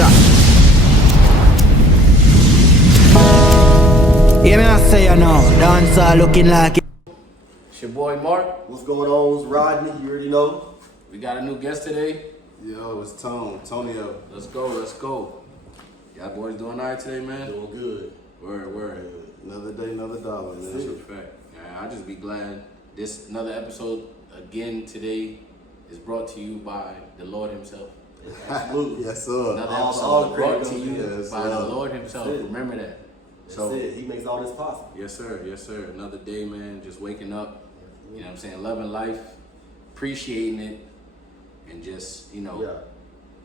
shot. Yeah, me I say you know, dancer looking like it. It's your boy Mark. What's going on? It's Rodney. You already know. We got a new guest today. Yo, it's Antonio. Let's go. Y'all boys doing all right today, man? Doing good. Word. Another day, another dollar, man. That's a fact. Yeah, I'll just be glad. Another episode again today is brought to you by the Lord himself. Absolutely. Yes, sir. Another All episode brought to credit you goes to you. by the Yes, sir. Lord himself. That's it. Remember that. That's it. He makes all this possible. Yes, sir. Another day, man. Just waking up, you know what I'm saying? Loving life, appreciating it, and just,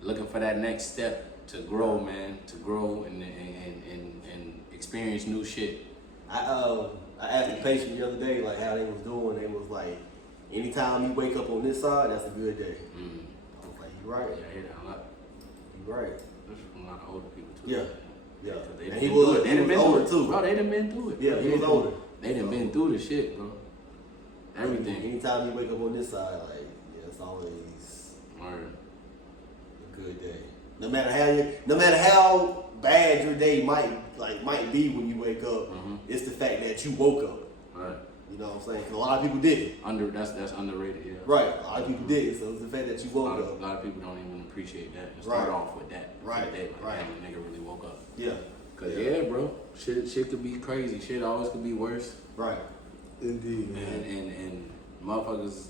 looking for that next step to grow, man. To grow and experience new shit. I asked the patient the other day, like, how they was doing. They was like, anytime you wake up on this side, that's a good day. I was like, you right. Yeah, I hear that a lot. You right. Especially from a lot of older people, too. Yeah. They And done he been through was it. They done been older, through it. too. Bro, they done been through it. Yeah, he was older. They done been through the shit, bro. Everything. Anytime you wake up on this side, like, yeah, it's always Word. a good day. No matter how bad your day might be when you wake up, it's the fact that you woke up. Right. You know what I'm saying? 'Cause a lot of people didn't. That's underrated, yeah. Right. A lot of people didn't. So it's the fact that you A woke lot up. of people don't even appreciate that. And start Right. off with that. Right. That, like, Right. damn, the nigga really woke up. Yeah. Cause yeah, bro, shit could be crazy. Shit always could be worse. Right. Indeed, man. And motherfuckers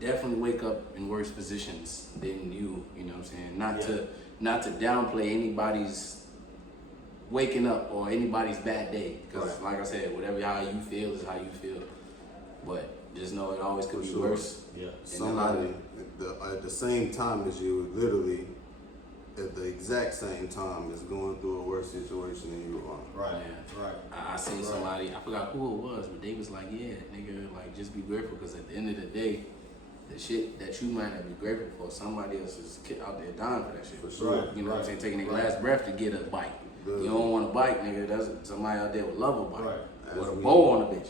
definitely wake up in worse positions than you. You know what I'm saying? Not to downplay anybody's waking up or anybody's bad day. Because like I said, how you feel is how you feel. But just know it always could For be sure. worse. Yeah. Somebody at the same time as you, literally at the exact same time, is going through a worse situation than you are. Right. Yeah. Right. I seen somebody, I forgot who it was, but they was like, yeah, nigga, like, just be grateful, because at the end of the day, the shit that you might not be grateful for, somebody else is out there dying for that shit. For sure. Right. You know what I'm saying? Taking their Right. last breath to get a bike. Literally. You don't want a bike, nigga. That's somebody out there would love a bike. Right. With a As we- bow on a bitch.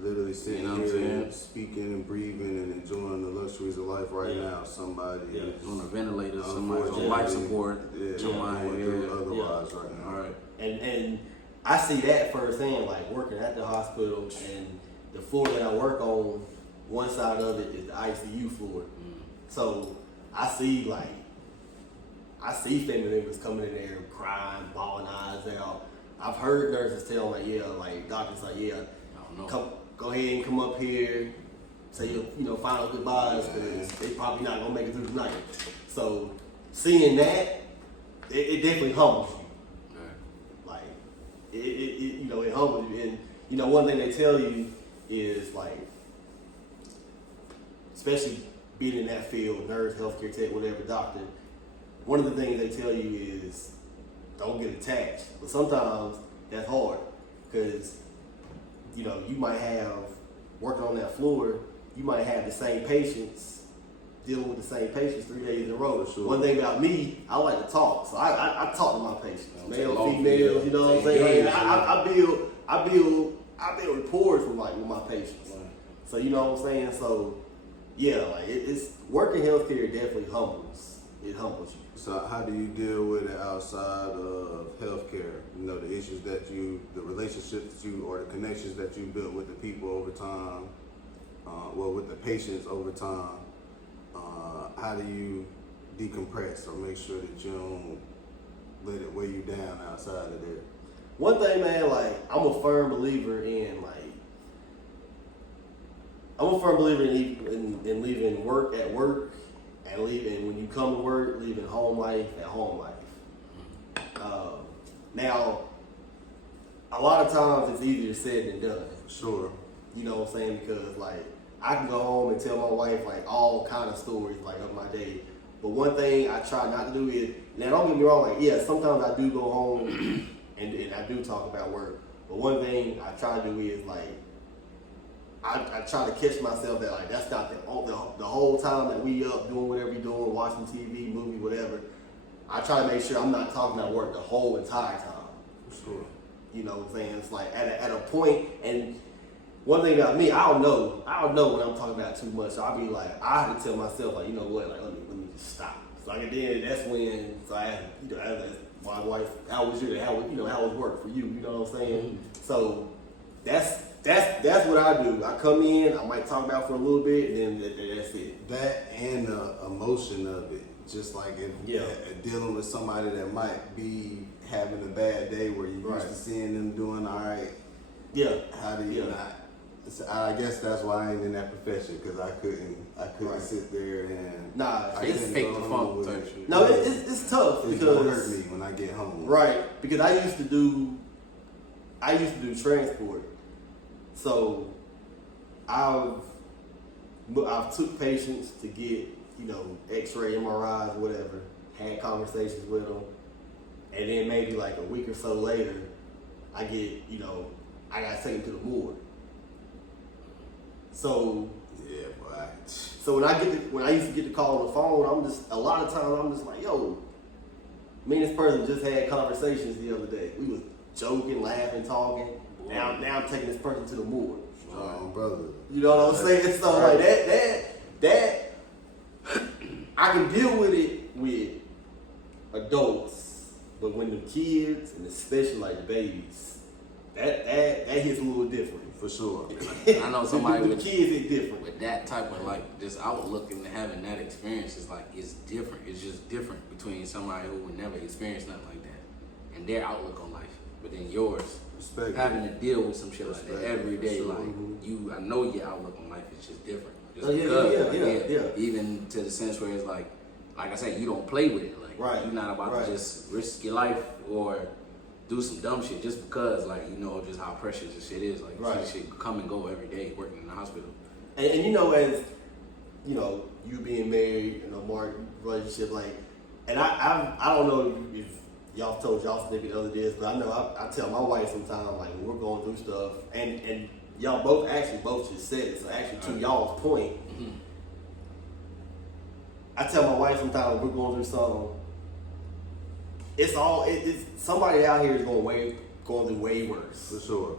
Literally sitting You know what I'm here saying? and speaking and breathing and enjoying the luxuries of life right now. Somebody is On a ventilator, somebody on life support. Somebody, going through otherwise right now. All right. And I see that firsthand, like working at the hospital, and the floor that I work on, one side of it is the ICU floor. So I see family members coming in there crying, bawling eyes out. I've heard nurses tell doctors like, I don't know. go ahead and come up here, say your final goodbyes, because they probably not gonna make it through the night. So seeing that, it definitely humbles you. Right. Like it humbles you. And one thing they tell you is, like, especially being in that field, nurse, healthcare tech, whatever, doctor, one of the things they tell you is don't get attached. But sometimes that's hard, because you might have, working on that floor, you might have the same patients, dealing with the same patients 3 days in a row. Sure. One thing about me, I like to talk, so I talk to my patients, male, long females, you know what I'm saying? Yeah. I build rapport with my patients. Right. So you know what I'm saying? So yeah, like it's working healthcare definitely humbles. It humbles you. So how do you deal with it outside of healthcare? The issues the relationships or the connections that you built with the people over time, with the patients over time. How do you decompress or make sure that you don't let it weigh you down outside of there? One thing, man, like I'm a firm believer in leaving work at work, and leaving when you come to work, leaving home life at home life. Now, a lot of times it's easier said than done. Sure. You know what I'm saying? Because like I can go home and tell my wife like all kind of stories like of my day. But one thing I try not to do is, now don't get me wrong, like yeah, sometimes I do go home and I do talk about work. But one thing I try to do is like I try to catch myself that like that's not the whole time that we up doing whatever we doing, watching TV, movie, whatever. I try to make sure I'm not talking about work the whole entire time. Sure. You know what I'm saying? It's like at a point, and one thing about me, I don't know when I'm talking about too much. So I'll be like, I have to tell myself like, you know what, like let me stop. So like, and then that's when, so I asked, I asked my wife, how was work for you? You know what I'm saying? Mm-hmm. So that's what I do. I come in, I might talk about for a little bit, and then that's it. That and the emotion of it, just like if dealing with somebody that might be having a bad day where you're used to seeing them doing all right. Yeah. How do you not? So I guess that's why I ain't in that profession, because I couldn't sit there and It's fake the funk type shit. No, it's tough it's because gonna hurt me when I get home. Right, because I used to do transport, so I've took patients to get X-ray, MRIs, whatever, had conversations with them, and then maybe like a week or so later, I get I got taken to the morgue. So yeah, boy. So when I used to get the call on the phone, a lot of times I'm just like, yo, me and this person just had conversations the other day. We was joking, laughing, talking. Now I'm taking this person to the morgue. Brother. You know what I'm saying? So like that I can deal with it with adults, but when the kids and especially like the babies, that hits a little different. For sure. I know somebody the with kids is different. With that type of like just outlook and having that experience is like it's different. It's just different between somebody who would never experience nothing like that and their outlook on life. But then yours, having to deal with some shit like that every day, sure. Like I know your outlook on life is just different. Just Yeah. Even to the sense where it's like I said, you don't play with it. Like you're not about to just risk your life or do some dumb shit just because, like, just how precious this shit is. Like, shit come and go every day working in the hospital. And as you being married in a married relationship, like, and I don't know if y'all told y'all snippet the other days, but I know I tell my wife sometimes, like, when we're going through stuff, and y'all both just said it, so actually to y'all's point, I tell my wife sometimes when we're going through something, it's somebody out here is going through way worse. For sure.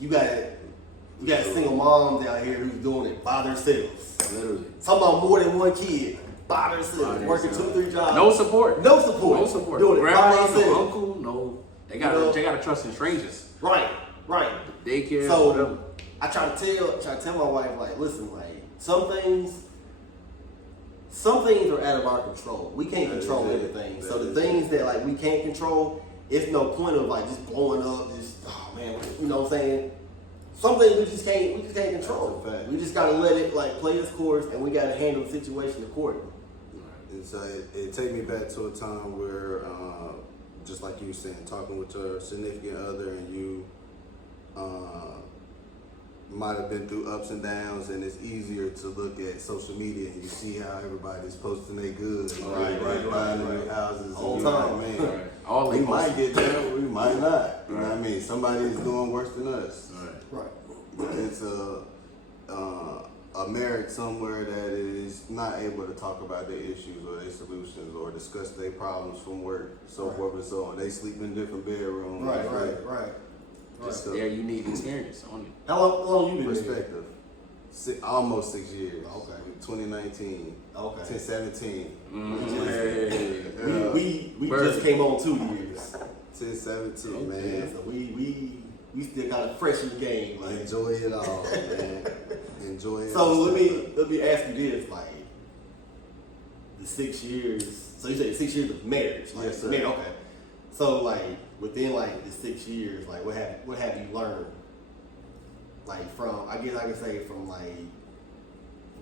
You got single moms out here who's doing it by themselves. Literally. Some about more than one kid by themselves, working 2-3 jobs. No support. No support. Doing it by Grandma, themselves. no uncle, no. They gotta trust in strangers. Right. Daycare. So whatever. I try to tell my wife, like, listen, like, some things are out of our control. We can't control everything. So the things that like we can't control, it's no point of like just blowing up, you know what I'm saying? Some things we just can't control. We just gotta let it like play its course, and we gotta handle the situation accordingly. And so it take me back to a time where, just like you were saying, talking with your significant other, and you might have been through ups and downs, and it's easier to look at social media and you see how everybody's posting their goods, buying new houses, all and time. We might get there, we might not. You know what I mean? Somebody's doing worse than us. Right. It's a marriage somewhere that is not able to talk about their issues or their solutions or discuss their problems from work, so forth and so on. They sleep in different bedrooms. Right. Just their unique experience on it. How long you been Perspective. Almost 6 years. Okay. 2019. Okay. 1017. We just came on 2 years. 1017, man. So we still got a fresh in the game. Like. Enjoy it all, man. Enjoy it. So let me ask you this, like the 6 years. So you said 6 years of marriage. Like, yes, sir. Okay. So like within like the 6 years, like what have you learned? Like from I guess I can say from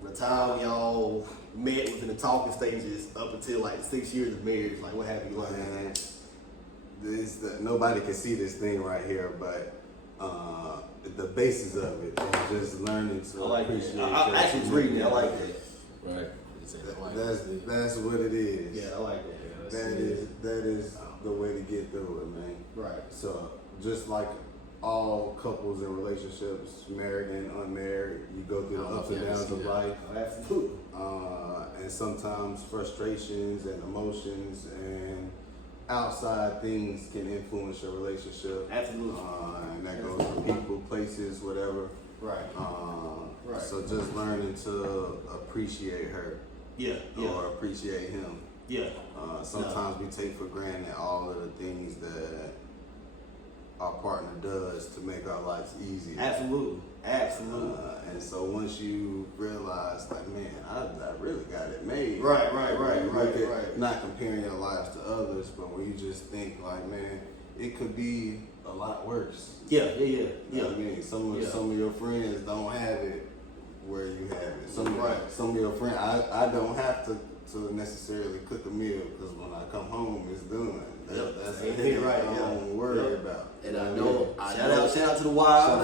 the time y'all met within the talking stages up until like 6 years of marriage, like what have you learned? Man, nobody can see this thing right here, but the basis of it is just learning to appreciate. I actually reading it. I like that. Right. That's what it is. Yeah, I like that. That is the way to get through it, man. Right. So just like all couples in relationships, married and unmarried, you go through the ups and downs of life. Absolutely. And sometimes frustrations and emotions and outside things can influence your relationship. Absolutely. And that goes for people, places, whatever. Right. Right. So just learning to appreciate her. or appreciate him. Yeah. Sometimes we take for granted all of the things that our partner does to make our lives easier. Absolutely. And so once you realize, like, man, I really got it made. Right. Not comparing your lives to others, but when you just think, like, man, it could be a lot worse. Yeah. You know what I mean? Some of your friends don't have it where you have it. Some of your friends, I don't have to necessarily cook a meal because when I come home, it's done. That's right. I don't worry about. And I know. Shout out to the wild.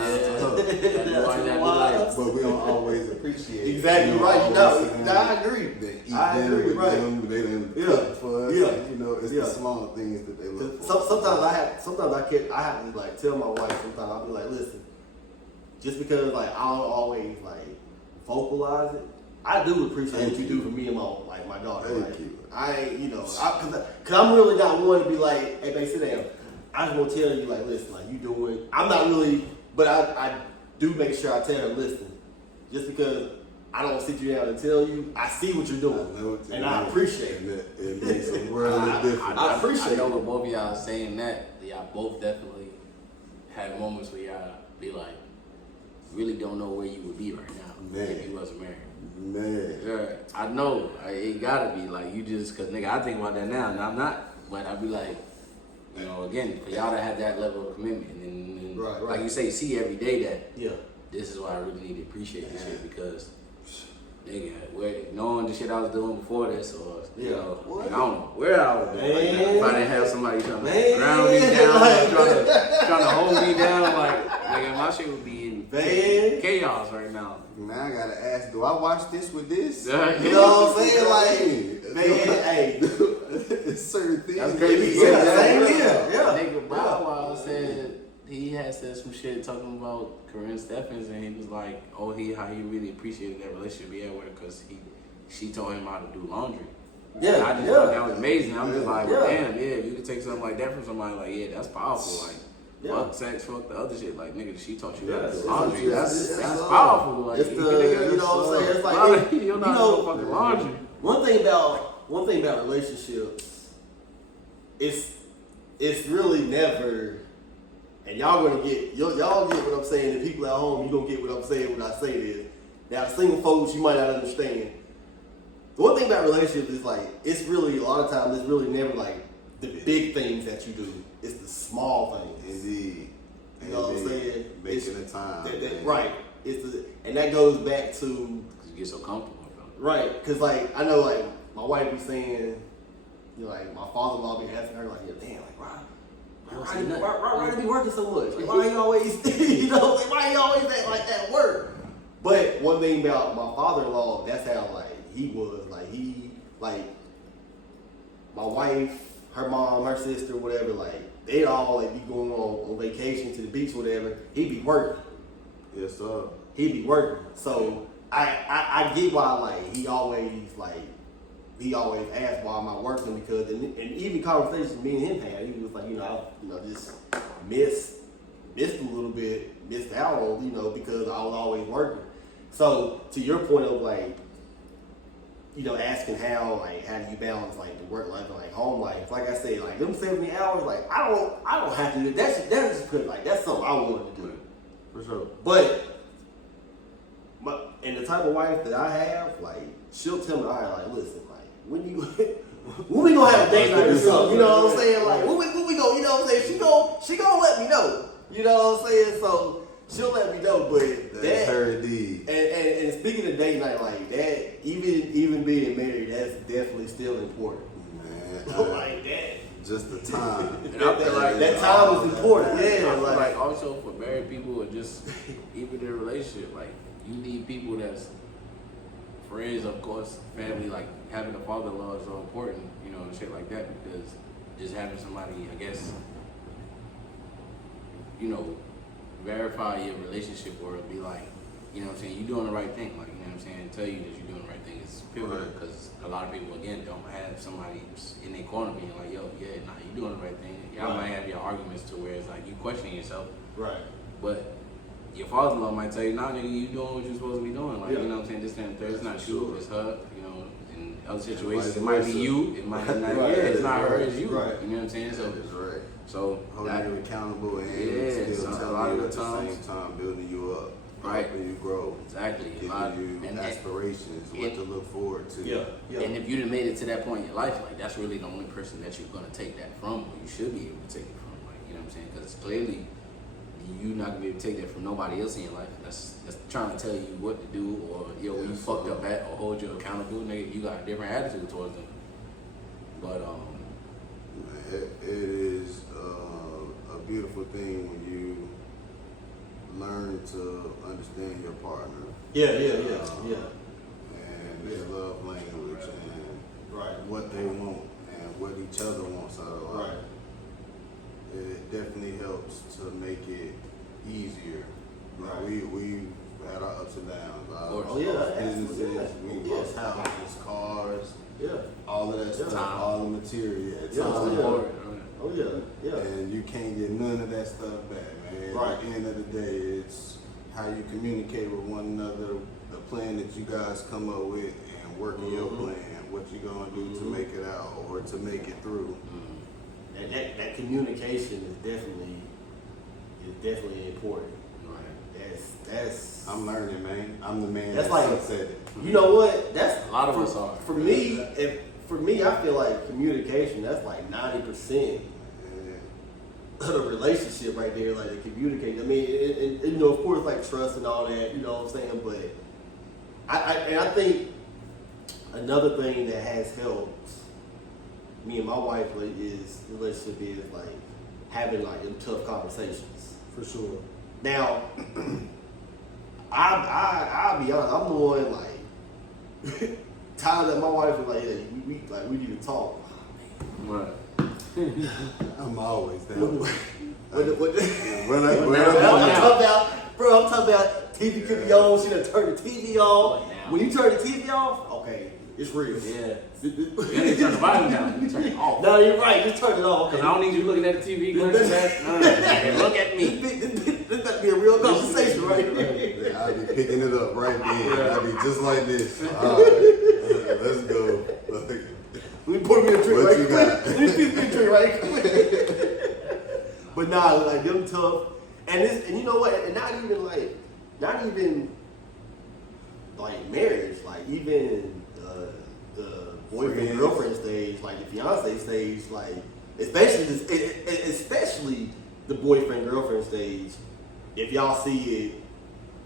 But we don't always appreciate exactly it. right. I agree. They eat I dinner agree, with right. them. They didn't cook for us. Yeah. You know, it's the small things that they look for. Sometimes I have to like tell my wife. Sometimes I'll be like, listen, just because like I don't always like vocalize it, I do appreciate what you do for me and my daughter. Thank you. I ain't, cause I'm really not one to be like, hey, babe, sit down. I just want to tell you, like, listen, like, you doing. I'm not really, but I do make sure I tell her, listen, just because I don't sit you down and tell you, I see what you're doing, I appreciate it. It makes a world of difference. I appreciate it. I know with both of y'all saying that, y'all both definitely have moments where y'all be like, really don't know where you would be right now if you wasn't married. Man. Yeah, I know. It gotta be like you just, cause nigga, I think about that now, and I'm not. But I be like, again, for y'all to have that level of commitment, and right. like you say, see every day that this is why I really need to appreciate this shit because, nigga, knowing the shit I was doing before this, or I don't know where I was doing. Like, if I didn't have somebody trying to ground me down, trying to hold me down, like nigga, my shit would be in chaos right now. Now I gotta ask, do I watch this with this? You know what I'm saying? Like, man, hey, it's certain things. That's crazy. Same here. Nigga Bow Wow said he had said some shit talking about Corinne Steffens, and he was like, how he really appreciated that relationship he had with her because she told him how to do laundry. Yeah, and I just thought that was amazing. I'm just like, damn, if you could take something like that from somebody, like, that's powerful. Like, fuck sex, fuck the other shit. Like, nigga, she taught you how to do laundry. That's powerful. Like, it's the, you know what I'm saying? It's like, you know fucking laundry. One thing about relationships, it's really never, and y'all get what I'm saying. The people at home, you gonna get what I'm saying when I say this. Now, single folks, you might not understand. The one thing about relationships is like, it's really, a lot of times, it's really never like the big things that you do. It's the small things. Indeed. You know what I'm saying? Making the time. Right. And that goes back to, because you get so comfortable. Right. Because like, I know like my wife be saying, like my father-in-law be asking her like, damn, like why do you be working so much? Like, why you always, why you always like that work? But one thing about my father-in-law, that's how like he was. Like my wife, her mom, her sister, whatever, like they all like be going on vacation to the beach, whatever. He'd be working. Yes, sir. He'd be working. So I get why like he always asked why am I working, because and even conversations me and him had, he was like, I just missed a little bit, missed out on, because I was always working. So to your point of like, asking how do you balance like the work life and like home life? Like I said, like them 70 hours, like I don't have to do that. That's just good. Like that's something I wanted to do. For sure. But and the type of wife that I have, like she'll tell me, all right, like listen, like when we gonna have a date night or something, you know what I'm saying? Like when we go, you know what I'm saying? She gonna let me know, you know what I'm saying? So she'll let me know, but that's her indeed. And speaking of date night, like that, even being married, that's definitely still important. Man, like that. Just the time. And I feel like that time is important. I feel like also for married people or just even in a relationship, like you need people that's friends, of course, family, like having a father-in-law is so important, and shit like that, because just having somebody, I guess, verify your relationship or be like, you're doing the right thing, like, tell you that you're doing the right thing is pivotal, because a lot of people, again, don't have somebody in their corner being like, you're doing the right thing. Y'all might have your arguments to where it's like you question yourself. Right. But your father-in-law might tell you, nah, nigga, you doing what you're supposed to be doing. Like, this and the third, it's not you, it's her, and Other situations, vice it might be versa. you, it might not. Right. Yeah, it's not her, it's you. Right. You know what I'm saying? So, That is right. so Holding that, you accountable and Yeah, still so a telling lot of you the at the times- same time building you up, Right. helping you grow, exactly. A giving lot, you and, aspirations, what it- to look forward to. Yeah. and if you done made it to that point in your life, like that's really the only person that you're gonna take that from, or you should be able to take it from. Like, you know what I'm saying? Because clearly, you're not gonna be able to take that from nobody else in your life. That's trying to tell you what to do, or where you fucked up at, or hold you accountable. Nigga, you got a different attitude towards them. But It is a beautiful thing when you learn to understand your partner Yeah. and their love language and Right. what they want and what each other wants out of life. Right. It definitely helps to make it easier. Right. We had our ups and downs. Our Oh, yeah, businesses, absolutely. we Yeah. lost houses, cars, Yeah. all of that stuff, Time. all the material. Yeah. time. Yeah. Oh yeah. Yeah. And you can't get none of that stuff back, man. Right. At the end of the day, it's how you communicate with one another, the plan that you guys come up with, and working your Mhm. plan, what you gonna do to Mhm. make it out or to make it through. And that communication is definitely important. right. That's I'm learning, man. I'm the man That's that like- said it. you know what? That's A lot of for, us are. For me, I feel like communication. That's like 90% of the relationship right there. Like the communication. I mean, and you know, of course, like trust and all that. You know what I'm saying? But I think another thing that has helped me and my wife is relationship is like having like them tough conversations. For sure. Now, I'll be honest. I'm the one like times that my wife was like, yeah, we need to talk. Right. I'm always down. What When I- I'm when I- talking about, bro. I'm talking about TV could be on. She done turned the TV off. What now? When you turn the TV off, okay, it's real. Yeah. You didn't turn the volume down. You turn it off. No, you're right. Just turn it off. Because I don't need you looking at the TV, glancing at. No. Look at me. This got to be a real conversation, right? I'll be picking it up right then. I'll be just like this. All right, let's go. Let me pour me a drink What right you quick. got? Let me pour me a drink right quick. But nah, like them tough, and you know what? And not even like marriage, like even the boyfriend Friends. girlfriend stage, like the fiance stage, like especially the boyfriend girlfriend stage. If y'all see it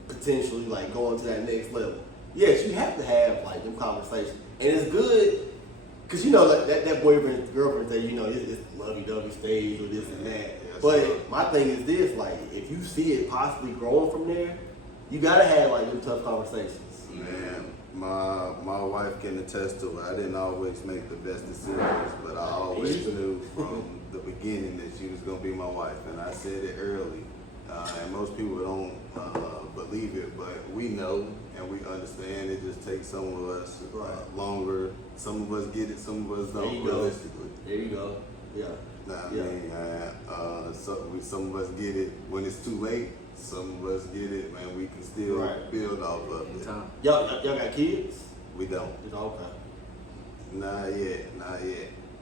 potentially like going to that next level, yes, you have to have like them conversations, and it's good. Cause you know like that boyfriend girlfriend stage, you know, it's lovey-dovey stage or this and that. Yes, But sir. my thing is this: like, if you see it possibly growing from there, you gotta have like them tough conversations. Man, my wife can attest to it. I didn't always make the best decisions, but I always knew from the beginning that she was gonna be my wife, and I said it early. And most people don't believe it, but we know and we understand. It just takes some of us longer. Some of us get it, some of us There you don't. go. Realistically, There you go. Yeah. nah, I Yeah. mean, some of us get it when it's too late. Some of us get it, man. We can still Right. build off of In it. time. Y'all got kids? We don't. It's okay. Not yet.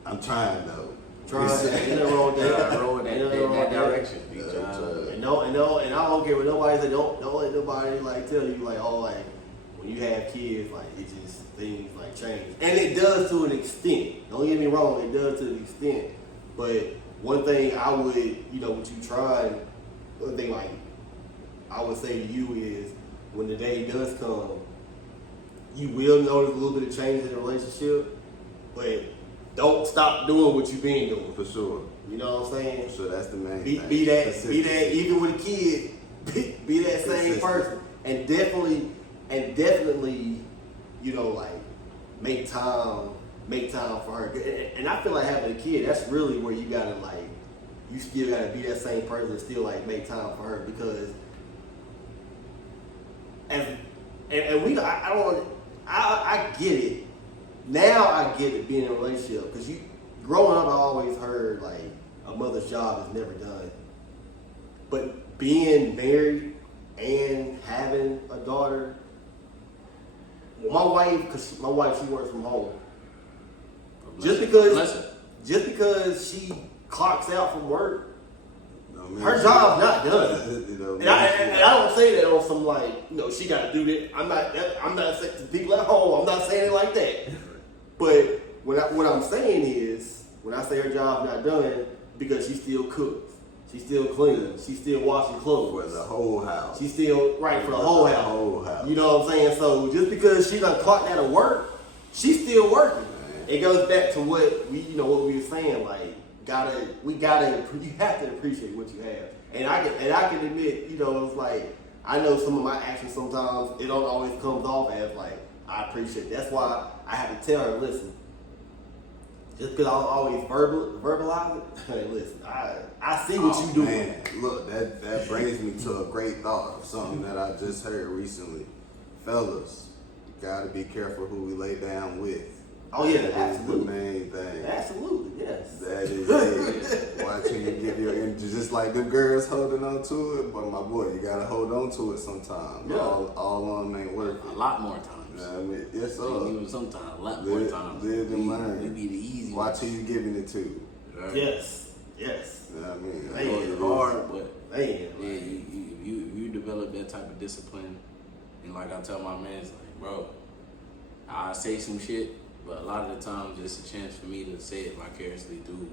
I'm trying though. Trying. Ain't nothing wrong with that. Roll in Ain't nothing wrong that with that. direction. And I don't care what nobody say. Don't let nobody like tell you like, oh, like when you have kids, like it just things like change. And it does to an extent. Don't get me wrong, it does to an extent. But one thing I would, you know, what you trying, one thing like I would say to you is when the day does come, you will notice a little bit of change in the relationship, but don't stop doing what you've been doing. For sure. You know what I'm saying? So that's the main Be thing. that even with a kid, be that same Consistent. person, and definitely, you know, like make time for her. And I feel like having a kid, that's really where you gotta like, you still gotta be that same person and still like make time for her because, I get it. Now I get it being in a relationship because growing up I always heard like a mother's job is never done. But being married and having a daughter, my wife, she works from home. just because she clocks out from work, Man, her job's not done. You know, And I don't say that on some like, she got to do that. I'm not saying to people at home. I'm not saying it like that. But what I'm saying is, when I say her job's not done, because she still cooks, she still cleans, she's still washing clothes for the whole house. She's still for the whole house. You know what I'm saying? So just because she done clocked out of work, she's still working. Man. It goes back to what we were saying. Like, you have to appreciate what you have. And I can admit, it's like, I know some of my actions sometimes, it don't always comes off as like, I appreciate it. That's why I have to tell her, listen, just because I always verbalize it, hey, listen, I see what you doing. Man, look, that brings me to a great thought of something that I just heard recently. Fellas, you gotta be careful who we lay down with. Oh yeah, that absolutely. Is the main thing. Absolutely, yes. That is it. Watching you give your energy, just like them girls holding on to it. But my boy, you gotta hold on to it sometimes. Yeah. All on ain't working. A lot more times. I mean, yes, sir. Even sometimes, a lot more times. Live and learn. We be the easy. Watch who you giving it to. Right? Yes. Yes. You know what I mean? It's hard, but man, you develop that type of discipline, and like I tell my man, it's like, bro, I say some shit. But a lot of the times, it's a chance for me to say it vicariously through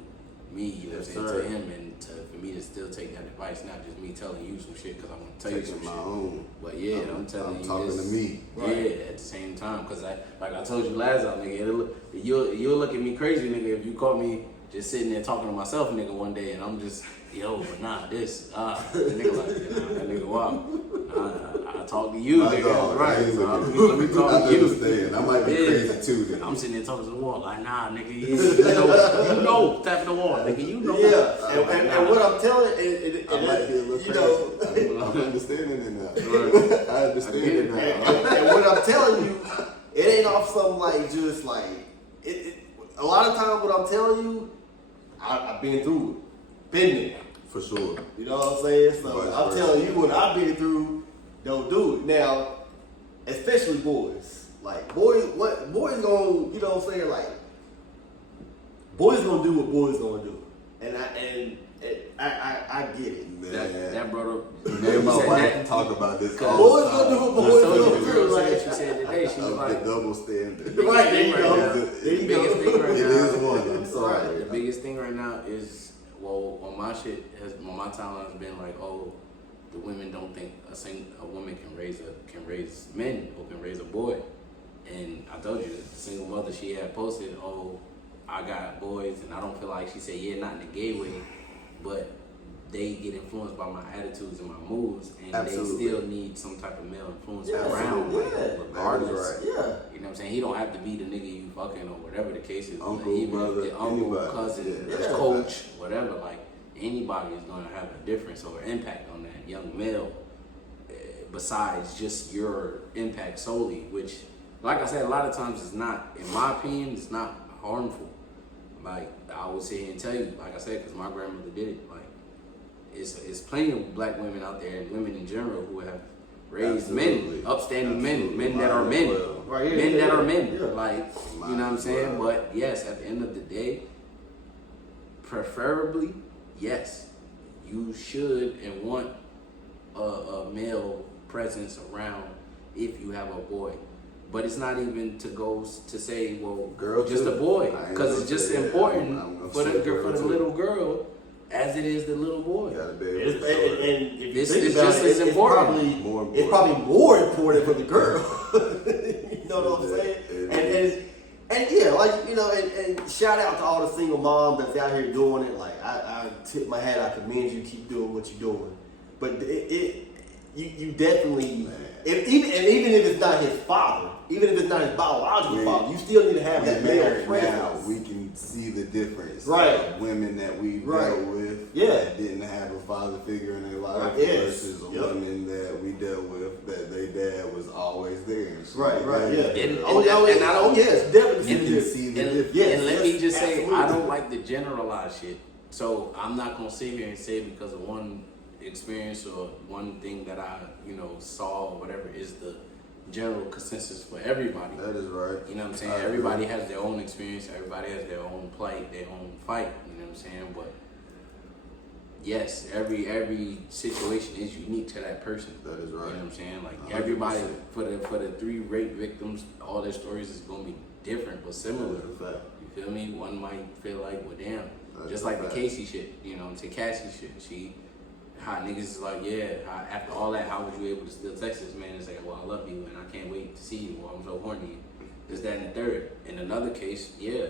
me, you know what I'm saying, to him, and for me to still take that advice, not just me telling you some shit because I want to tell you some shit. Own. But yeah, I'm telling you, talking to me. Yeah, at the same time, because like I told you last time, nigga, you'll look at me crazy, nigga, if you caught me just sitting there talking to myself, nigga, one day, and I'm just, but nah, this, nigga like, that nigga, wow. I talk to you, nigga. Dog, right. So let me talk to you. I might be crazy too. Then. I'm sitting there talking to the wall, like, nah, nigga, you know, tapping the wall, nigga, you know. Yeah, and what I'm telling you, I might be a little crazy. I'm understanding it now. I understand it now. And what I'm telling you, it ain't off something like just like a lot of times what I'm telling you, I've been through it, been there. For sure. You know what I'm saying? So I'm telling you what I've been through, don't do it. Now, especially boys. Like boys gonna, you know what I'm saying? Like boys gonna do what boys gonna do. And I get it. Man. That brought up. Me and my wife talk about this all boys the time. gonna do what boys gonna do. Girl Like, she said today, she was like, the double standard. Right, there you go. The biggest thing right now. It is one. I'm sorry. Right. The biggest thing right now is, on my shit on my timeline has been like, the women don't think a woman can raise men or can raise a boy. And I told you, the single mother, she had posted, I got boys, and I don't feel like, she said, not in a gay way, but they get influenced by my attitudes and my moves, and Absolutely. They still need some type of male influence Yeah, around, regardless. Right. Yeah. You know what I'm saying? He don't have to be the nigga you fucking or whatever the case is. Uncle, even brother, if the uncle, anybody. cousin, coach, whatever. Like anybody is gonna have a difference or impact on that young male. Besides just your impact solely, which, like I said, a lot of times it's not, in my opinion, it's not harmful. Like I would sit here and tell you, like I said, because my grandmother did it. Like it's plenty of black women out there and women in general who have raised men, upstanding men that are men, that are men. Yeah. Like, you know what I'm saying? But yes, at the end of the day, preferably, yes, you should and want a male presence around if you have a boy. But it's not even to go to say, well, girl, just too. a boy, because it's just important for the too. Little girl as it is the little boy. You gotta be able to And if you It's think about just it, as important. It's probably more important for the girl. You know what I'm saying? And yeah, like, and shout out to all the single moms that's out here doing it. Like I tip my hat, I commend you, keep doing what you're doing. But you definitely, even if it's not his father, even if it's not his biological father, you still need to have that male presence. Now we can see the difference. Right. Of women that we dealt with that didn't have a father figure in their life versus a woman that we dealt with that their dad was always there. So Right, yeah. Yes, definitely you can see the difference. And let me just say, absolutely. I don't like to generalize shit. So I'm not gonna sit here and say because of one experience or one thing that I, saw or whatever is the general consensus for everybody. That is right. You know what I'm saying? I agree. Everybody has their own experience. Everybody has their own plight, their own fight. You know what I'm saying? But yes, every situation is unique to that person. That is right. You know what I'm saying? Like 100%. everybody for the 3 rape victims, all their stories is gonna be different but similar. That is a fact. You feel me? One might feel like, well, damn. That's Just a like the fact. Casey shit, you know what I'm saying? Cassie shit. How niggas is like, yeah, after all that, how was you able to still text this man and say, well, I love you and I can't wait to see you, or I'm so horny. This, that, and the third. In another case, yeah,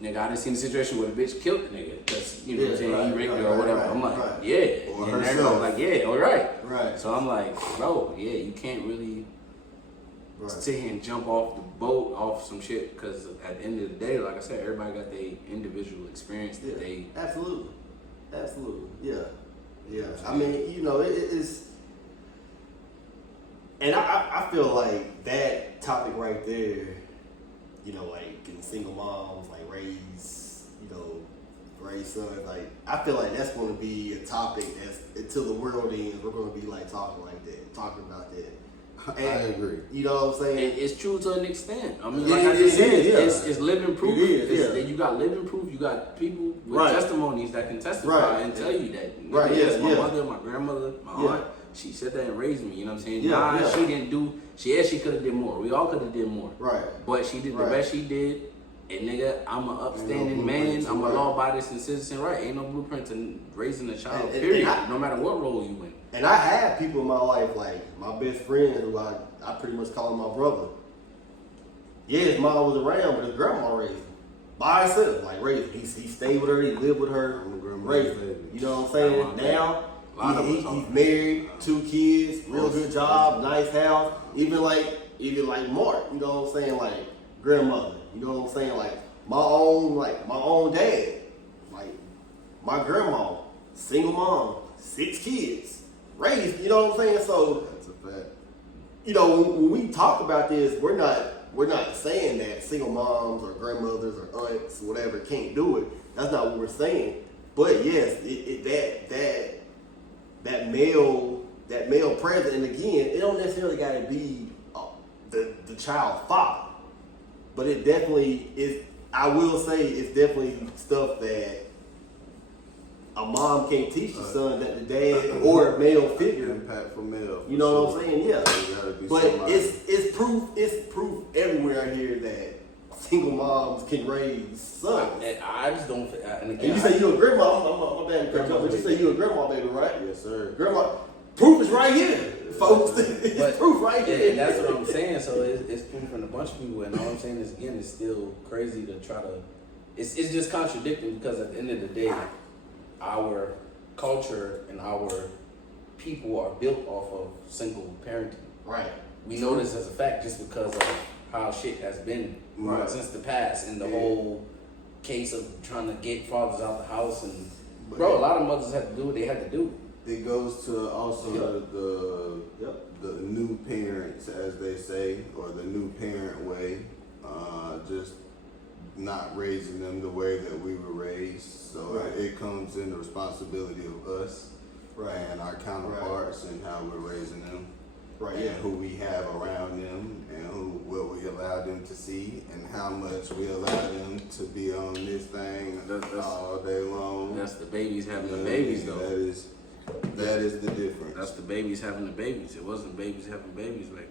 nigga, I didn't see the situation where the bitch killed the nigga. Because, you know what I'm saying, he raped her or whatever. I'm like, yeah. Or and herself. everybody like, yeah, all right. Right. So I'm like, bro, yeah, you can't really sit here and jump off the boat off some shit, because at the end of the day, like I said, everybody got their individual experience that they. Absolutely. Yeah. I mean, you know, it's, and I feel like that topic right there, you know, like getting single moms, like raise sons, like I feel like that's going to be a topic that's until the world ends, we're going to be like talking about that. I agree. You know what I'm saying? It's true to an extent. I mean, Yeah, like I just said, it is, it's living proof. It is, yeah. You got living proof. You got people with Right. testimonies that can testify Right. and tell you that. Right, Yes, my yeah. mother, my grandmother, my Yeah. aunt, she said that and raised me. You know what I'm saying? Yeah, Nah, yeah. she didn't do. She could have did more. We all could have did more. Right. But she did the Right. best she did. And nigga, I'm an upstanding man. blueprint to I'm a right. law-abiding citizen. Right? Ain't no blueprint to raising a child. And Period. I- No matter what role you in. And I have people in my life, like my best friend, who I pretty much call him my brother. Yeah, his mom was around, but his grandma raised him by herself, like raised him. He stayed with her, he lived with her, I'm a grandma's raised him. baby. You know what I'm saying? I'm a Now A lot of us he's are. married, 2 kids, real good job, nice house. Even like Mark, you know what I'm saying? Like grandmother, you know what I'm saying? Like my own dad, like my grandma, single mom, 6 kids, raised. You know what I'm saying? So That's a fact. you know, when we talk about this, we're not saying that single moms or grandmothers or aunts, whatever, can't do it. That's not what we're saying. But yes, that male presence, and again, it don't necessarily got to be the child's father, but it definitely is. I will say it's definitely stuff that a mom can't teach the son, that the dad or a male figure. Impactful male. You know what I'm saying? Yeah. You gotta be But somebody. it's proof everywhere here that single moms can raise sons. And I just don't. And And again, you say you a grandma, my bad, but you say you a grandma baby, right? Yes, sir. Grandma, proof is right here, folks. It's But- proof right here. And that's what I'm saying. So it's proof in a bunch of people. And all I'm saying is, again, it's still crazy to try to. It's just contradicting, because at the end of the day, our culture and our people are built off of single parenting. Right. We know this as a fact just because of how shit has been Right. since the past, and the Yeah. whole case of trying to get fathers out the house. And bro, a lot of mothers had to do what they had to do. It goes to also Yep. the new parents, as they say, or the new parent way, just not raising them the way that we were raised. So Right. it comes in the responsibility of us Right. and our counterparts and how we're raising them. Right. And Yeah. who we have around them, and what we allow them to see, and how much we allow them to be on this thing That's- all day long. That's the babies having the Yeah, babies, though. That is the difference. That's the babies having the babies. It wasn't babies having babies back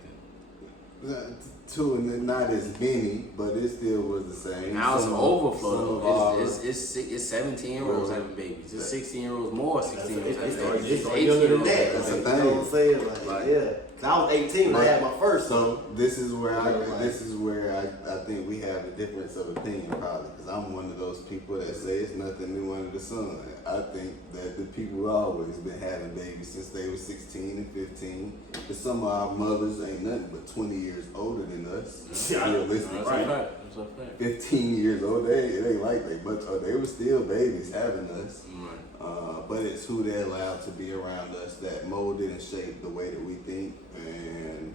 then. Two, and not as many, but it still was the same. Now it's an Some overflow. of Though. our- It's 17-year-olds having babies. It's 16-year-olds more. 16-year-olds having It's babies. It's already younger than 18-year-olds. that. That's the You thing. know what I'm saying? Like, Like- yeah. 'Cause I was 18 when I had my first. So this is where Right. I think we have a difference of opinion, probably, because I'm one of those people that say it's nothing new under the sun. I think that the people always been having babies since they were 16 and 15. But some of our mothers ain't nothing but 20 years older than us. Yeah. Realistically. That's a fact. That's a fact. 15 years old, it ain't like they much. They were still babies having us. Right. But it's who they allowed to be around us that molded and shaped the way that we think and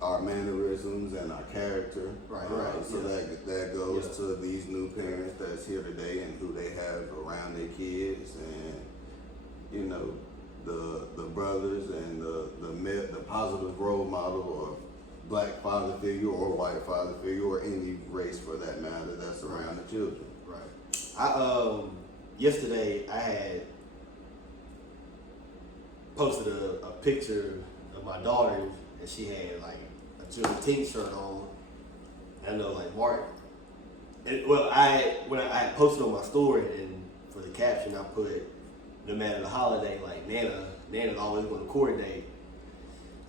our mannerisms and our character. Right. So Yeah. that goes Yeah. to these new parents that's here today and who they have around their kids, and you know the brothers and the positive role model of black father figure or white father figure or any race for that matter that's around the children. Right. Yesterday I had posted a picture of my daughter, and she had like a Juneteenth shirt on. I know, like Martin. And, well, when I posted on my story, and for the caption I put, no matter the holiday, like Nana's always going to coordinate.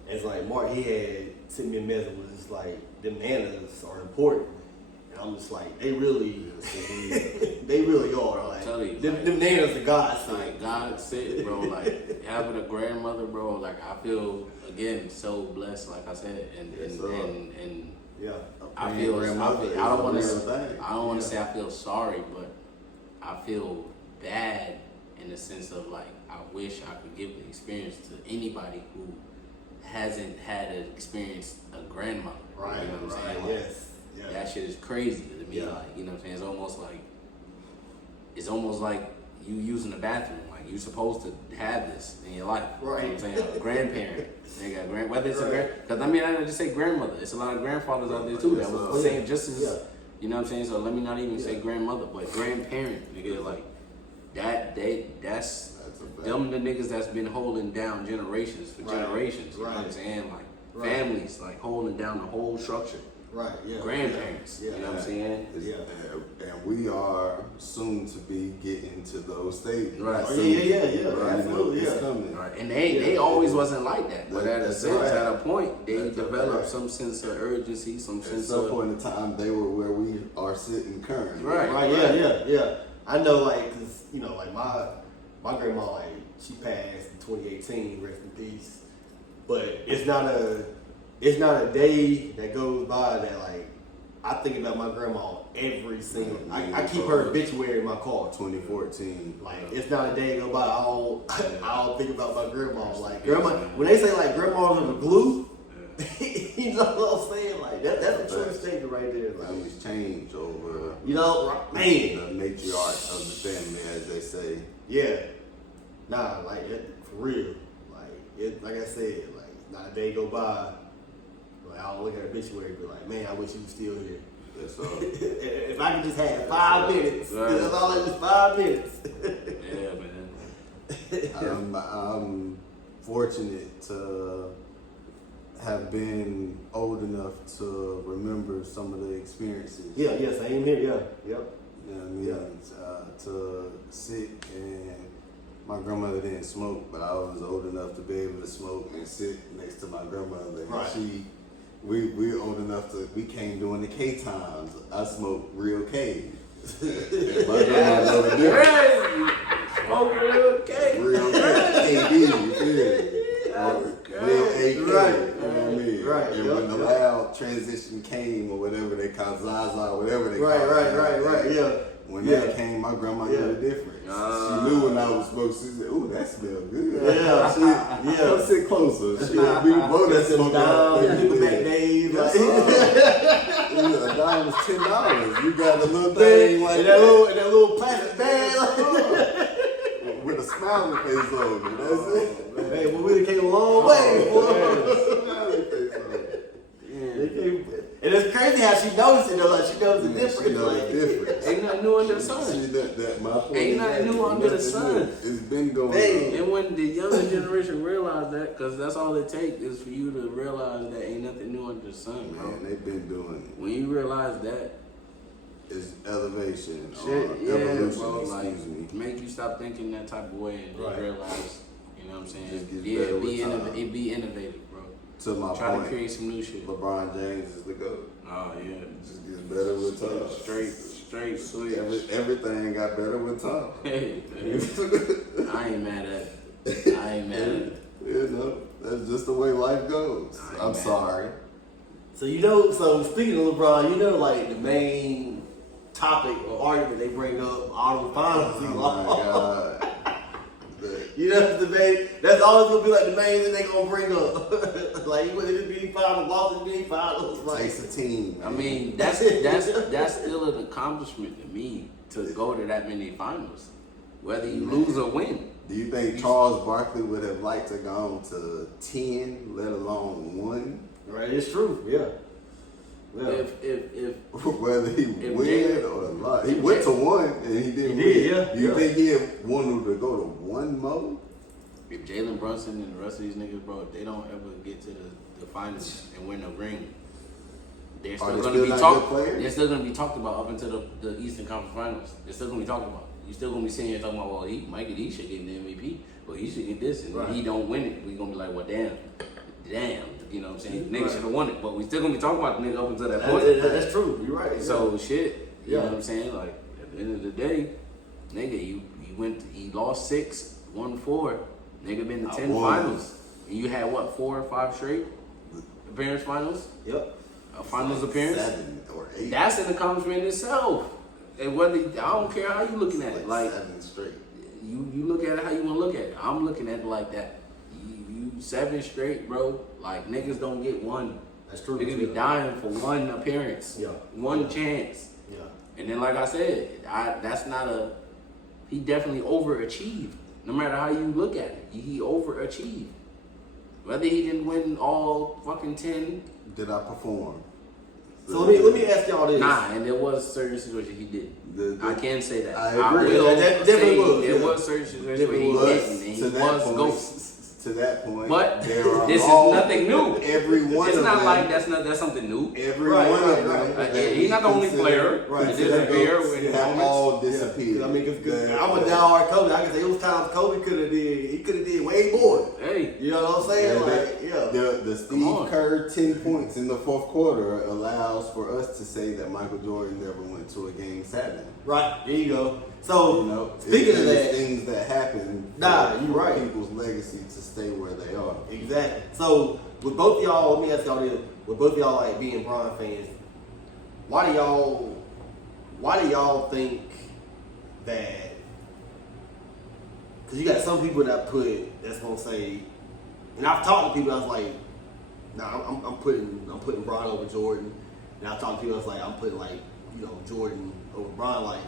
And it's like Martin, he had sent me a message was just like, them nanas are important. And I'm just like, they really, they really are. Like, them nanas are God sent. Like God said, bro. Like having a grandmother, bro. Like I feel again so blessed. Like I said, and yeah. I don't want to say I feel sorry, but I feel bad in the sense of like I wish I could give the experience to anybody who hasn't had an experience a grandmother. Right. You know what I'm right. saying? Like, Yes. Yeah. that shit is crazy to me. Yeah. Like, you know what I'm saying? It's almost like you using the bathroom. Like, you're supposed to have this in your life. Right. You know what I'm saying? A grandparent. They got whether it's a because I mean, I don't just say grandmother. It's a lot of grandfathers out there too that was the same, just as, you know what I'm saying? So let me not even say grandmother, but grandparent. Nigga, like, that's them the niggas that's been holding down generations for generations. You know what I'm saying? Like, families, like, holding down the whole structure. Right, yeah. Grandparents, yeah. You know what I'm saying? Yeah. And we are soon to be getting to those stages. Right. Oh, yeah. Right? Absolutely, It's yeah. coming. Right. And they always wasn't like that. But at a That's sense, right. at a point, they That's developed right. some sense of urgency, some At sense some of point in time, they were where we are sitting currently. Right, yeah. I know, like, cause you know, like my grandma, like, she passed in 2018, rest in peace. But it's not a day that goes by that, like, I think about my grandma every single. I keep her obituary in my car. 2014. Like, it's not a day go by I don't think about my grandma. Like, grandma, when they say like grandma's are the glue, you know what I'm saying? Like that's a true statement right there. Like, Families change over. you know, man. The matriarch of the family, as they say. Yeah. Nah, like for real. Like I said, like not a day go by. Like I don't look at her obituary and be like, man, I wish you was still here. That's If I could just have 5 minutes, that's all it is, 5 minutes. yeah, man. I'm fortunate to have been old enough to remember some of the experiences. Yeah, same here. Yeah, yep. You know what I mean? To sit and my grandmother didn't smoke, but I was old enough to be able to smoke and sit next to my grandmother. And Right. we old enough to, we came during the K times. I smoked real K. My grandmother know the difference. Smoke real cake. Real K, you feel me? Real AK, you know what I mean? Right. And when the loud transition came, or whatever they call Zaza, whatever they call it. Right, yeah. When that came, my grandma knew the difference. She knew when I was smoking. She said, "Ooh, that smells good." Yeah. Come sit closer. She would be both that smoke out. Back days. Like, A dime was $10. You got a little thing like and that little plastic bag. with a smiling face on it. That's it. Hey, we really came a long way, boy. Smiling face on it. And it's crazy how she knows it though. Like she knows the difference. She knows Like, the difference. Ain't nothing new under the sun. My point Ain't is nothing that new under the nothing sun. new. It's been going Hey. on. And when the younger generation realize that, because that's all it takes is for you to realize that ain't nothing new under the sun, bro. Man, they've been doing it. When you realize that, It's elevation shit, or yeah, evolution, bro, like, excuse me. make you stop thinking that type of way and just Right. realize, you know what I'm saying? Just gets better with time. Be innovative, bro. To my Try point, to create some new shit. LeBron James is the GOAT. Oh yeah, It just gets better with time. straight sweet. Everything got better with time. Hey, I ain't mad at it. I ain't mad at it. You know, that's just the way life goes. I ain't I'm mad. sorry. so speaking of LeBron, like the main topic or argument they bring up all the finals. Oh my God. You know the debate. That's always gonna be like the main thing they gonna bring up. Like you went to the NBA finals, lost the NBA finals. Like Takes a team. I mean, that's still an accomplishment to me to go to that many finals. whether you lose or win. Do you think Charles Barkley would have liked to go to 10, let alone 1? Right, it's true. Yeah. If Whether he win Jalen- or not, he went to 1 and he didn't. He did, win. yeah, Do you yeah. think he had wanted to go to 1 more? If Jalen Brunson and the rest of these niggas, bro, if they don't ever get to the finals and win a ring, they're Are still they going to still be not talked. good players? They're still going to be talked about up until the Eastern Conference Finals. They're still going to be talked about. You're still going to be sitting here talking about, well, Mikey D should get the MVP, but he should get this, and Right. he don't win it. We're going to be like, well, damn, you know what I'm saying? Nigga Right. should have won it, but we still going to be talking about the nigga up until that point. That's true. You're right. So shit, you Yeah. know what I'm saying? Like at the end of the day, nigga, he lost 6, won 4, nigga been to 10 won. finals. And you had what, 4 or 5 straight appearance finals? Yep. A finals appearance? 7 or 8. That's an accomplishment in itself. And whether I don't care how you looking at it, like 7 straight. you look at it how you want to look at it. I'm looking at it like that. You 7 straight, bro. Like niggas don't get one. That's true. Niggas be dying for one appearance, Yeah. one chance. Yeah. And then, like I said, that's not he definitely overachieved. No matter how you look at it, he overachieved. Whether he didn't win all fucking 10, Did I perform? So let me ask y'all this. nah, and there was certain situations he did. I can say that. I I agree. will That say definitely was, there yeah. was certain situations where he Definitely didn't, and he to that was point, ghost. To that point, But there are this is all- nothing new. Every one It's of not them, like that's something new. every Right, one right, of them. right. that He's we not the only consider- player Right. to consider disappear goats in have moments. all Yeah. disappeared. I mean, cause The- I'm a diehard Kobe. I can say it was times Kobe could have did way more. Hey, You know what I'm saying? Like, yeah. The Come Steve on. Kerr 10 points in the fourth quarter allows for us to say that Michael Jordan never went to a game 7. Right. There you go. So You know, speaking of it's that, things that happen. Nah, for you right. People's legacy to stay where they are. exactly. So with both y'all, let me ask y'all this: with both y'all like being Bron fans, why do y'all think that? Because you got some people that's gonna say, and I've talked to people that's like, nah, I'm putting Bron over Jordan, and I've talked to people that's like, I'm putting like, you know, Jordan over Bron. Like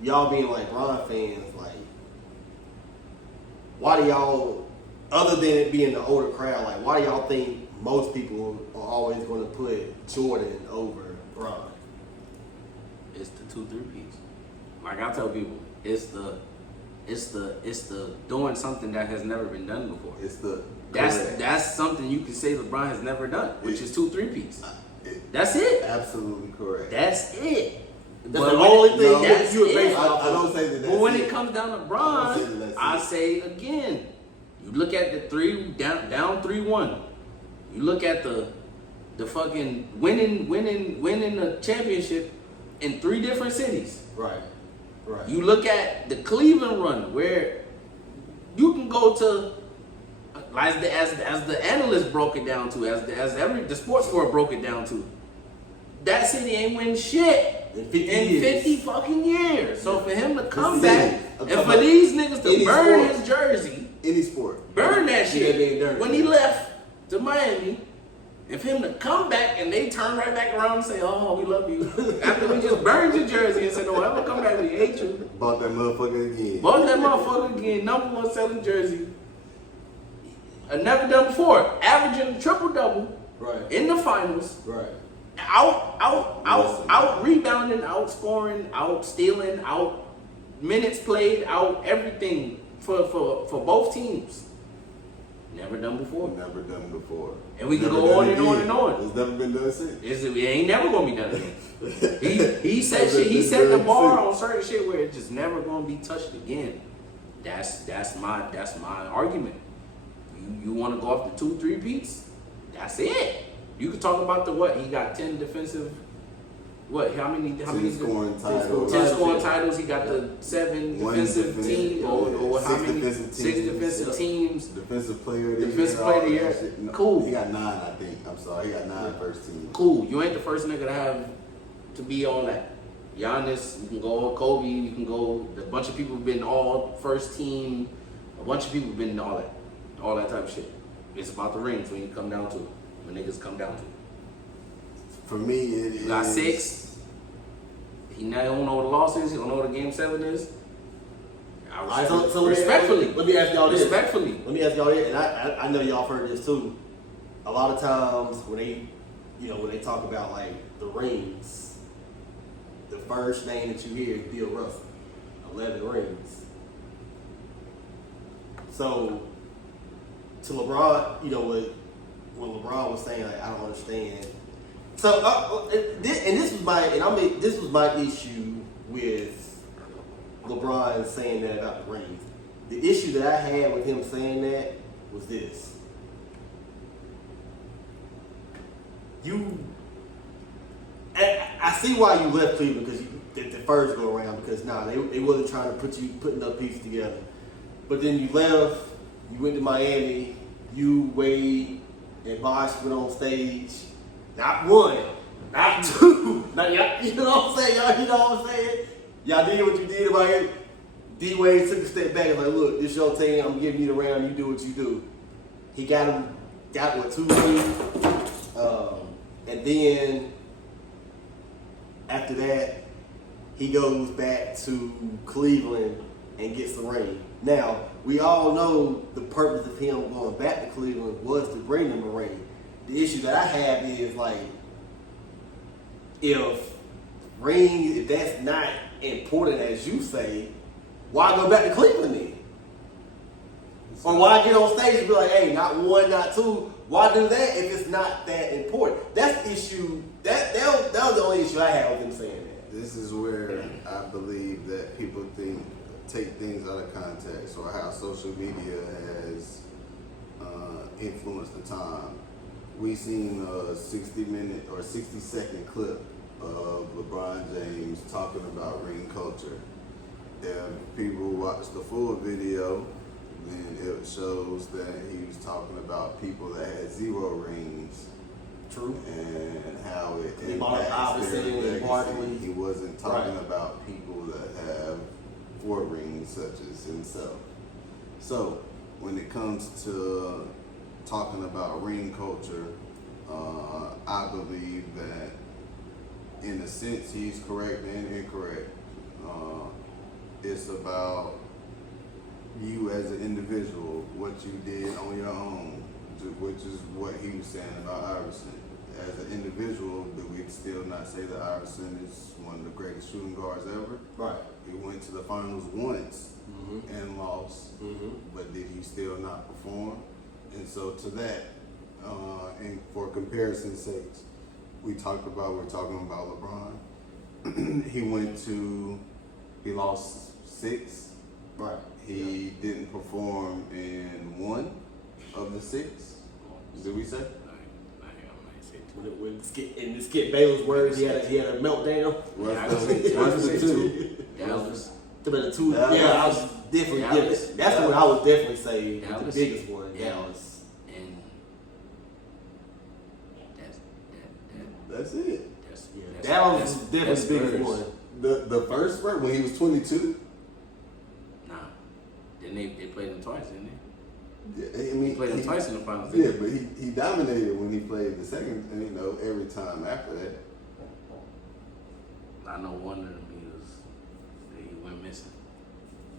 y'all being like Bron fans, like why do y'all, other than it being the older crowd, like why do y'all think most people are always going to put Jordan over Bron? it's the 2-3 piece. Like I tell people, it's the doing something that has never been done before. It's the That's something you can say LeBron has never done, which is 2-3 piece. it- That's it. absolutely correct. That's it. That's But the when only it- thing that's you would it. base I don't say that. That's But when it. it comes down to I don't say Bron, that that's I it. say again, you look at the down 3-1. You look at the fucking winning the championship in 3 different cities. Right. You look at the Cleveland run where you can go to, as the analysts broke it down to, as the sports score broke it down to, that city ain't win shit In 50 in years. 50 fucking years. So for him to come city. back I'm and talking for about these niggas to any burn sport. his jersey, Any sport. burn that Yeah, shit they done. when he left to Miami. And for him to come back and they turn right back around and say, "Oh, we love you," after we just burned your jersey and said, "Don't ever come back, we hate you." Bought that motherfucker again. Bought that motherfucker again, number 1 selling jersey. Never done before. Averaging a triple-double Right. in the finals. Right. Out rebounding, out scoring, out stealing, out minutes played, out everything for both teams. Never done before. Never done before. And we can Never go done on and again. on and on. It's never been done since. It ain't never gonna be done again. He said shit. He set the bar on certain shit where it's just never gonna be touched again. That's my argument. You want to go off the 2-3 piece? That's it. You could talk about the what he got 10 defensive. What? How many? 10 scoring titles. 10 scoring titles. He got the 7 One defensive defense- team, or how 6 many? defensive 6 teams. defensive teams. Defensive player of the Defensive year. player of the all year. that shit. No, Cool. He got 9, I think. I'm sorry. He got 9 first team. Cool. You ain't the first nigga to have to be on that. Giannis, you can go Kobe, you can go. A bunch of people have been all first team. A bunch of people have been all that type of shit. It's about the rings when you come down to it. When niggas come down to it. For me, it is. You got 6. He now don't know what the loss is. He don't know what the game 7 is. All right, so respectfully. let me ask y'all this. Respectfully. Let me ask y'all this, and I know y'all heard this too. A lot of times when they talk about like the rings, the first name that you hear is Bill Russell, 11 rings. So to LeBron, when LeBron was saying like I don't understand. So this was my issue with LeBron saying that about the rings. The issue that I had with him saying that was this. I see why you left Cleveland because the first go around because they wasn't trying to put enough pieces together. But then you left, you went to Miami, you, Wade, and Bosh went on stage. Not one, not two. Not y'all, you know what I'm saying? Y'all, you know what I'm saying? Y'all did what you did about it. D Wade took a step back and was like, look, this your team, I'm giving you the round, you do what you do. He got what, 2 rings? And then after that, he goes back to Cleveland and gets the ring. Now, we all know the purpose of him going back to Cleveland was to bring them a ring. The issue that I have is like, if that's not important as you say, why go back to Cleveland then? Or why get on stage and be like, hey, not one, not two? Why do that if it's not that important? That's the issue. That was the only issue I had with him saying that. This is where I believe that people take things out of context, or how social media has influenced the time. We seen a 60-minute or 60-second clip of LeBron James talking about ring culture. If people watch the full video, then it shows that he was talking about people that had 0 rings. True. And how it impacts their legacy. He wasn't talking about people that have 4 rings, such as himself. So when it comes to talking about ring culture, I believe that in a sense he's correct and incorrect. It's about you as an individual, what you did on your own, which is what he was saying about Iverson. As an individual, do we still not say that Iverson is one of the greatest shooting guards ever? Right. He went to the finals once and lost, but did he still not perform? And so to that, and for comparison's sake, we're talking about LeBron. He lost 6. Right. He didn't perform in 1 of the 6. Did we say? In Skip Bayless' words, he had a meltdown. What's the 2? Dallas. The 2. Yeah, I was definitely. Dallas. That's what I would definitely say Dallas. the biggest one. Yeah. Dallas. And That's it. Dallas was definitely the biggest one. The first when he was 22. Nah. Then they played him twice, didn't they? Yeah, I mean, He played him twice in the finals. Yeah, but he dominated when he played the second. Every time after that. I know one of them he went missing,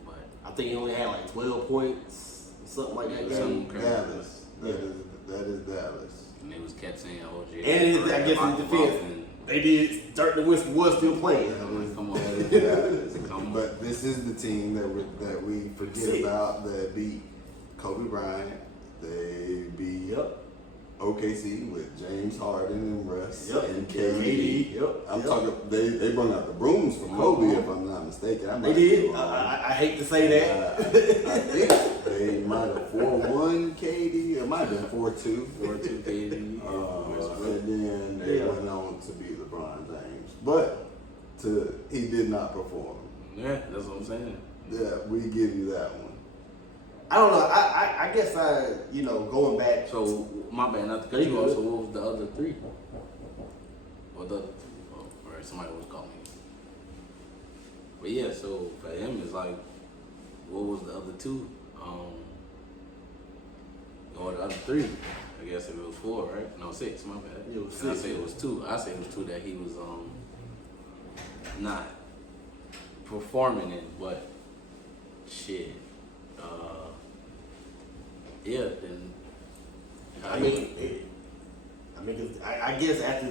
but I think he only had like 12 points, something like that. Something crazy. Dallas. Yeah. That is Dallas. And they was kept saying OJ. And I guess in defense, they did. Dirk Winston was still playing. Come on. Come on. But this is the team that we forget about that beat Kobe Bryant. They beat OKC with James Harden and Russ and KD. I'm talking. They brought out the brooms for Kobe, if I'm not mistaken. They did. I hate to say that. I think they might have 4-1 KD. It might have been 4-2. 4-2 KD. And then they went on to beat LeBron James, but he did not perform. Yeah, that's what I'm saying. Yeah, we give you that one. I don't know. I guess going back. So my bad, not to cut you off. So what was the other 3? Or the or somebody was calling me. But yeah, so for him it's like, what was the other 2? Or the other 3? I guess if it was 4, right? No, 6. My bad. It was 6. I say it was 2. I say it was 2 that he was not performing in, but shit. Yeah, then. I guess after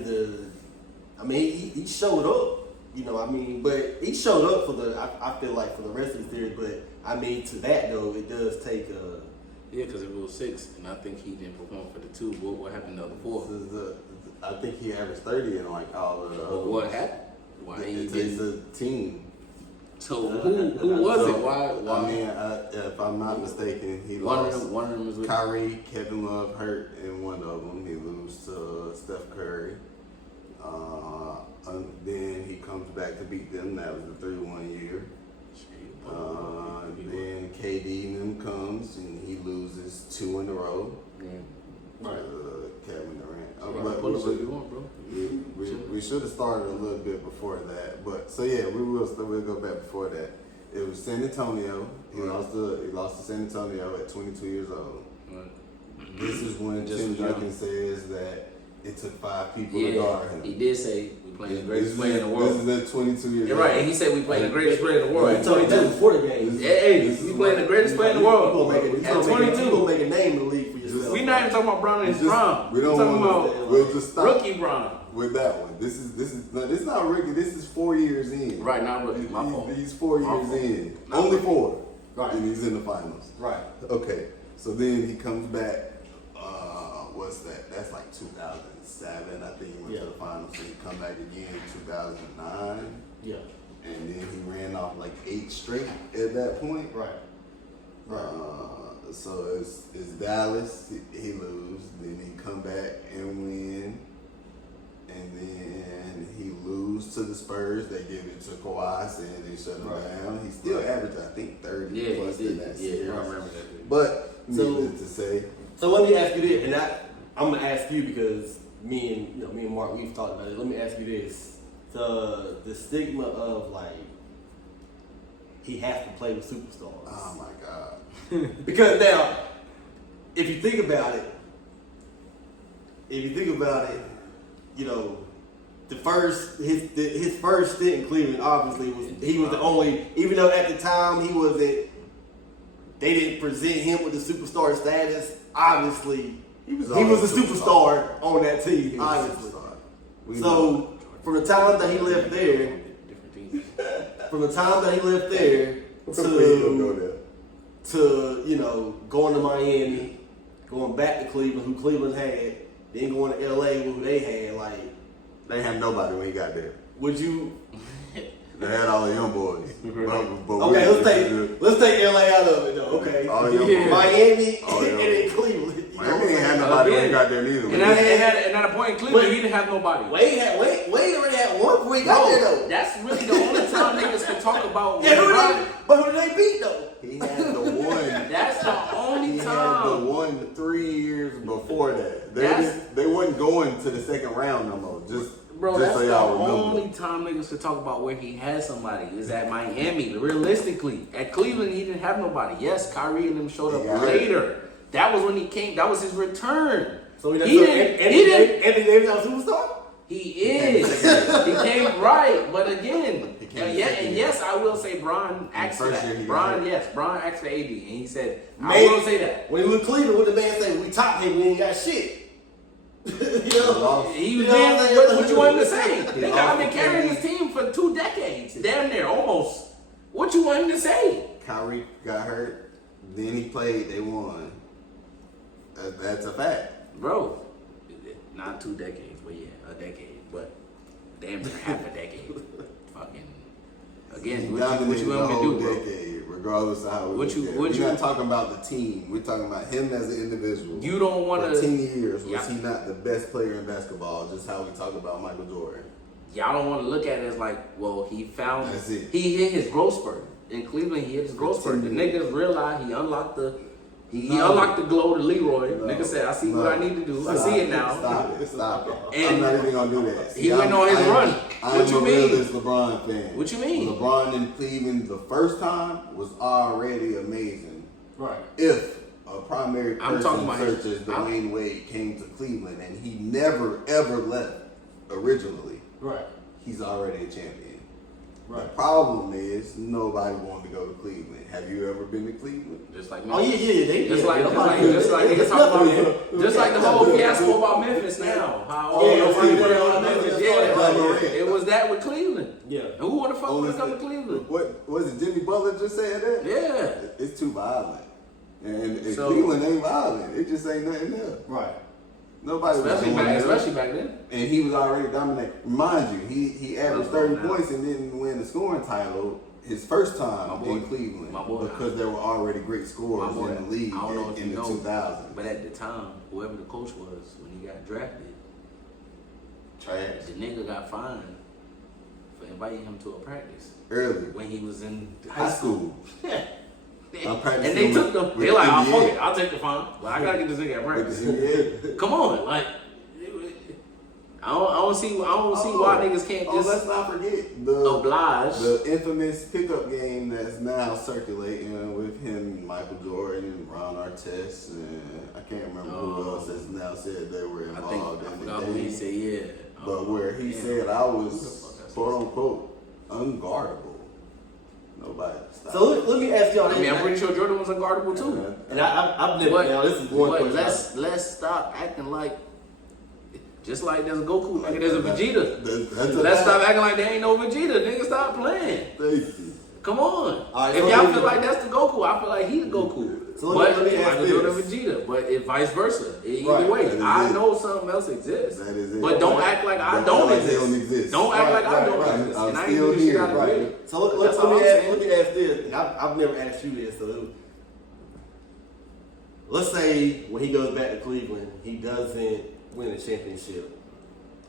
he showed up, you know. I mean, but he showed up for I feel like for the rest of the series. But I mean, to that though, it does take Yeah, because it was 6, and I think he didn't perform for the 2. What happened to the other 4? I think he averaged 30 in like all of the. Well, what happened? Why he It's didn't? a team. So who was it? Why? I mean, if I'm not mistaken, he lost. One of them was with Kyrie, Kevin Love hurt in one of them. He loses to Steph Curry. And then he comes back to beat them. That was the 3-1 year. Then KD and them comes and he loses 2 in a row. right. Kevin Durant. Pull up if you want, bro. We should have started a little bit before that, but so yeah, we'll go back before that. It was San Antonio. He lost to San Antonio at 22 years old. Right. This is when Tim Duncan says that it took 5 people to guard him. He did say we playing the greatest player in the world. This is at 22 years old. You're right, and he said we playing the greatest player in the world. He told me that before the game. Hey, we playing the greatest player in the world. At 22. You gonna make a name in the league for yourself. We not even talking about Brown and his prime. We don't talking want to. about We'll just stop rookie Brown. with that one. This is not rookie. This is 4 years in. Right, not rookie. My fault. He's 4 My years fault. in. Not Only rookie. 4. Right. And he's in the finals. Right. Okay. So then he comes back. What's that? That's like 2007. I think he went to the finals. So he come back again in 2009. Yeah. And then he ran off like 8 straight at that point. Right. So it's Dallas. He lose. Then he come back and win. And then he lose to the Spurs. They give it to Kawhi, saying they shut him down. He still averaged, I think, 30 plus in that series. I remember that. But needless to say, So let me ask you this, and I'm gonna ask you because me and Mark, we've talked about it. Let me ask you this: the stigma of like he has to play with superstars. oh my God. Because now, if you think about it, you know, his first stint in Cleveland obviously was the only, even though at the time they didn't present him with the superstar status. Obviously, he was a superstar on that team. Obviously, so from the time that he left there, to you know, going to Miami, going back to Cleveland, who Cleveland had, then going to LA, who they had, like They had nobody when he got there. would you? They had all the young boys. Okay, let's take LA out of it though. Okay, All the young boys. Miami All the and young then Cleveland. You know Miami what I'm ain't had saying? nobody when he got there neither. And at a point in Cleveland, he didn't have nobody. Wade already had one before he got there though. That's really the only time niggas can talk about Yeah, LeBron. but who did they beat though? He had the one. That's the only He had the time. one 3 years before that. That's- They wasn't going to the second round no more. Just Bro, that's so the y'all remember. only time niggas could talk about where he had somebody is at Miami. Realistically, at Cleveland, he didn't have nobody. Yes, Kyrie and them showed up Yeah. later. That was when he came. That was his return. So he He didn't. Anthony Davis not a superstar. He is. He came right, but again, He came yeah, second and year. yes, I will say Bron asked for first year that. he Bron, got yes, Bron asked for AD, and he said, I Man, will say that. When he was Cleveland, what the man say? We top him, we ain't got shit. You know? He was You know being what I'm saying? what you wanted to say. Nigga, lost I've been to carrying KD. this team for 2 decades, damn near, almost. What you want him to say? Kyrie got hurt. Then he played. They won. That's a fact. Bro, not 2 decades, but yeah, a decade, but damn near half a decade. Fucking, again, He what dominated you the want me to whole do, bro? decade, regardless of how we What look you- at it. what We're you- not talking about the team. We're talking about him as an individual. You don't want For to. 10 years, was Yeah. he not the best player in basketball? Just how we talk about Michael Jordan. Y'all don't want to look at it as like, well, he found. That's it. He hit his growth spurt in Cleveland. He hit his growth spurt. The niggas realized he unlocked the. He unlocked the glow to Leroy. No. Nigga said, I see what I need to do. I Stop see it now. Stop it. And I'm not even gonna do that. he went on his run. I'm What you a mean? realist LeBron fan. What you mean? LeBron in Cleveland the first time was already amazing. Right. If a primary I'm talking person about such as his- Dwayne Wade came to Cleveland and he never ever left originally, Right. he's already a champion. Right. The problem is nobody wanted to go to Cleveland. Have you ever been to Cleveland? Just like Oh yeah. Just like niggas talk about just like the whole fiasco about Memphis now. How nobody wanna go to Memphis. Yeah. It was that with Cleveland. Yeah. And who wanna fuck wanna come to Cleveland? What was it? Jimmy Butler just said that? Yeah. It's too violent, and So- Cleveland ain't violent. It just ain't nothing there. Right. Nobody was doing Especially that. back then. And he was already dominating. Mind you, he averaged 30 now. points and didn't win the scoring title his first time My boy. in Cleveland My boy. because there were already great scorers My boy. in the league I don't know if in you the know, 2000s. But at the time, whoever the coach was when he got drafted, Trash. the nigga got fined for inviting him to a practice Early. when he was in High school. I'm practicing And they took them. with They're like, "I'll NBA. fuck it. I'll take the fine. But I gotta get this nigga at With practice." the NBA. Come on, like, I don't see why niggas can't let's just not forget the oblige. the infamous pickup game that's now circulating with him, and Michael Jordan, and Ron Artest, and I can't remember who else has now said they were I involved in forgot the when he game. said, yeah. But where he Damn. said I Who the was fuck that's quote unquote unguardable. Nobody stopped. So let me ask y'all. I mean, I'm pretty sure Jordan was unguardable too. And I've never. Now this is one But question. let's stop acting like, just like there's a Goku, nigga, there's a Vegeta. That's a Let's stop fact. acting like there ain't no Vegeta. Nigga, stop playing. Thank you. Come on. Alright, If so y'all let me- feel like that's the Goku, I feel like he the Goku. So let me ask Michael Jordan this. Vegeta. But if vice versa. Either Right, way, that is I it. know something else exists. That is it. But don't act like I Don't don't act like they exist. don't exist. Don't act like I Right, don't right. exist. I'm And I ain't still do shit here, out of Right. it. So let That's all I'm me saying. ask this. And I've never asked you this. So let's say when he goes back to Cleveland, he doesn't win a championship.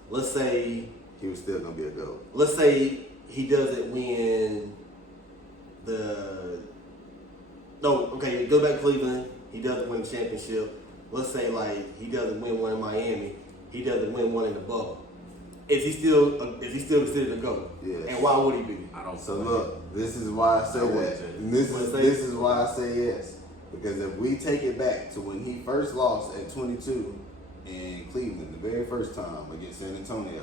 Let's say He was still gonna be a GOAT. let's say he doesn't win he goes back to Cleveland, he doesn't win the championship. Let's say like he doesn't win one in Miami, he doesn't win one in the bubble. Is he still considered a GOAT? Yes. And why would he be? I don't So feel like look, this is why I say I wouldn't that. say that. And this Wouldn't say this it? is why I say yes. Because if we take it back to when he first lost at 22 in Cleveland, the very first time against San Antonio,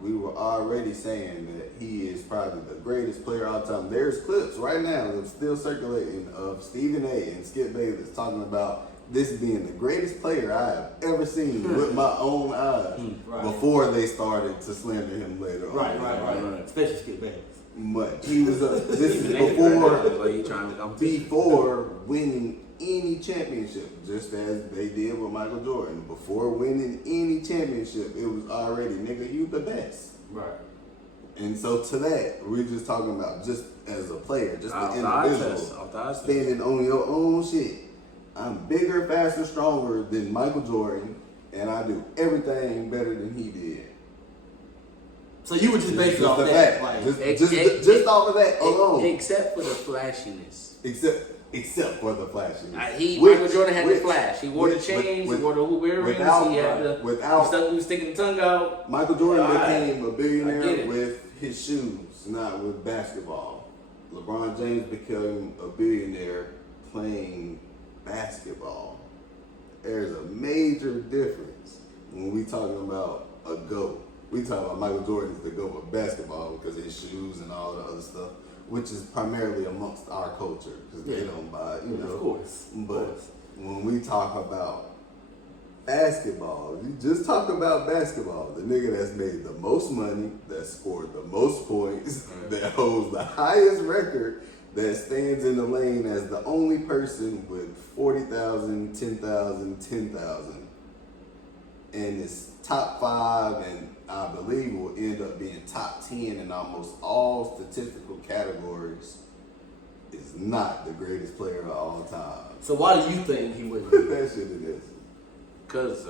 we were already saying that he is probably the greatest player all time. There's clips right now that's still circulating of Stephen A. and Skip Bayless talking about this being the greatest player I have ever seen with my own eyes Right. before they started to slander him later on. Right. Especially Skip Bayless. But he was this is Even they figured that out, before like he trying to competition. before winning any championship, just as they did with Michael Jordan. Before winning any championship, it was already, nigga, you the best. Right. And so to that, we're just talking about just as a player, just Off an the eye individual, test, off the eye test. standing on your own shit. I'm bigger, faster, stronger than Michael Jordan, and I do everything better than he did. So you were just based off the that, fact. like Just off of that alone. Except for the flashiness. Except for the flashiness. Michael Jordan had the flash. He wore the chains, he wore the hoop earrings, without- he had the without- he was sticking the tongue out. Michael Jordan Alright. became a I get billionaire it. with his shoes, not with basketball. LeBron James became a billionaire playing basketball. There's a major difference when we talking about a GOAT. We talking about Michael Jordan's the GOAT of basketball because of his shoes and all the other stuff, which is primarily amongst our culture because they don't buy, you know. Of course. But when we talk about basketball, you just talk about basketball. The nigga that's made the most money, that scored the most points, that holds the highest record, that stands in the lane as the only person with 40,000, 10,000, 10,000, and is top 5, and I believe will end up being top 10 in almost all statistical categories, is not the greatest player of all time. So why do you think he wouldn't be? That shit it is. Cause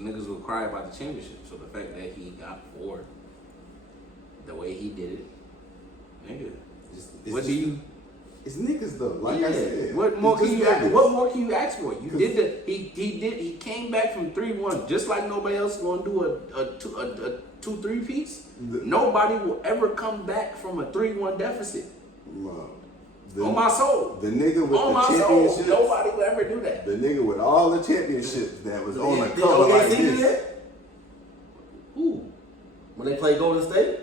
niggas will cry about the championship. So the fact that he got 4, the way he did it, nigga. It's niggas though. Like I said, What more it's can you just ask? niggas. What more can you ask for? You did the he came back from 3-1 just like nobody else is gonna do a 2-3 piece. Nobody will ever come back from a 3-1 deficit. On my soul. The nigga with On the my soul. championships. Nobody will ever do that. The nigga with all the championships that was on a Did cover like OKC do this. that? Who? when they played Golden State,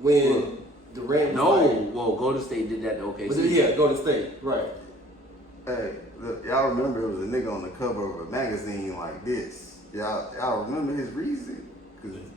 when Durant was fired. Well, Golden State did that to OKC. Yeah, Golden State, right. Hey, look, y'all remember it was a nigga on the cover of a magazine like this. Y'all remember his reason?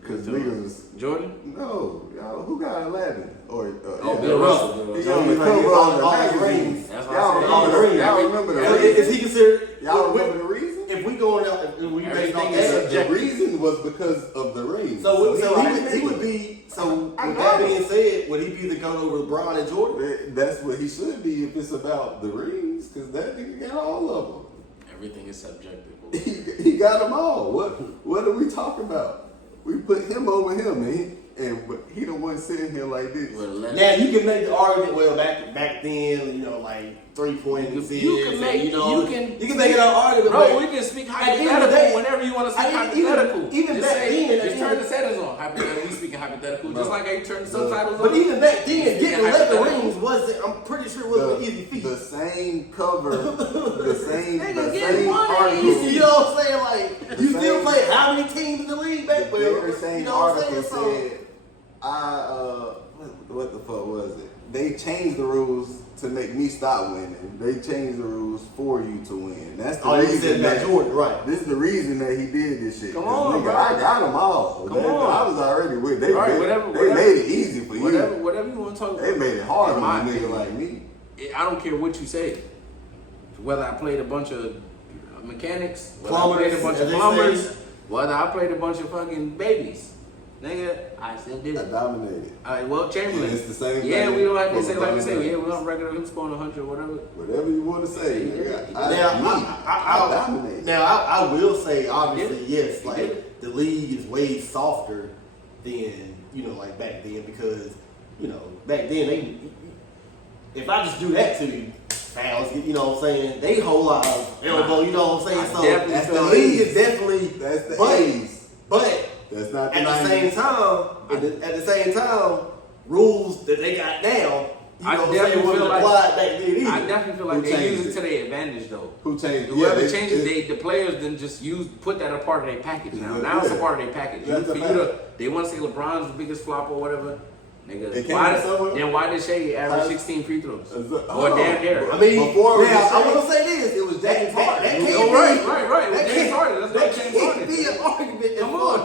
Cause niggas was Jordan? No, y'all who got 11 or Bill Russell. He's on the cover of the magazine. That's what I said. Y'all remember the reason? Is he considered? Y'all remember the reason? If we going out, if we based on Everything that, The reason was because of the ring. so he he would be. So I with got that him. being said, would he be the GOAT over LeBron and Jordan? That's what he should be if it's about the rings, because that nigga got all of them. Everything is subjective. He got them all. What are we talking about? We put him over him, and he the one sitting here like this. Now you can make the argument. Well, back then, like 3-point You can make you can make it an argument. Bro, we can speak hypothetical whenever you want to speak hypothetical. Even back then, just turn the settings on. Hypothetical, we speaking hypothetical, just like how you turn the subtitles on. But even back then, getting 11 rings wasn't. I'm pretty sure it wasn't an easy feat. The same cover, the same article. article. You know what I'm saying? Like you still play how many teams in the league back then? The same article said, what the fuck was it? They changed the rules to make me stop winning. They changed the rules for you to win. That's the reason that Jordan, right? This is the reason that he did this shit. Come on, nigga, bro. I got them all. Come on. I was already with. They Whatever, made it easy for you. Whatever you want to talk about. They made it hard In on my a nigga opinion, like me. I don't care what you say. Whether I played a bunch of mechanics, whether Plumbers, I played a bunch of as they plumbers, say. whether I played a bunch of fucking babies. Nigga, I still did I it. dominated. Chamberlain. And it's the same Yeah, thing we don't have to for say like we say. LeBron Yeah, James. we're on record of him scoring 100 or whatever. Whatever you want to say, nigga. I dominated. Now I will say, obviously, Yeah. yes, like the league is way softer than like back then because back then if I just do that to you, fouls, you know what I'm saying? They whole lot of elbow, you know what I'm saying? So That's the league is definitely That's the A's. but That's not the at the 90s. same time, at the same time, rules that they got now, I you know, definitely wasn't feel like- applied back then either. I definitely feel like Who they changed use it it? to their advantage though. Who changed it? Whoever Yeah, changes, the players then just put that a part of their package now. Yeah. Now it's a part of their package. That's a For you fact. to, they want to say LeBron's the biggest flop or whatever. It Nigga, came why, from somewhere? then why did Shea average How- 16 free throws? Hold Or on. damn near. I mean, Before it now, was I'm James- gonna say this: it was James Harden. That can't Oh, be right. It was that James can't- Harden. That's that not James can't Harden. be an argument. Come on.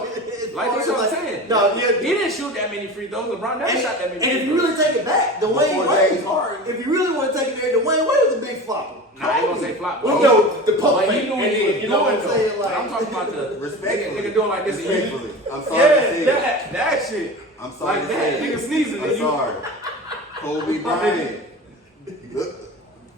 Like that's what I'm saying. No, He didn't shoot that many free throws. LeBron never shot that many and free if you throws. really take it back, Dwayne Before Wade, James Harden. if you really want to take it there, Dwayne Wade was a big flopper. Nah, I ain't gonna say flop. Well, but no, the pump but fake. he knew And what he then, was you know what I'm doing, saying? though. But I'm talking about the Respectfully. nigga doing like this. and Respectfully. I'm sorry to say Yeah, that shit. I'm sorry Like to that. say Nigga sneezing I'm and you. sorry. Kobe Bryant.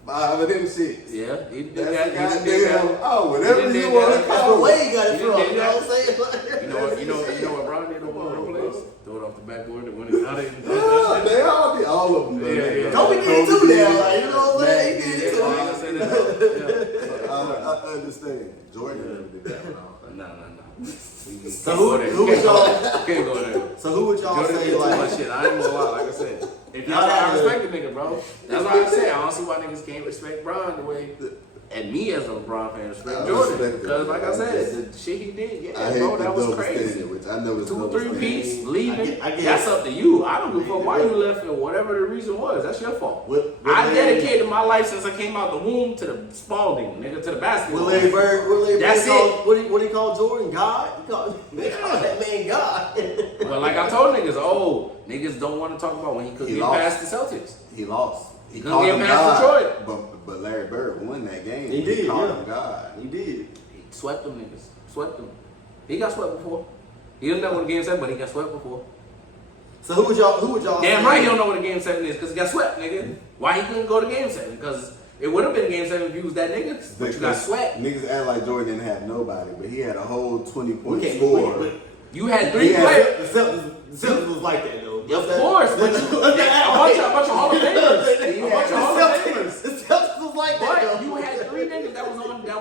5 of them shits. Yeah, he did That's that. the He did goddamn. that. Oh, whatever He did you want to that. That's call where it. Wade got it You from. did You know that. what I'm saying? You know what Bron did on one of the plays? Throw it off the backboard and win it. How they Yeah, they all did. All of them. Yeah. Kobe did it too now. Like, you know what I'm saying? He did it Yeah, I too. said that. I understand. Jordan never did that one. Nah. So who would y'all? Can't go there. So who would y'all Jordan say did too much like? shit. I ain't gonna lie, like I said. That's why I respect the nigga, bro. That's why I say I don't see why niggas can't respect Bron the way. And me as a LeBron fan respect I Jordan. respect it. Because like I said, the shit he did, I yeah, hate bro, the that was double crazy. standard, which I know is 2 or double 3 standard. piece leaving. I guess- That's up to you. I don't give a fuck why you left and whatever the reason was. That's your fault. What I Larry- dedicated my life since I came out the womb to the Spalding, nigga, to the basketball. What Larry Bird That's called, what he called Jordan? God? They call that man God. But like I told niggas, niggas don't want to talk about when he couldn't He get lost. past the Celtics. He lost. He Couldn't called get him past God. Detroit. But Larry Bird won that game. He did, called yeah. him God. He did. He swept them niggas. Swept them. He got swept before. He doesn't know what a game 7, but he got swept before. So who would y'all? Damn say? right he don't know what a game 7 is because he got swept, nigga. Why he couldn't go to game 7? Because it would have been game 7 if he was that nigga. But you got swept. Niggas act like Jordan didn't have nobody, but he had a whole 20-point We can't- score. we- You had 3 He had- players. The Celtics was like that though. Of course, but you, a bunch of Hall of Famers. He A bunch had- of Hall of Famers. The Celtics was like that But though. you had 3 niggas that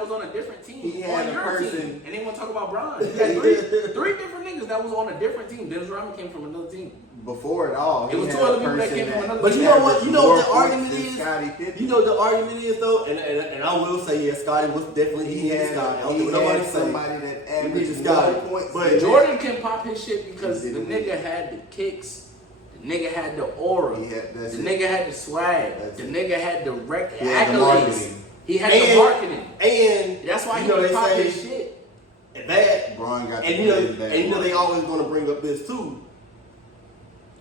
was on a different team. He had on a your person- team. And they want to talk about Bron. You had three different niggas that was on a different team. Dennis Rodman came from another team. Before it all, It was he 2 had other a people that person came from another But team. you know what? You know what the more argument points than is. Scottie Pippen. You know what the argument is though, and I will say, yeah, Scotty was definitely He had Scotty. I don't care what he nobody had say. somebody that average just got it. points. But Jordan can pop his shit because He the did. nigga had the kicks, the nigga had the aura, He had- the that's it. nigga had the swag, That's the it. nigga had the He had the accolades. marketing. He had the marketing. And That's why you he know can they pop say his shit. that. Bron got And the you know, bad and you know they marketing. always gonna bring up this too.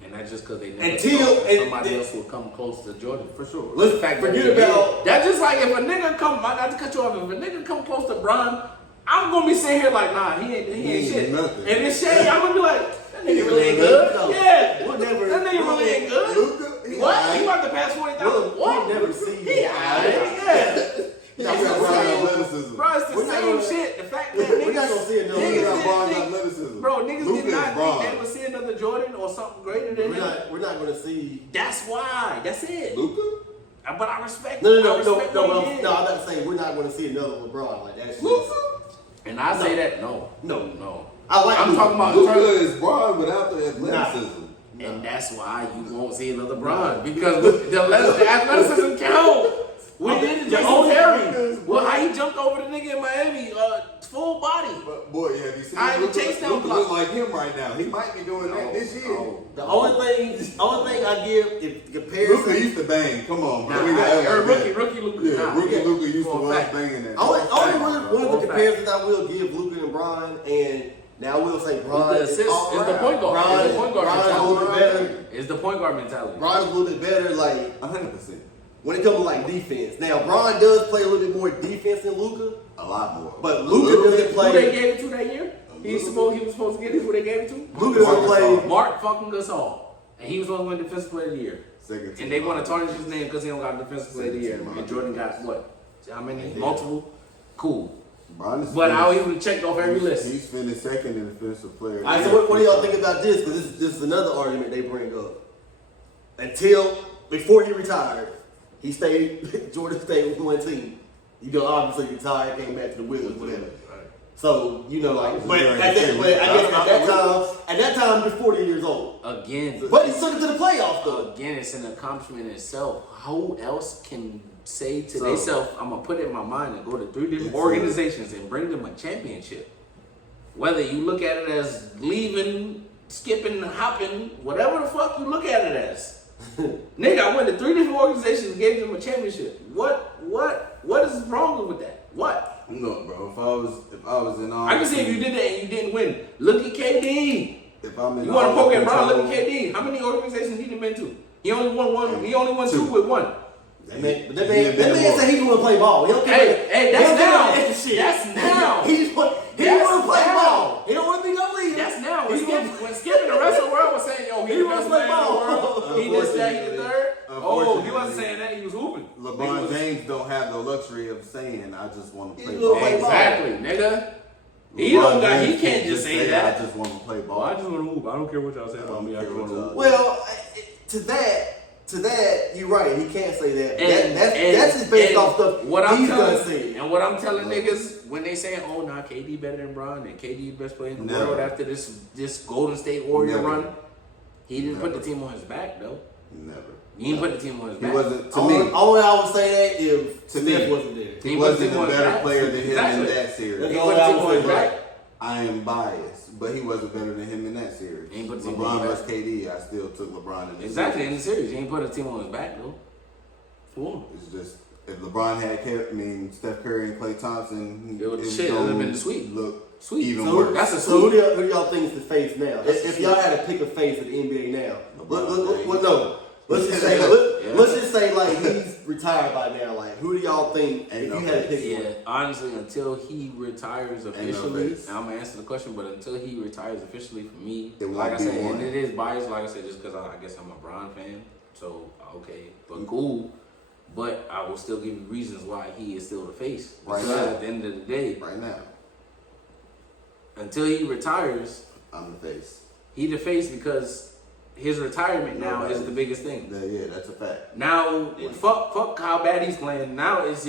And that's just because they never Until- thought that and- somebody else would come close to Jordan. For sure. Let's The fact that forget he did. about. That's just like if a nigga come, not to cut you off, if a nigga come close to Bron, I'm gonna be sitting here like, nah, he ain't shit. nothing. If it's Shay, I'm gonna be like, that He nigga really ain't really good. ain't good. Yeah, We'll never- that nigga really ain't good. Luka, he What? alright. He about to pass 40,000? What? We'll never see He that. alright, yeah. He It's got the Bron same- athleticism. Bro, it's the We're not same gonna- shit. The fact that We're not gonna see another- He niggas got didn't Bron's think, athleticism. bro, niggas Luka did not is Bron. think they would see another Jordan or something greater than him. We're not gonna see. That's why. That's it. Luka? But I respect. No, I no, respect what he I'm did. not saying we're not gonna see another LeBron like that. Luka? And I say that no. No. I like I'm Luka. talking about Luka Jordan. is Bron without the athleticism. And that's why you won't see another Bron because the athleticism count. We did it, The Jason only Terry. difference- Well, how he jumped over the nigga in Miami, full body. But boy, have you seen I had to Luka? chase down Luka block. look like him right now. He might be doing that this year. The only thing I give if comparison. Luka used to bang. Come on, Nah, bro. We gotta act like that. rookie Luka. Yeah, Nah, rookie Luka used to for a love fact. banging that. Only fact, one bro. of the For a fact. comparisons I will give Luka and Bron, and now I will say Bron The is assist all is the right. point guard. Bron, It's the point guard Bron is a little bit mentality. better. It's the point guard mentality. Bron is a little bit better, like 100%. when it comes to like defense. Now Bron does play a little bit more defense than Luka, A lot more. but A Luka little doesn't bit. Who play. they gave it to that year? He was supposed to get it. Who they gave it to? Luka doesn't play. Mark fucking Gasol. And he was going to win Defensive Player of the Year. Second And they want to tarnish his name because he don't got Defensive Player of the Year. Second And Jordan got what? How many? Yeah. Multiple? Cool. Bron is But I finished- would have checked off every list. He's finished second in defensive player. All right, so what do y'all think about this? Because this is another argument they bring up. Before he retired, he stayed. Jordan stayed with one team. You know, obviously retired, came back to the Wizards, whatever. So you know, like, but I guess at that time, you're 40 years old. Again. But he took it to the playoffs, though. Again, it's an accomplishment in itself. Who else can say to So- themselves, I'm going to put it in my mind and go to 3 different It's organizations and bring them a championship? Whether you look at it as leaving, skipping, hopping, whatever the fuck you look at it as. Nigga, I went to 3 different organizations and gave them a championship. What is wrong with that? What? Look, bro. If I was in all, I can see if you did that and you didn't win. Look at KD. If I'm in You want to all poke at Bron? Look control- at KD. How many organizations he done been to? He only won one. He only won 2 2. with 1. That man Yeah, said he didn't want to play ball. He don't care. Hey, that's he don't care now. about that shit. That's now. He just want to That's play now. ball. He don't want to be no leader. That's now. When He Skip, when Skip and the rest of the world was saying, yo, he He the wants best to play player in the ball. world. He this, that, he the third. Oh, he wasn't Unfortunately. saying that. He was hooping. Nigga LeBron was- James don't have the luxury of saying, "I just want to play He ball." will play ball. Exactly, nigga. He LeBron don't got. He James can't just say "I that. just want to play ball." Well, I just want to hoop. I don't care what y'all say about me. I just want to hoop. Well, to that, you're right. He can't say that. And That's just based and off stuff what I'm he's telling, done said. and what I'm telling niggas when they say, "Oh, nah, KD better than Bron and KD the best player in the Never. world after this Golden State Warrior Never. run," he didn't put Never. the team on his back though. Never. He didn't put the team on his He back. wasn't. To Only me, I would say that if To Steph me. wasn't there. He he put the wasn't team a on his better back. player than him Exactly. in that series. That's He all put the I team would on his say. back. I am biased, but he wasn't better than him in that series. He ain't put the team on LeBron his versus KD, I still took LeBron in the Exactly in series. the series, he ain't put a team on his back though. Cool. It's just if LeBron had Steph Curry and Klay Thompson, It would- was shit, it would've gonna been sweet. Look Sweet. even So, worse. That's a so who sweep. do y'all think is the face now? That's If a y'all sweep. had to pick a face of the NBA now, LeBron James. no. Let's just say, Yeah. let's just say like he's retired by now. Like, who do y'all think Ain't if no you had to pick Yeah, one? honestly, until he retires no officially, face. and I'm gonna answer the question, but until he retires officially for me, It won't like I be said, one. and it is biased, like I said, just because I guess I'm a Bron fan, so okay, but cool. But I will still give you reasons why he is still the face. Right Because now. at the end of the day, right now, until he retires, I'm the face. he the face because his retirement now is the biggest thing. Yeah, that's a fact. Now, fuck how bad he's playing. Now it's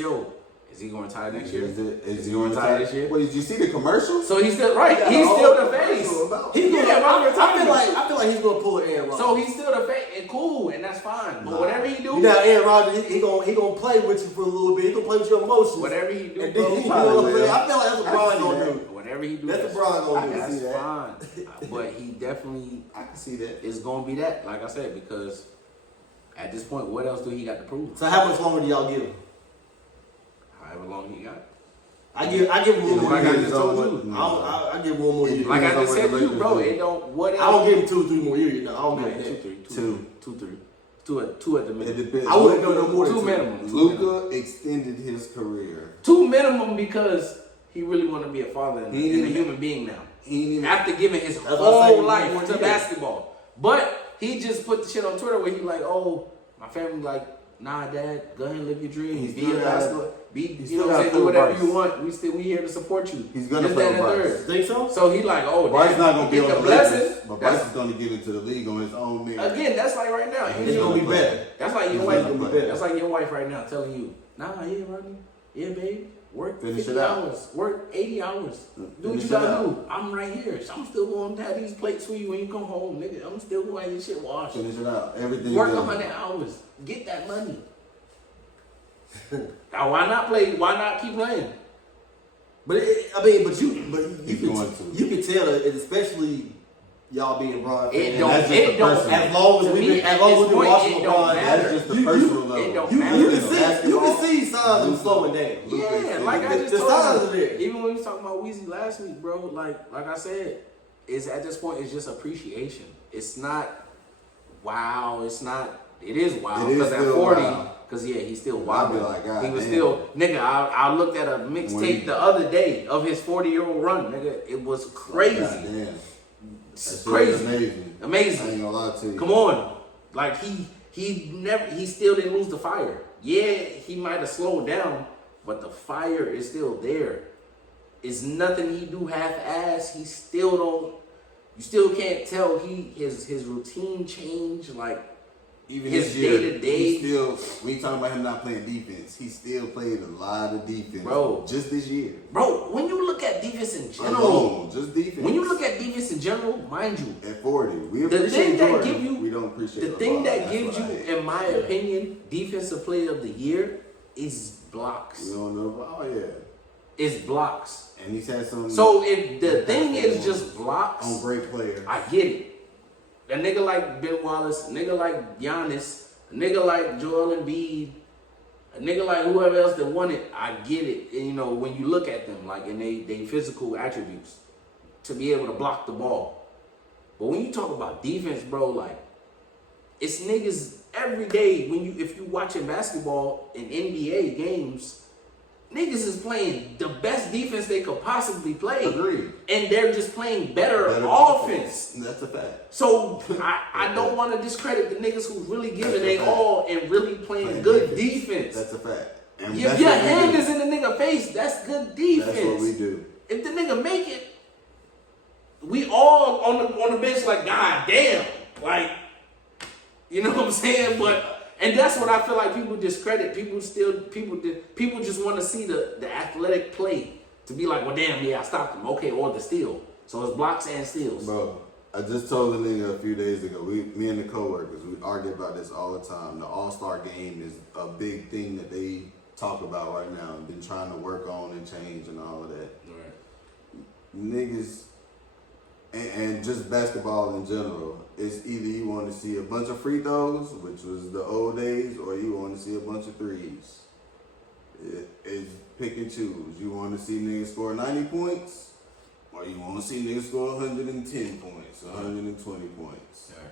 Is he going to retire next year? Is he going to retire this year? Wait, did you see the commercial? So he's still right. He's still the face. I feel like he's gonna pull Aaron Rodgers. So he's still the face, and cool, and that's fine. But whatever he do, you know, Aaron Rodgers, he gonna play with you for a little bit. He gonna play with your emotions. Whatever he do, and bro, then, you know what I'm saying? I feel like that's what Brian gonna do. Whatever he do, That's what Brian gonna do. That's fine. But he definitely, I can see that. is gonna be that. Like I said, because at this point, what else do he got to prove? So how much longer do y'all give him? However long he got. I give him one more Like I year. just told you. I give him one more year. Like I just said to you, bro, it don't. What else? I don't give him 2 or 3 more years. No, I don't give him that. Two at the It minimum. depends. I wouldn't go no more than Two 2. minimum. Luka extended his career. Two minimum because he really want to be a father and a human being now. He ain't even After giving his That's what I'm whole saying, life more to years. basketball. But he just put the shit on Twitter where he like, oh, my family like, nah, Dad, go ahead and live your dream. He's Be still a gotta- basketball. Be, he's you know still what I'm gotta saying? Do play whatever Bryce. you want. We here to support you. He's gonna This, play that, and Bryce. third. Think so? So he like, oh, Bryce damn, not gonna be get on the the blessing. Lakers, but Bryce That's- is gonna get into the league on his own merit. Again, that's like right now. It's gonna be better. That's like your It's wife. gonna be better. That's like your wife right now telling you, nah, yeah, Rodney, yeah, babe, work Finish 50 it out. hours, work 80 hours, do what Finish you it gotta out. do. I'm right here. So I'm still going to have these plates for you when you come home, nigga. I'm still going to have your shit washed. Finish it out. Everything. Work done. 100 hours, get that money. Now, why not play? Why not keep playing? But you He's going to. you can tell that, especially y'all being Brian It fans. don't. that's just It the don't. person. As long as to we've me, been, at as long as this we've been point, watching it don't LeBron, matter. That's just the You- personal it level. don't you matter. can see signs of slowing down. Yeah, like I just The told signs you. are there. Even when we was talking about Weezy last week, bro, like I said, is at this point it's just appreciation. It's not wow. It's not. It is wow It is because at still 40, wow. because yeah, he's still I'll wild. be like, God he was damn. still nigga. I looked at a When mixtape he- the other day of his 40-year-old run, nigga. It was crazy. God damn. It's That's crazy. amazing. Amazing. I ain't gonna lie to you. Come on. Like he still didn't lose the fire. Yeah, he might have slowed down, but the fire is still there. It's nothing he do half-ass. He still don't, you still can't tell his routine changed. Like Even his this year, day-to-day- he still, when you talking about him not playing defense, he still played a lot of defense. Bro. Just this year. bro, when you look at defense in general, Alone, just defense. when you look at defense in general, mind you, at 40, we the appreciate thing that Jordan. give you we don't appreciate the thing LeBron. that That's gives you, what I hate. in my opinion, defensive player of the year is blocks. We don't know. Oh yeah, Is blocks. and he's had some. So if the thing is just blocks, on great players. I get it. A nigga like Ben Wallace, a nigga like Giannis, a nigga like Joel Embiid, a nigga like whoever else that won it, I get it. And, you know, when you look at them, like, in they physical attributes, to be able to block the ball. But when you talk about defense, bro, like, it's niggas every day if you watching basketball in NBA games, niggas is playing the best defense they could possibly play. Agreed. And they're just playing better offense. That's a fact. So I don't want to discredit the niggas who really giving they all and really playing good defense. That's a fact. And If that's your what we hand do. is in the nigga face, that's good defense. That's what we do. If the nigga make it, we all on the bench like, God damn, like, you know what I'm saying? And that's what I feel like people discredit. People just want to see the athletic play to be like, well, damn, yeah, I stopped him. Okay, or the steal. So it's blocks and steals. Bro, I just told a nigga a few days ago, me and the coworkers, we argue about this all the time. The All-Star game is a big thing that they talk about right now and been trying to work on and change and all of that. Right. Niggas, and just basketball in general, it's either you want to see a bunch of free throws, which was the old days, or you want to see a bunch of threes. It's pick and choose. You want to see niggas score 90 points, or you want to see niggas score 110 points, 120 points. Right.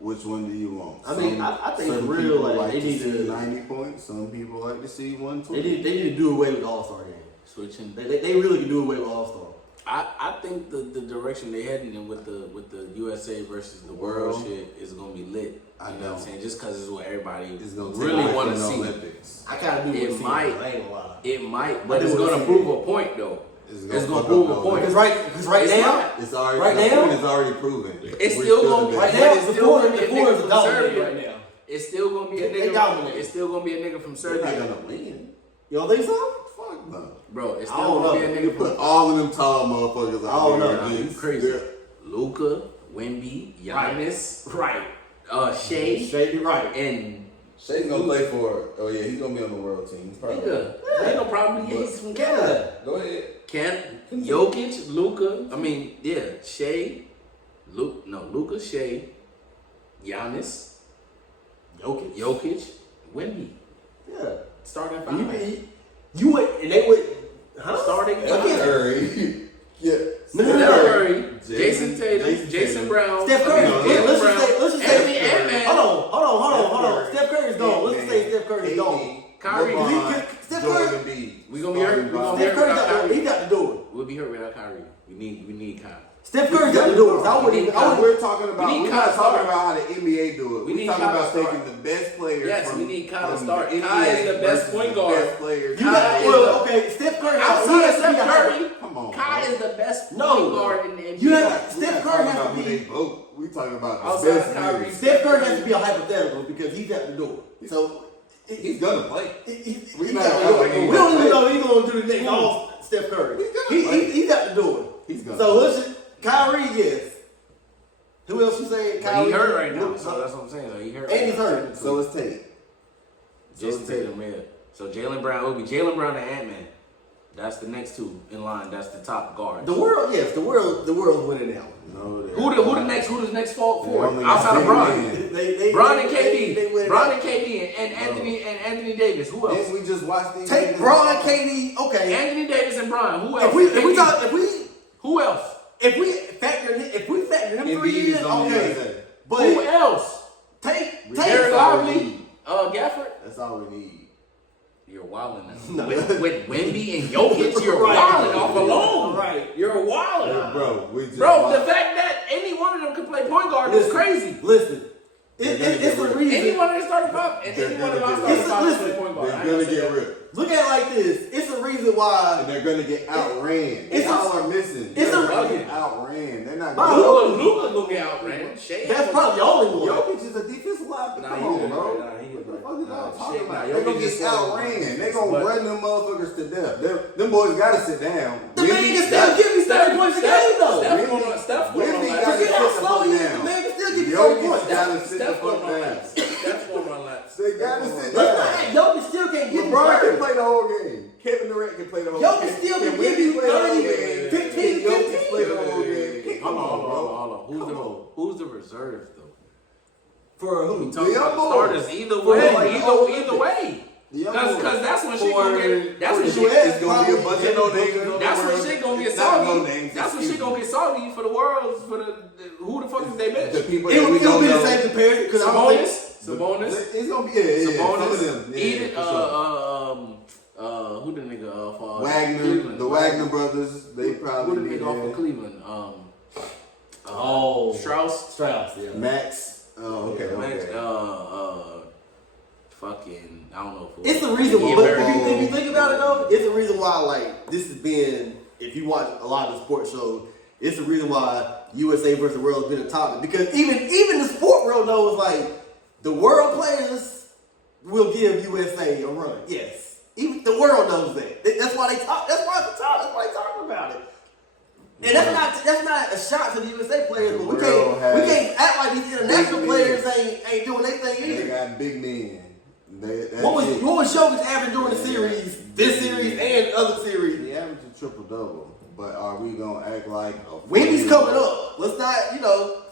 Which one do you want? I mean, I think some for real, people like, like they to need see to- 90 points. Some people like to see 120. They need to do away with the All-Star game. Switching. They really can do away with All-Star. I think the direction they heading in with the USA versus the world shit is gonna be lit. I You know what I'm saying? Just because it's what everybody It's gonna really take want away to from the see. Olympics. I kind of do It want to see might. it. I ain't gonna lie. It might, I but do it's wanna gonna see prove it. a point though. It's It's gonna gonna prove fuck a up point. Because right It's now, not. It's already Right the now? point is already proven. It's still gonna be. right But now, it's the still four gonna be a is nigga from dominating Serbia. right now. It's still gonna be a They nigga. dominate. It's still gonna be a nigga from They're not Serbia. gonna win. You don't think so? Fuck no. Bro, it's I still don't gonna be a know. You nigga put from all of them tall motherfuckers I out don't there. know. you against- crazy. yeah. Luka, Wemby, Giannis, Right. Shea, Shady right. and Shay's gonna play for. Oh yeah, he's gonna be on the world team. He's probably. nigga. Ain't no problem. He's from Canada. Go ahead. Jokic, Luka. I mean, yeah, Shea, Luka, Shea, Giannis, Jokic, Wemby. Yeah. Starting You, five. you would, and they would, Starting five. five. Curry. Yeah. Steph Curry, Jason Tatum, Jason Brown, Steph Curry. Jaylen Brown, Let's just Anthony say. Ant-Man. Hold on. Steph Curry's gone. Let's just say Steph Curry's gone. Kyrie. Steph Curry. We gonna be hurt. We gonna be Steph hurt Curry without got Kyrie. he got to do it. We'll be hurt without Kyrie. We need Kyrie. Steph Curry got to do it. We're talking about. We need We're Kyle not talking start. about how the NBA do it. We We're need talking Kyle about start. taking the best players. Yes, from, we need Kyle to from start. the Kyle is NBA the best versus point the guard. best players. You got Kyle well, is okay. Steph Curry. Outside of he Steph has to be a Curry, Come on, Kai bro. is the best No. point guard in the NBA. You have We're Steph not Curry talking has about to who they be. vote. We're talking about the Outside best of Kyrie. players. Steph Curry has to be a hypothetical because he's got to do it. So He's gonna play. we not got to gonna do it. play. We don't even know he's going to do the next all Steph Curry. He's gonna play. He got to do it. He's gonna So play. let's just Kyrie, yes. Who else you saying? But Kyrie. he hurt right now, Luka. so that's what I'm saying. So he hurt. And he's right now. hurt. So it's Tate. Jason Tatum, yeah. So Jaylen Brown will be Jaylen Brown and Ant-Man. That's the next two in line. That's the top guards. The world, yes, the world's winning now. No, Who the next fault They for? only Outside of got Bron. big They Bron and they KD. win Bron now. and KD and Anthony Davis. Who else? Didn't we just watch these? Take niggas? Braun, KD. Okay. Anthony Davis and Bron. Who else? Who else? if we factor him 3 Embiid years, is on the okay. USA. But Who else? take Eric all we Lively. need. Gafford. That's all we need. You're wilding No. now. With Wemby and Jokic, you're Right. wilding off alone. Right. You're wilding. Hey, bro, we just Bro, watched- the fact that any one of them could play point guard is crazy. Listen, They're gonna it's get the ripped. reason. Any one of them starting five, and They're any one of gonna them get starting five ripped. can play point guard. They're I ain't gonna say get that. ripped. Look at it like this. It's the reason why. And they're gonna get outran. It's Y'all a- are missing. it's They're a- gonna get outran. They're not By gonna who? Luka gonna get outran. Shea. That's probably the only one. Jokic is a defensive lineman. Nah, Come he on, is bro. right. Nah, he is What the right. fuck is Nah, y'all talking shit, about? nah, They're gonna Jokic get is outran. They're gonna but- run them motherfuckers to death. Them boys gotta sit down. The man can still give me 30 points a game though. Steph going on Wemby laps. gotta Forget how sit the slow fuck he is. down. The man can still give you 30 Jokic points. gotta sit the Steph going fuck on down. laps. Steph's going on laps. They gotta sit Let's down. not act. Jokic still can't give you LeBron can 30. play the whole game. Kevin Durant can play the whole game. Jokic still can give Wemby you play the whole 30, game? 15, Can Jokic 15. play the whole game? Come on, bro. Who's the reserve though? For who? We talking young about boys. starters either For way. like Either way. The young Because boys. that's when shit gonna get. That's when for shit. the It's gonna be a bunch of no names. That's when shit gonna get It's not no soggy. names, That's when it's shit gonna get soggy for the world. For the who the fuck is they the bitch? people It that we would don't be the know. same comparison because I don't think. Sabonis. It's gonna be yeah. Some of Sabonis. them. Yeah, Edith. for sure. Who the nigga for Wagner, Cleveland? the Wagner brothers, they Who probably the need nigga off of that. Cleveland? Strauss. Yeah. Max. Oh, okay, Max, okay. fucking, I don't know. It's the reason why, Yeah, but very if you think about it though, it's the reason why, like, this has been, if you watch a lot of the sports shows, it's the reason why USA versus the world has been a topic. Because even the sport world knows, like, the world players will give USA a run. Yes. Even the world knows that. That's why they talk. That's why it's talk. That's why they talking about it. And that's not a shot to the USA players, but we can't act like these international players ain't doing their thing They either. got big men. What was Jokic average during the series, this series and other series? He averaged a triple double. But are we gonna act like Wendy's coming up. Let's not,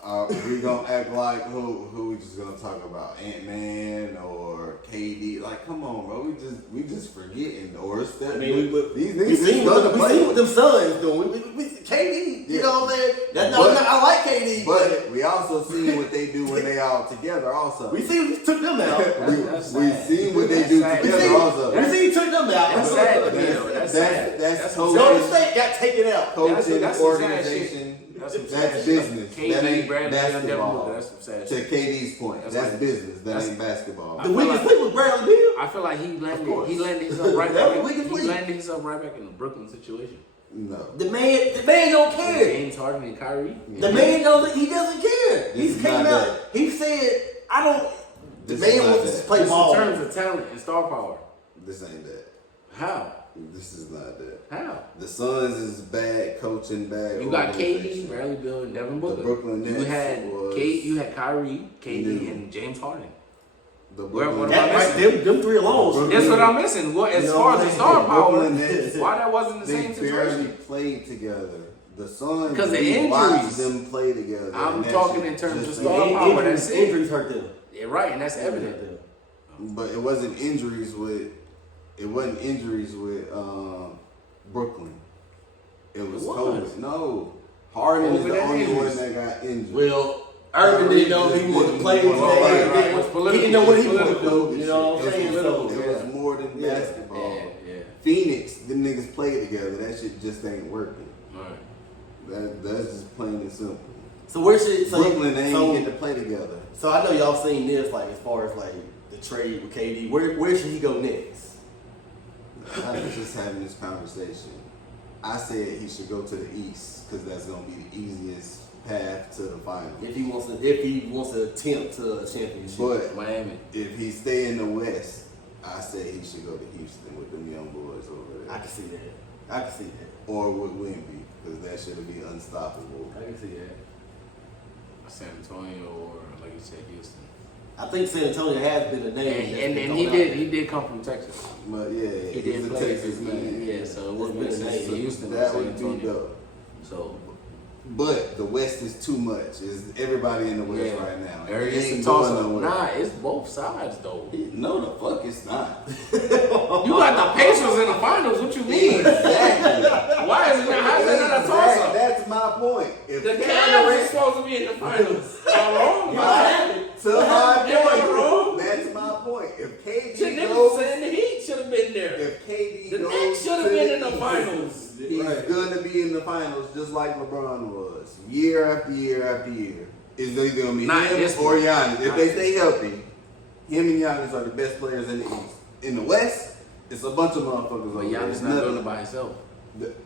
Are we gonna act like who we just gonna talk about? Ant-Man or KD? Like, come on, bro. We just forgetting. Or it's that these we niggas seen gonna play. what them Suns doing. We KD, you know what I'm saying? I like KD, But we also seen what they do when they all together. Also, we see we took them out. we seen what they do together. Also, We see he took them out. That's sad to me, though. That's sad. That's Golden State got taken out. coaching, That's some sad organization. That's some That's sad business. shit. That ain't Bradley, basketball. That's some sad To shit. KD's point, That's that's like- business. That that's- ain't basketball. The weakest link was Bradley Beal. I feel like he course. landed himself right That back. was wicked He play. landed himself right back in the Brooklyn situation. No. The man don't care. James Harden and Kyrie. The man doesn't care. This He is came not out. that. He said, "I don't." The This is man not wants that. to play Just in ball. terms of talent and star power. This ain't that. How? This is not that. How? The Suns is bad coaching, bad. You got KD, organization. Bradley Beal, and Devin Booker. The Brooklyn you Nets had was you had Kyrie, KD, new. and James Harden. The Where- Brooklyn what That, about right, them three alone. That's what I'm missing. Well, as You know far what as the I'm star saying? power, Brooklyn Nets, why that wasn't the they same barely situation? played together. The Suns, Because of we watched injuries. them play together. I'm and that talking shit in terms of just star ain't- power. That's it. Injuries hurt them. Yeah, right, and that's evident. Hurt them. But it wasn't injuries with. It wasn't injuries with Brooklyn. It was It was. COVID. No, Harden is COVID the and only injuries. one that got injured. Well, Irvin didn't know he wanted to play today. right. It was He political. didn't know what he It was wanted to do. You know what I'm It was saying? political. So, It was more than Yeah. basketball. Yeah. Phoenix, them niggas play together. That shit just ain't working. Right. That's just plain and simple. so where should Brooklyn, they ain't so, getting to play together. so I know y'all seen this, like as far as like the trade with KD. Where should he go next? I was just having this conversation. I said he should go to the East because that's gonna be the easiest path to the finals. If he wants to attempt to a championship. But Miami. if he stay in the West, I say he should go to Houston with them young boys over I there, can see that. I can see that. or with Wemby because that should be unstoppable. I can see that. San Antonio or like you said, Houston. I think San Antonio has been a name. that's And been he thrown out he there. did come from Texas. But yeah, He he's did a play Texas man. Yeah, so it would It's make been a sense for name. Houston. or That San would be Antonio. dope. So But the West is too much. Is everybody in the West yeah, right now? there It is ain't a toss going up. nowhere. Nah, it's both sides though. No, the fuck it's not. You got the Pacers in the finals. What you mean? Exactly. Why is it not? How is that not a toss up? That's my point. If The Kevin Cavs Durant- is supposed to be in the finals. Am I wrong? To my Am I point. wrong? That's my point. If KD Shit, niggas goes, saying the Heat should have been there. if KD The goes, Knicks should have to been the in the East, finals. He's gonna be in the finals just like LeBron was, year after year after year. Is either gonna be Not him this or one. Giannis? If Not they this stay healthy, him and Giannis are the best players in the East. In the West, it's a bunch of motherfuckers. But over there. Giannis It's not doing nothing. it by himself.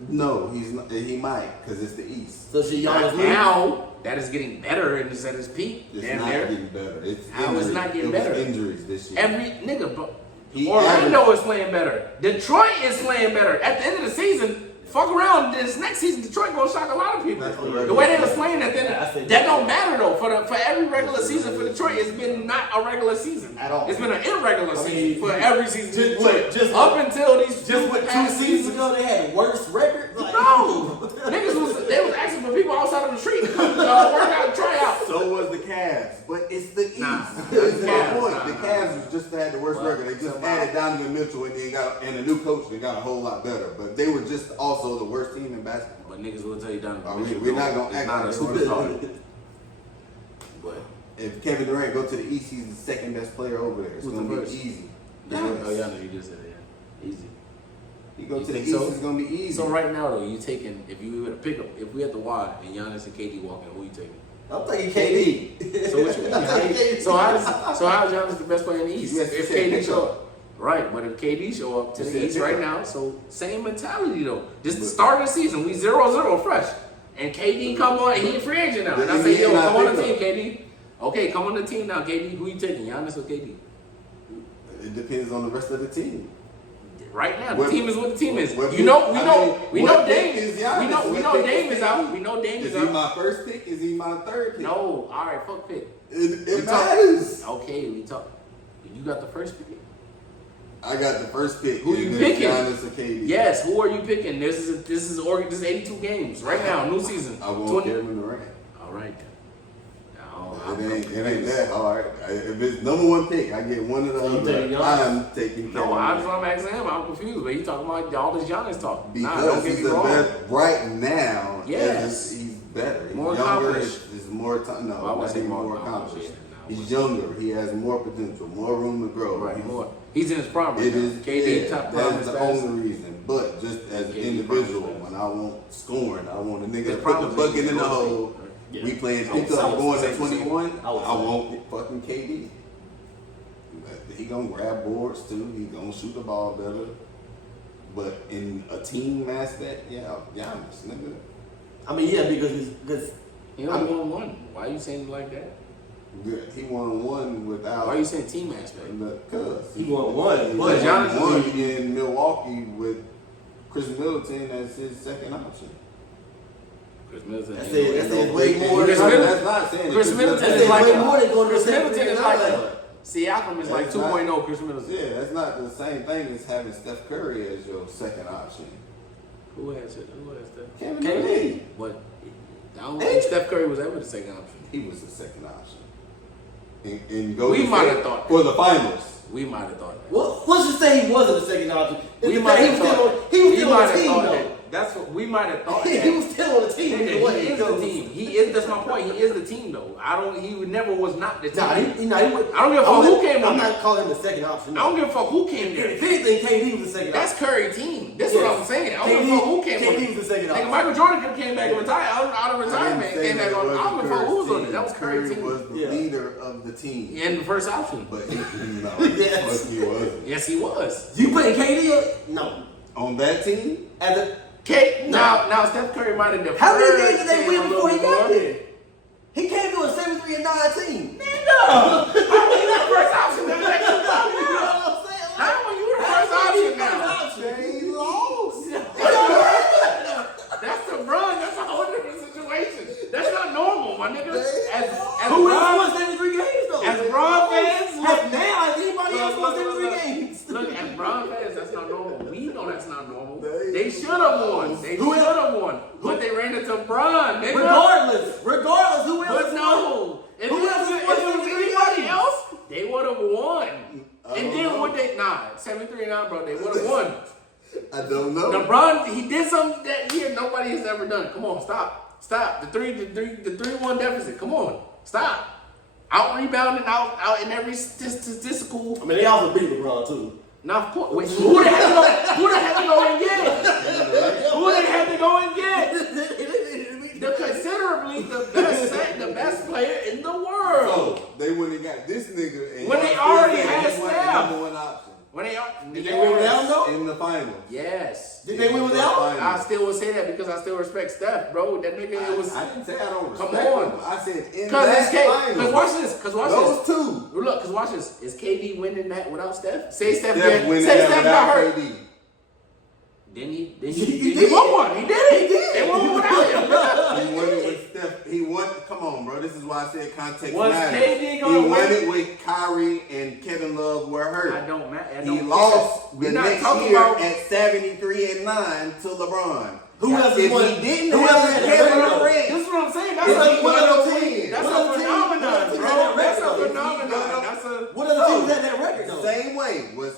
No, he's not. He might because it's the East. So should Giannis Not leave? now, that is getting better and it's at his peak. It's Damn not near. getting better. It's How injuries. it's not getting It was better? Injuries this year. Every nigga, bro. He Orlando is playing better. Detroit is playing better. At the end of the season, fuck around. This next season, Detroit gonna shock a lot of people. That's correct. The way they was playing at the Yeah, I end, think that that's don't right. matter though. For every regular season for Detroit, it's been not a regular season At all. It's been an irregular I mean, season for every season. for just- Detroit. just- up until these Just what 2 past seasons ago they had worse record. Like, No, niggas was asking for people outside of the street to come work out and try out. So was the Cavs, but it's the East. Nah, That's my Cavs, point. nah, The nah. Cavs was just had the worst Well, record. They just somehow. added Donovan Mitchell and then got a new coach. They got a whole lot better, but they were just also the worst team in basketball. But niggas will tell you Donovan We're Mitchell not gonna is act not a like superstar. But If Kevin Durant go to the East, he's the second best player over there. It's Who's gonna the be first? easy. Giannis. Oh, Giannis, you just said it. Yeah. Easy. You go You to the think East, so? it's gonna be easy. So right now though, you taking if you were to pick up if we had the Y and Giannis and KD walking, who you taking? I'm thinking KD. So what you mean? So how's Giannis the best player in the East? You have to If say KD pick show up. up. Right, but if KD show up to You the said East pick right up. now, so same mentality though. Just the start of the season, we 0-0 fresh. And KD come on, and he a free agent now. And I say, yo, come on the team, KD. Okay, come on the team now, KD. Who you taking, Giannis or KD? It depends on the rest of the team. Right now, the What- team is what the team is. what You pick- know, I we mean, know what Dame pick is is Giannis? we know What pick Dame is is out. We know Dame Is is he out. my first pick? Is he my third pick? No, all right, fuck pick. It talk- matters. Okay, we talk. You got the first pick. I got the first pick. Who you Either picking? Giannis or KD. Yes, who are you picking? This is 82 games right now, new season. I want 20 Kevin Durant. All right. It ain't that hard. If it's number one pick, I get one of the So you other. taking Giannis? I'm taking No, Kevin I Durant. was I'm asking him. I'm confused, but he talking about all this Giannis talk. Because don't get he's me the wrong. best right now. Yes. he's better. He's More younger. accomplished. It's more time. No, Well, I wouldn't not say even more more accomplished, accomplished. yeah, no, I He's younger. He has more potential, more room to grow. Right, He's- more. He's in his prime right It now. is. KD yeah, top prime that's is the fast. only reason. But just as an KD individual, prime is when I want scoring, I want a nigga His to prime put the is bucket in the growth hole. rate. Yeah. We playing I would pickup say going the to same. 21. I would I say. want fucking KD. He gonna grab boards too. He gonna shoot the ball better. But in a team aspect, yeah, Giannis, nigga. I mean, yeah, because He only won one. Why are you saying it like that? He won one without. Why are you saying team aspect? Because He won one, But Giannis won in Milwaukee with Chris Middleton as his second option. Chris Middleton. That's it. Way more. Chris than- Middleton. That's not saying Chris Middleton That's is like way more than going to Chris the Middleton is like second Siakam is like That's 2.0 Chris Middleton. Yeah, that's not the same thing as having Steph Curry as your second option. Who has it? Who has that? Kevin KD. Durant. What? I don't think Steph Curry was ever the second option. He was the second option. And We Golden might State have thought for the finals. We might have thought that. Well, let's just say he wasn't the second option. We might have thought He was we still might on the have team, thought though. that. That's what we might have thought. He was still on the team. Nigga, either way. he is the team. He is. That's my point. He is the team, though. He never was not the team. Nah, he would. I don't give a fuck who came on I'm there. not calling him the second option. I don't give a fuck who came there. If anything, KD was the second That's option. Curry team. That's Yes. what I'm saying. I don't give a fuck who came on KD there. was the second Nigga, option. Michael Jordan could have came back and retired out of retirement. Came back on. I don't give a fuck who was on it. That was Curry team. was the Yeah. leader of the team. And the first option. But he, no, Yes. fuck he wasn't. Yes, he was. You putting KD up? No. On that team, As a, Now Steph Curry might have deferred. how many games did they him win a before he little got more. there? He came to a 73-9 team. How was he the first option? That's what you're talking You know about. what I'm saying? How are you the How first is he option the now? first option? he lost. That's the run. That's a whole different situation. That's not normal, my nigga. As Who Bron- won 73 games though? as Bron fans, Has now has anybody else won Look, 73 look, games? Look, as Bron fans, that's not normal. We know that's not normal. They- They should have won. They Who should else? have won. But they ran into Bron, nigga. Regardless, who else But won? no. If Who it else was won anybody 73 else, they would have won. And then know. would they? Nah, 73-9, bro. They would have won. I don't know. LeBron, he did something that year nobody has ever done. Come on, stop. The 3-1 deficit. Come on, stop. Out rebounding, out in every statistical. I mean, they also beat LeBron too. Now, of course, wait, who they had to go and get? Who they had to go and get? Considerably the best player in the world. So they went and got this nigga. And When they y'all still already saying had he wasn't Steph. the number one option When they are, Did they win without him though? in the finals. Yes. Did they win without him? I still would say that because I still respect Steph, bro. That nigga, it was. I didn't say I don't Come respect on. him. I said in Because that it's K. finals. Because watch this. Because watch Those this. two. Look, because watch this. Is KD winning that without Steph? Say Steph, Steph winning say that Steph without got hurt. KD. Then he He he did. won one. He did it. He did. They won one without him. He won it with Steph. He won. Come on, bro. This is why I said context Was matters. KD He gonna won win? it with Kyrie and Kevin Love were hurt. I don't matter. He lost the next talking year about. at 73-9 to LeBron. Who else If won? he didn't Who have else had Kevin that record? Durant, This is what I'm saying. That's If a he gonna team- win. That's what a other team- phenomenon, what other team bro. had that That's a record? phenomenon. That's a. What other teams had that record though? Same way was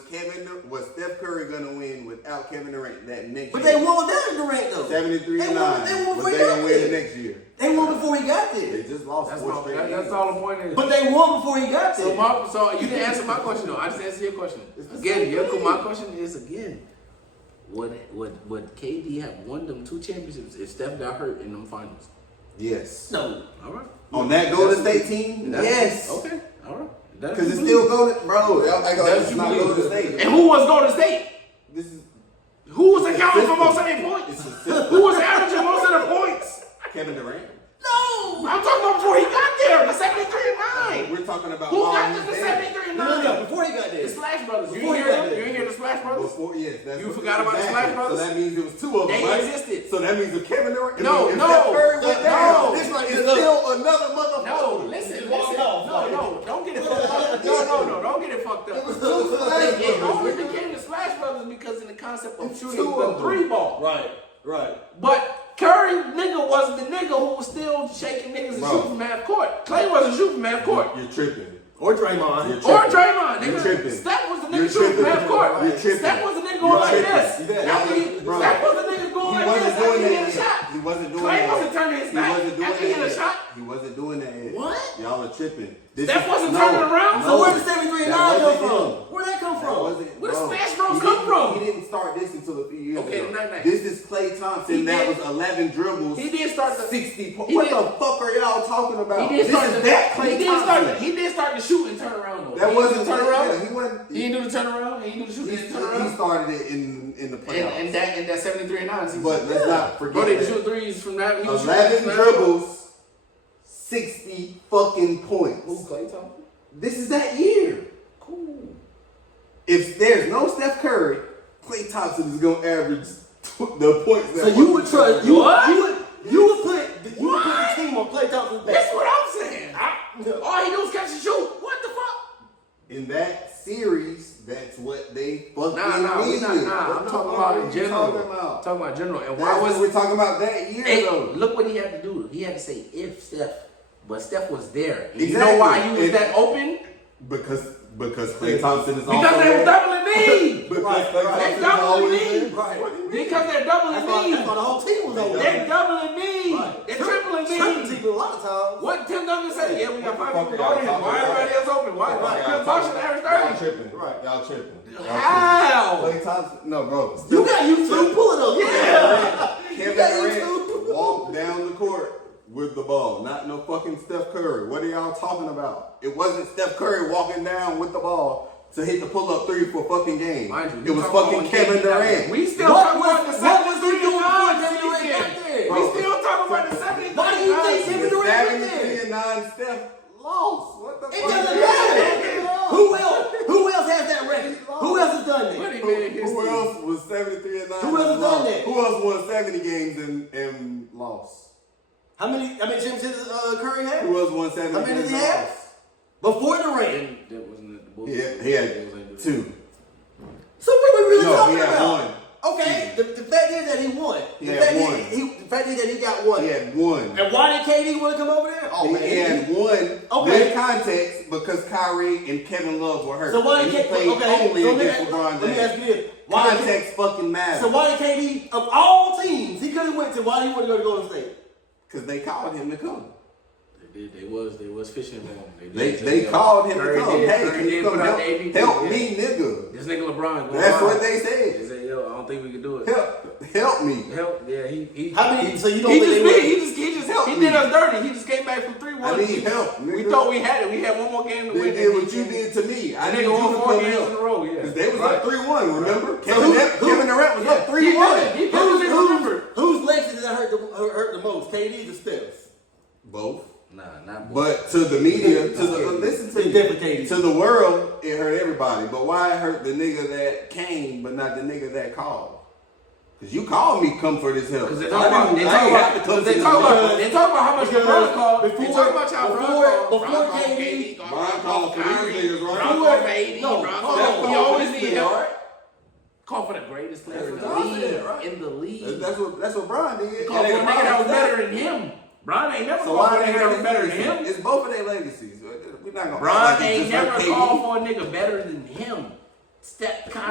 Steph Curry gonna win without Kevin Durant that next But year? they won without Durant though. 73-9. They won Was before he they got gonna win the there. next year? They won before he got there. They just lost That's, four straight that's games. all the point is. But they won before he got there. So you didn't answer my question though. I just answered your question. Again, my question is again. Would KD have won them 2 championships if Steph got hurt in them finals? Yes. No. All right. On that Golden State team, yes. Okay. All right. Because it's still Golden, bro. Y'all act like That's it's you not believe. Golden State. And who was Golden State? This is Who was accounting for most of their it's points? a system. Who was averaging most of the points? Kevin Durant. No. I'm talking about before he got there. The 73-9. We're talking about Who all got he's to the there. 73-9? No, before he got The there. Splash Brothers. You Before didn't he hear got them? there. You didn't hear the Splash Brothers? Before, yes, that's You what- forgot about the Splash Brothers? So that means it was 2 of them, They right? existed. So that means if Kevin Durant, No, if no, Steph Curry went no. down, This like- it's look. still another motherfucker. No, listen. No, don't get it fucked up. No, don't get it fucked up. It was 2 Splash It only Brothers. became the Splash Brothers because in the concept of It's shooting 2 of the them. 3-ball. Right. But Curry, nigga, was the nigga who was still shaking niggas and Bro. shooting from half court. Clay wasn't shooting from half court. You're tripping. Or Draymond. You're Or tripping. Draymond, You're nigga. tripping. Steph was the You're nigga shooting from tripping. half court. You're tripping. Steph was the nigga You're going like tripping. this. Yeah. After he, Bro. Steph was the nigga going He like wasn't this after doing he hit a that shot. yet. He wasn't doing Clay that wasn't yet. turning his He back wasn't doing after he hit a that shot. yet. He wasn't doing that yet. What? Y'all are tripping. Steph wasn't turning around? So where did 73-9 That come wasn't from? him. Where'd that come That from? wasn't- Where the bro, Smash Bros he come didn't- from? He didn't start this until a few years Okay, ago. night. This is Klay Thompson. He That did- was 11 dribbles. He did start the 60 points. he What did- the fuck are y'all talking about? He did This start is to that Klay Thompson. He did start to shoot and turn around though. That He wasn't didn't turn around. Yeah, he wasn't. He didn't do the turnaround. He didn't do the shooting and turn He around. started it in the playoffs. And that 73-9 season. But let's not forget Bro, they that. shoot threes from that. He was 11 shooting- dribbles, 60 fucking points. Who, Klay Thompson? This is that year. Cool. If there's no Steph Curry, Klay Thompson is gonna average the points. That So you would trust you What? you would put the team on Klay Thompson's back. That's what I'm saying. All he do is catch and shoot. What the fuck? in that series, that's what they fucking needed. I'm talking about in general. Talking about general. And why was we talking about that year though? Look what he had to do. He had to say if Steph, but Steph was there. And Exactly. You know why he was that open? Because Klay Thompson is because they were doubling me. They're doubling me. Right. Because they're doubling me. That's why the whole team was over there. They're doubling me. Right. They're tripling Triple me. team a lot of times. What Tim Duncan say? Yeah, we got 5 people y'all guarding him. talking Why about? everybody else open? Why? Right. Chris Bosh average Y'all 30. tripping. Right. Y'all tripping. How? Klay Thompson, no, bro. You got YouTube. Pull it up. Yeah. Kevin got Durant YouTube. walked down the court with the ball, not no fucking Steph Curry. What are y'all talking about? It wasn't Steph Curry walking down with the ball to hit the pull-up three for a fucking game. Mind you, It was talking fucking about Kevin KD. Durant. We still What talking about the was- what was he 73 doing and before 9 Kevin Durant got there? We still talking about the 73. Why do you think Kevin Durant went there? 73 and 9 Steph lost. What the It fuck? doesn't matter. Who else has that record? Who else has done What that? he did his Who team. else was 73 and 9? Who else and done lost? that? Who else won 70 games and lost? How many championships Curry had? Who else won 70 How many games did he and have? lost? Before Durant. That wasn't the Bulls. He had 2. So what are we really No, talking he had about? 1. Okay, the fact is that he won. He The had fact is- one. The fact is that he got one. He had 1. And why did KD want to come over there? Oh man, He had 1 Okay. with context because Kyrie and Kevin Love were hurt. So why And did he KD? played Okay, only so against let LeBron me ask James. you this: why? Context fucking matters. So why did KD of all teams he could have went to? Why did he want to go to Golden State? Because they called him to come. They did. They was fishing for him. They called him Curry to come. did. Hey, Curry can you did come put out help, the AP2, help yeah. me, nigga? This nigga LeBron. Going That's wild. what they They said. said, yo, I don't think we can do it. Help me. Help. Yeah, he. How many? So you don't He think just they did. went? He just helped he me. did us dirty. He just came back from 3-1. I need help, We nigga. thought we had it. We had one more game to They win. did what you did to me. I Nigga need you won to 4 come games in a help. row. Yeah. Because they was Right. up 3-1, remember? So Kevin Durant was up 3-1. He probably remember. Whose legs did that hurt the most? KD's or Steph's? Both. Nah, not both. But to the media, listen to It's me. different, KD. To the world, it hurt everybody. But why it hurt the nigga that came, but not the nigga that called? Because you called me come for this help. Because they I talk about didn't have to come to this help. they talk about how much LeBron called. They Before- talk about y'all before LeBron KD, Ron called for these niggas, right? Ron called for AD. No, Ron hold called. on. He always This need nigga, help. right? Call for the greatest player in That's the what John league. said, right? In the league. That's what Brian did. Call for a nigga that was better than him. Brian ain't never So called for why a they nigga that was hurt better his than him. legacies? It's both of their legacies. We're not gonna. Brian act like ain't it's just never like called KD. for a nigga better than him.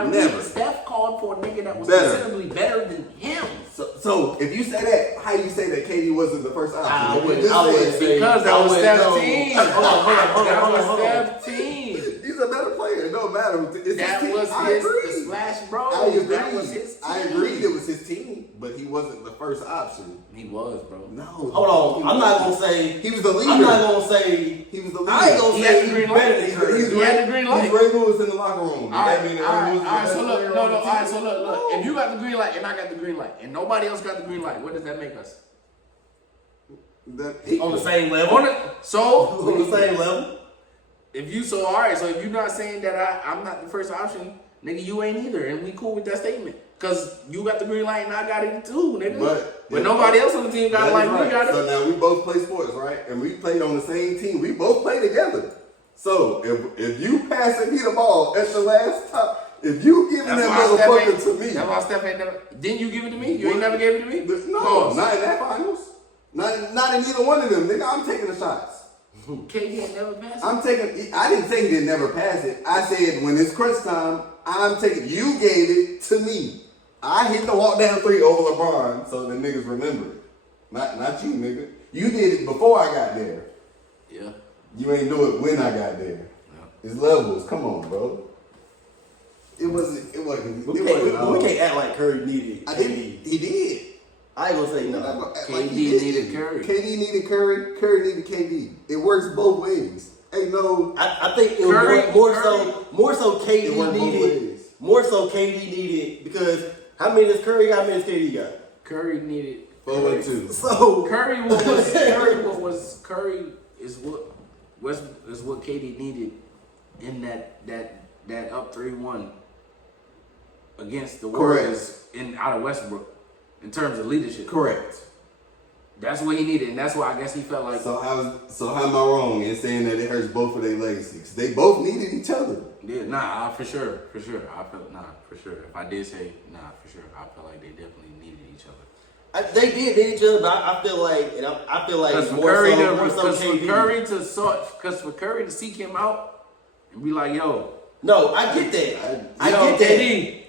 Never. Steph called for a nigga that was Better. considerably better than him. So if you say that, how you say that KD wasn't the first option? I You wouldn't just said say- Because that I was wouldn't Steph's know. team. Hold on. That was Steph's team. He's a better player. It don't matter. It's That his team. was I his agree. the Splash Bros. I agree. That was his team. I agreed it was his team, but he wasn't the first option. He was, bro. No. Hold on. I'm not gonna say. He was the leader. I'm not gonna say. He was the leader. I ain't gonna He say had the he's green better light. than Curry. He had the green light. He's Ray Lewis in the locker room. Alright, That mean that Ray Lewis is the best so look, player no, on the alright, team? so look. If you got the green light and I got the green light, and nobody else got the green light, what does that make us? On the same level. On the same level. If you alright, so if you're not saying that I'm not the first option, nigga, you ain't either, and we cool with that statement. Cause you got the green light and I got it too, nigga. But nobody else on the team got it That like is we right. got it. So now we both play sports, right? And we played on the same team. We both play together. So if you passing me the ball at the last time, if you giving That's that why Steph motherfucker ain't- to me, That's why Steph ain't never. Didn't you give it to me? You ain't never gave it to me. no, Pause. not in that finals. Not in either one of them, nigga. I'm taking the shots. KD ain't never passed. I'm taking. I didn't say he didn't never pass it. I said when it's crunch time, I'm taking. You gave it to me. I hit the walk down 3 over LeBron, so the niggas remember it. Not you, nigga. You did it before I got there. Yeah. You ain't do it when I got there. It's levels. Come on, bro. It wasn't. We can't act like Curry needed KD. He did. I ain't gonna say no. KD needed Curry. KD needed Curry. Curry needed KD. It works both ways. Ain't no. I think it was Curry- more so It KD worked both needed. ways. More so KD needed because how many does Curry got? How many does KD got? Curry needed 4-2. So Curry is what KD needed in that up 3-1 against the Warriors out of Westbrook in terms of leadership. correct. That's what he needed, and that's why I guess he felt like So how am I wrong in saying that it hurts both of their legacies? They both needed each other. yeah, for sure. I felt for sure. If I did say for sure, I felt like they definitely needed each other. They did need each other, but I feel like, Because for Curry to seek him out and be like, yo, no, I get that. I get that. KD,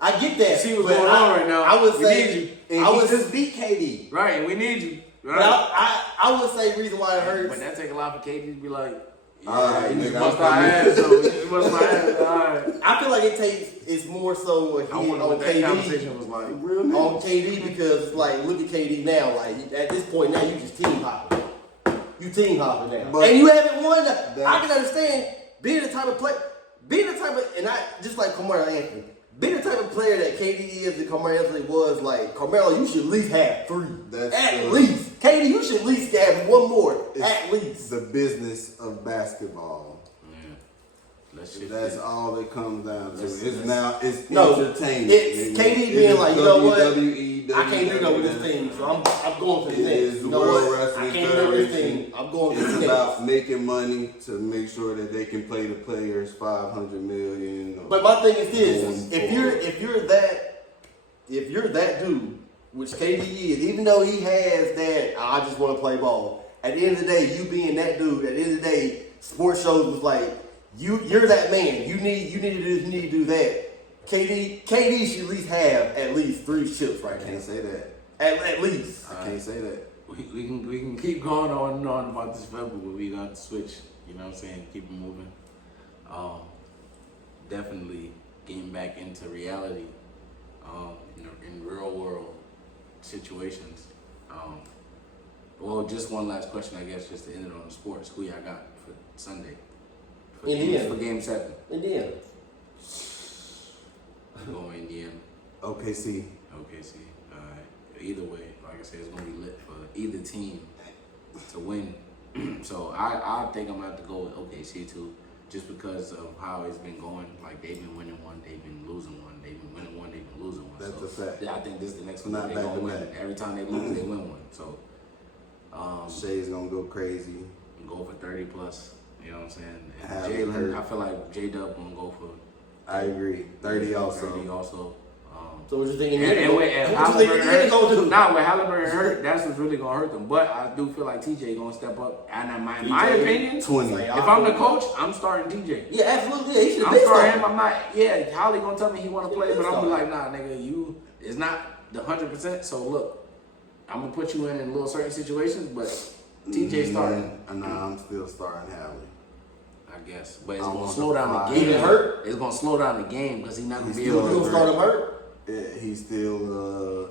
I get that. see what's but going on right now. I would We say need you. And he just beat KD. Right, and we need you. Right. But I would say the reason why it hurts. But that take a lot for KD to be like, yeah, All right, you nigga, just bust I'm our ass, so you just bust my ass. All right. I feel like it's more so what I he wonder on what that KD. conversation was like. On KD because it's like, look at KD now. Like at this point now, you just team hopping. You team hopping now, But and you haven't won. I can understand being the type of and I just like Carmelo Anthony, being the type of player that KD is and Carmelo Anthony was. Like Carmelo, you should at least have 3. At least KD, you should at least have one more. At least the business of basketball. That's all it comes down to. It's entertainment. It's KD being like, you know what? WWE, I can't do no this thing, so I'm going to the It next. is You know World what? Wrestling I can't do this Federation. thing. I'm going to the It's next. about making money to make sure that they can pay the players $500 million. But my thing is this: if you're that dude, which KD is, even though he has that, I just want to play ball. At the end of the day, you being that dude. At the end of the day, sports shows was like you're that man. You need to do this. You need to do that. KD should at least have at least 3 chips right I now. can't say that. At least. I can't say that. We can keep going on and on about this forever, but we got to switch. You know what I'm saying? Keep it moving. Definitely getting back into reality. In real world situations. Well, just one last question, I guess, just to end it on sports. Who y'all got for Sunday? For game 7. Indiana. Going Indiana. OKC. OKC. All right. Either way, like I said, it's gonna be lit for either team to win. So I think I'm gonna have to go with OKC too, just because of how it's been going. Like they've been winning one, they've been losing one, they've been winning one, they've been losing one. That's so a fact. I think this is the next one Not they're back gonna to win. back. Every time they lose, they win one. So Shay's gonna go crazy. go for 30 plus. You know what I'm saying? And Have Jalen, hurt. I feel like J-Dub gonna go for I agree. 30 also. 30 also. So what you thinking? And What you think Indiana Halliburton gonna do? Nah, with Halliburton hurt, that's what's really gonna hurt them. But I do feel like TJ gonna step up. And in my TJ, opinion, 20. Like, if I'm the coach, I'm starting TJ. Yeah, absolutely. Yeah, he should have I'm been starting him. starting. I'm not. Yeah, Holly gonna tell me he want to play, but I'm gonna be Starting. like, nah, nigga, you is not the 100%. So look, I'm gonna put you in little certain situations, but TJ starting. Nah, I'm still starting Hallie. I guess, but it's I gonna want slow the down fly. the game. Even hurt? It's gonna slow down the game because he's not gonna He's be You able to. gonna start him hurt? Yeah, he's still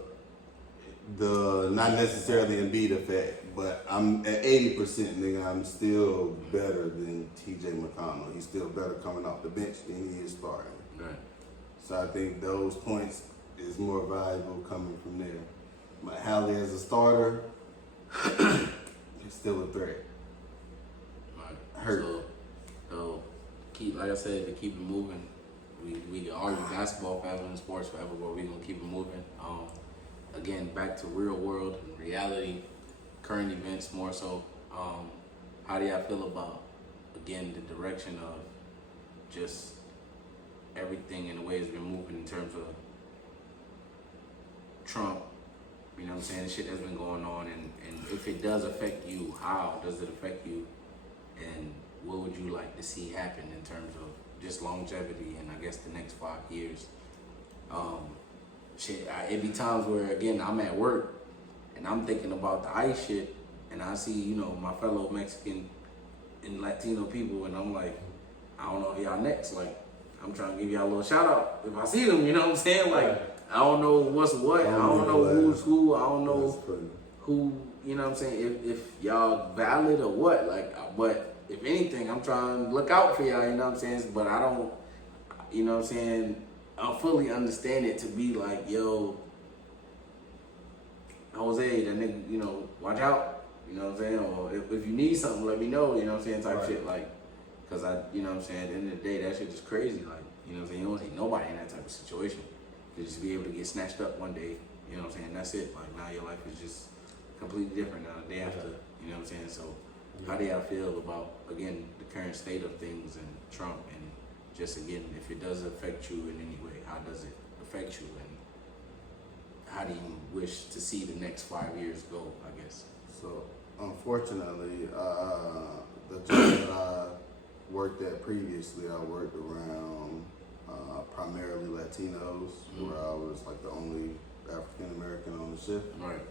the not necessarily Embiid effect, but I'm at 80%, nigga. I'm still better than TJ McConnell. He's still better coming off the bench than he is starting. Right. So I think those points is more valuable coming from there. But Hallie as a starter, he's still a threat. Right. Hurt. So keep, like I said, to keep it moving. We can argue basketball forever and sports forever, but we're gonna keep it moving. Again, back to real world and reality, current events more so. How do y'all feel about, again, the direction of just everything and the way it's been moving in terms of Trump? You know what I'm saying? Shit that's been going on, and if it does affect you, how does it affect you? And what would you like to see happen in terms of just longevity and I guess the next 5 years? It be times where, again, I'm at work and I'm thinking about the ICE shit and I see, you know, my fellow Mexican and Latino people and I'm like, I don't know if y'all next. Like, I'm trying to give y'all a little shout out if I see them, you know what I'm saying? Like, I don't know what's what. I don't know who's who. I don't know who, you know what I'm saying, if y'all valid or what. Like, but if anything, I'm trying to look out for y'all, you know what I'm saying? But I don't, you know what I'm saying, I fully understand it to be like, yo, Jose, that nigga, you know, watch out. You know what I'm saying? Or if you need something, let me know. You know what I'm saying? Type Right. shit. Like, cause you know what I'm saying? At the end of the day, that shit is crazy. Like, you know what I'm saying? You don't see nobody in that type of situation. To just be able to get snatched up one day. You know what I'm saying? That's it. Like, now your life is just completely different now. The day after. You know what I'm saying? So, how do y'all feel about, again, the current state of things and Trump, and just again, if it does affect you in any way, how does it affect you, and how do you wish to see the next 5 years go, I guess? So, unfortunately, the job that I worked at previously, I worked around primarily Latinos, where I was like the only African American on the shift. Right.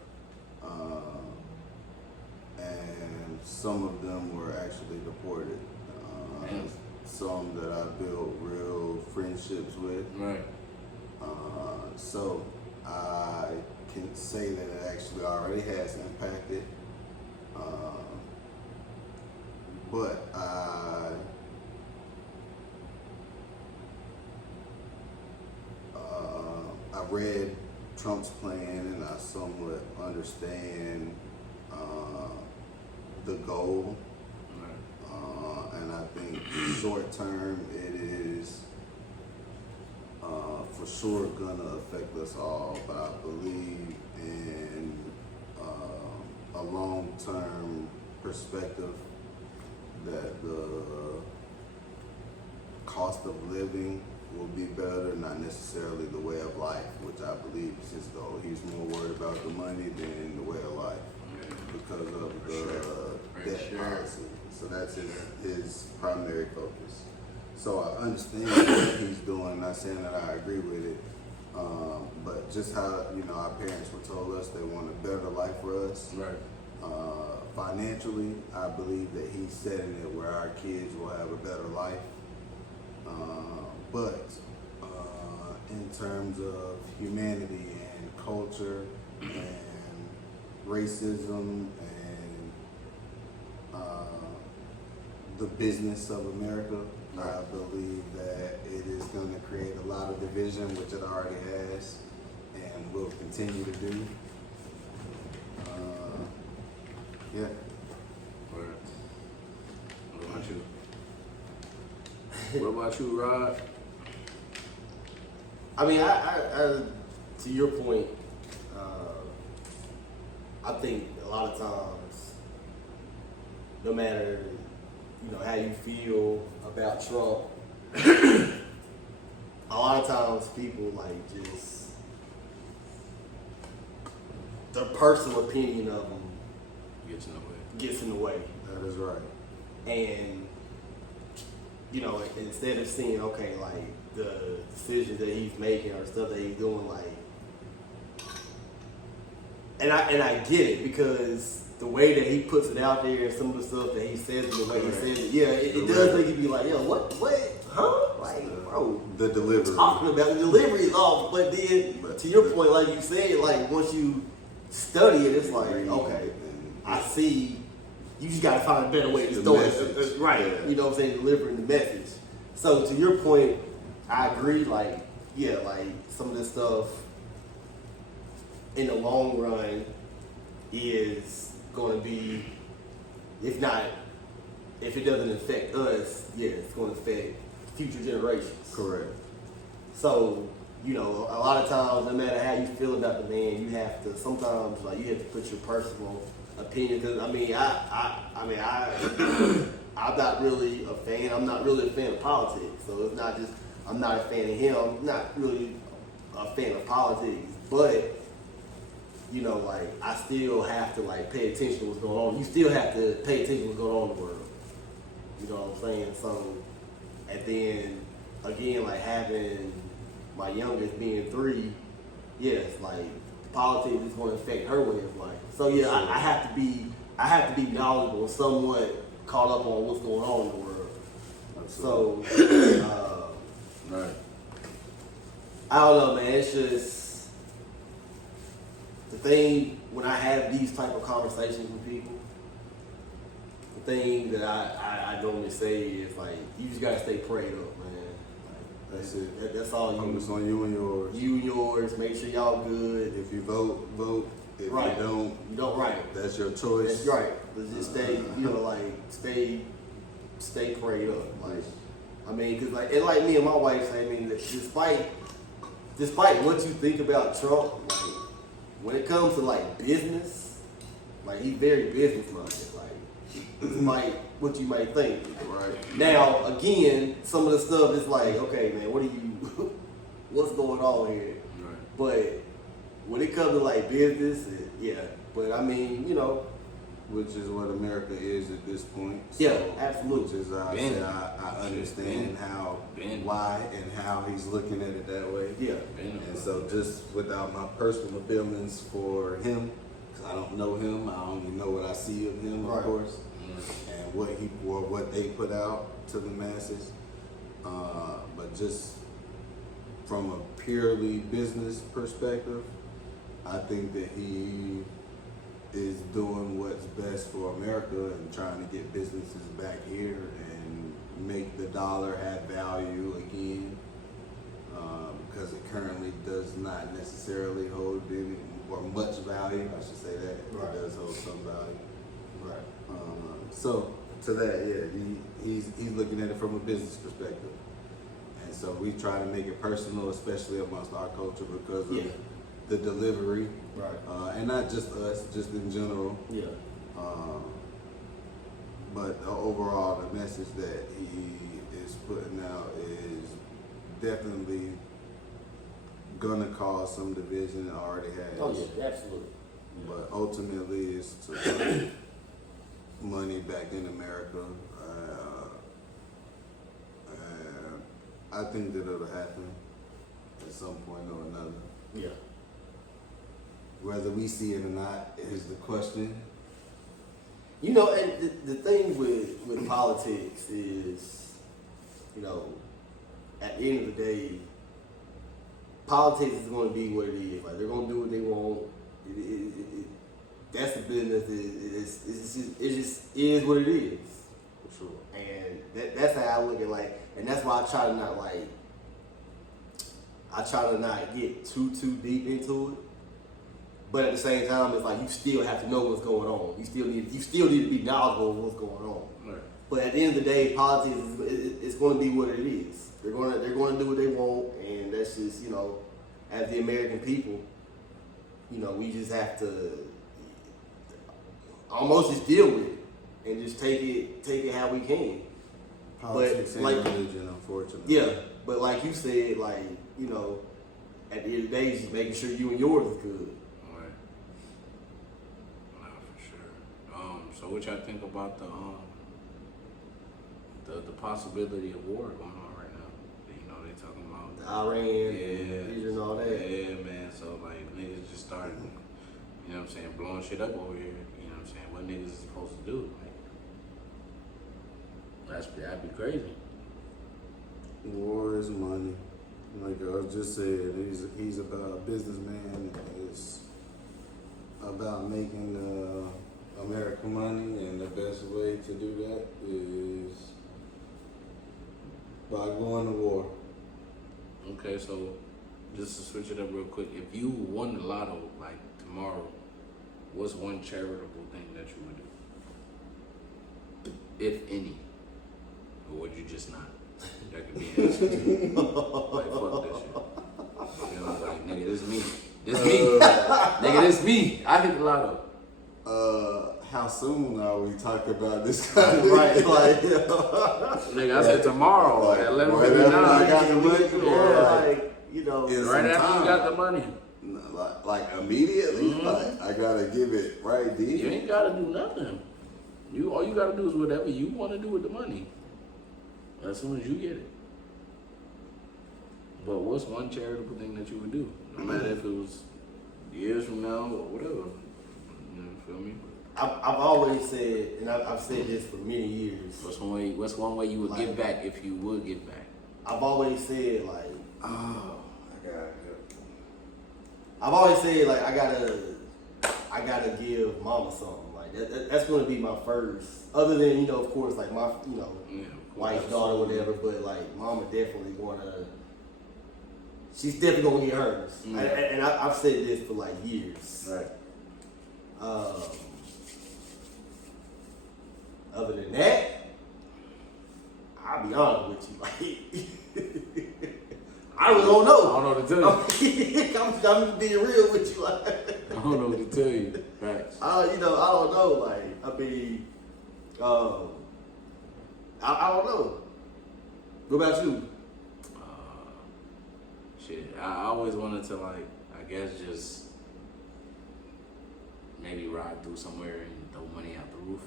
And some of them were actually deported. Some that I built real friendships with. Right. So I can say that it actually already has impacted. But I read Trump's plan, and I somewhat understand the goal. And I think short term it is for sure gonna affect us all, but I believe in a long term perspective that the cost of living will be better, not necessarily the way of life, which I believe is his goal. He's more worried about the money than the way of life because of the debt policy. So that's his primary focus. So I understand what he's doing, not saying that I agree with it, but just how, you know, our parents were told us they want a better life for us. Right. Financially, I believe that he's setting it where our kids will have a better life. But in terms of humanity and culture and racism and the business of America, I believe that it is going to create a lot of division, which it already has and will continue to do. Yeah. Word. What about you? What about you, Rod? I mean, I to your point, I think a lot of times, no matter, you know, how you feel about Trump, a lot of times people like just their personal opinion of him gets in the way. That is right. And, you know, instead of seeing, okay, like the decisions that he's making or stuff that he's doing, like, and I get it, because the way that he puts it out there and some of the stuff that he says and the way he says it, yeah, it does make you be like, yo, what, huh? Like, bro, The delivery. talking about the delivery is off, but then to your point, like you said, like once you study it, it's like, okay, I see. You just gotta find a better way to do it, right? Yeah. You know what I'm saying? Delivering the message. So to your point, I agree. Like, yeah, like some of this stuff in the long run is going to be, if it doesn't affect us, yeah, it's going to affect future generations. Correct. So, you know, a lot of times, no matter how you feel about the man, you have to sometimes, like, you have to put your personal opinion. Because I mean, I'm not really a fan. I'm not really a fan of politics. So it's not just I'm not a fan of him. I'm not really a fan of politics. But you know, like I still have to like pay attention to what's going on. You still have to pay attention to what's going on in the world. You know what I'm saying? So, and then again, like having my youngest being 3, yes, like politics is going to affect her way of life. So yeah, I have to be knowledgeable and somewhat caught up on what's going on in the world. So, Right. I don't know, man. It's just the thing when I have these type of conversations with people. The thing that I normally say is like, you just gotta stay prayed up, man. Like, That's it. That's all you. Focus on you and yours. You and yours. Make sure y'all good. If you vote, vote. If right. you don't, right. that's your choice. That's right. But just stay, stay prayed up. Like, I mean, cause like, and like me and my wife say, I mean, despite what you think about Trump, like, when it comes to like business, like he's very business minded. Like, despite what you might think. Right. Now, again, some of the stuff is like, okay, man, what's going on here? Right. But when it comes to like business, yeah. But I mean, Which is what America is at this point. Yeah, absolutely. Which is I understand why and how he's looking at it that way. Yeah. And so just without my personal feelings for him, because I don't know him, I only know what I see of him, of Right. course, and what they put out to the masses. But just from a purely business perspective, I think that he is doing what's best for America and trying to get businesses back here and make the dollar have value again, because it currently does not necessarily hold any or much value. I should say that Right. it does hold some value. Right. So to that, yeah, he's looking at it from a business perspective, and so we try to make it personal, especially amongst our culture, because of the delivery. Right. And not just us, just in general. Yeah. But overall, the message that he is putting out is definitely gonna cause some division. It already has. Oh yeah, absolutely. But ultimately, it's to put money back in America. And I think that it'll happen at some point or another. Yeah. Whether we see it or not is the question. And the thing with politics is, at the end of the day, politics is going to be what it is. Like, they're going to do what they want. That's the business. It just is what it is. For sure. And that's how I look at and that's why I try to not get too deep into it. But at the same time, it's like you still have to know what's going on. You still need to be knowledgeable of what's going on. Right. But at the end of the day, politics it's going to be what it is. They're going to do what they want, and that's just as the American people, we just have to almost just deal with it and just take it how we can. Politics and religion, unfortunately. Yeah, but like you said, at the end of the day, it's just making sure you and yours is good. So what y'all think about the possibility of war going on right now? They talking about The Iran, Israel, and all that. Yeah, man. So niggas just started, blowing shit up over here. What niggas is supposed to do? That'd be crazy. War is money. Like I was just saying, he's about a businessman. It's about making American money, and the best way to do that is by going to war. Okay, so just to switch it up real quick, if you won the lotto tomorrow, what's one charitable thing that you would do, if any, or would you just not? That could be an answer too. Fuck that shit. Nigga, this me. Nigga, this me. I hit the lotto. How soon are we talking about this kind of Right, Nigga, I said tomorrow at 11:59. I got the money, Right after you got the money. like immediately. Mm-hmm. I gotta give it right then. You ain't gotta do nothing. All you gotta do is whatever you want to do with the money. As soon as you get it. But what's one charitable thing that you would do? No matter if it was years from now or whatever. You feel me? I've always said, and I've said this for many years. What's one way you would give back if you would give back? I've always said I gotta give mama something. That's gonna be my first. Other than of course, my wife, daughter, whatever. But mama definitely she's definitely gonna get hers. Mm. And I've said this for years. Right. Other than that, I'll be honest with you, like, I really don't know. I don't know what to tell you. I'm just being real with you, like. I don't know what to tell you. Facts. I don't know. Like, I mean, I don't know. What about you? Shit, I always wanted to, like, I guess just maybe ride through somewhere and throw money out the roof,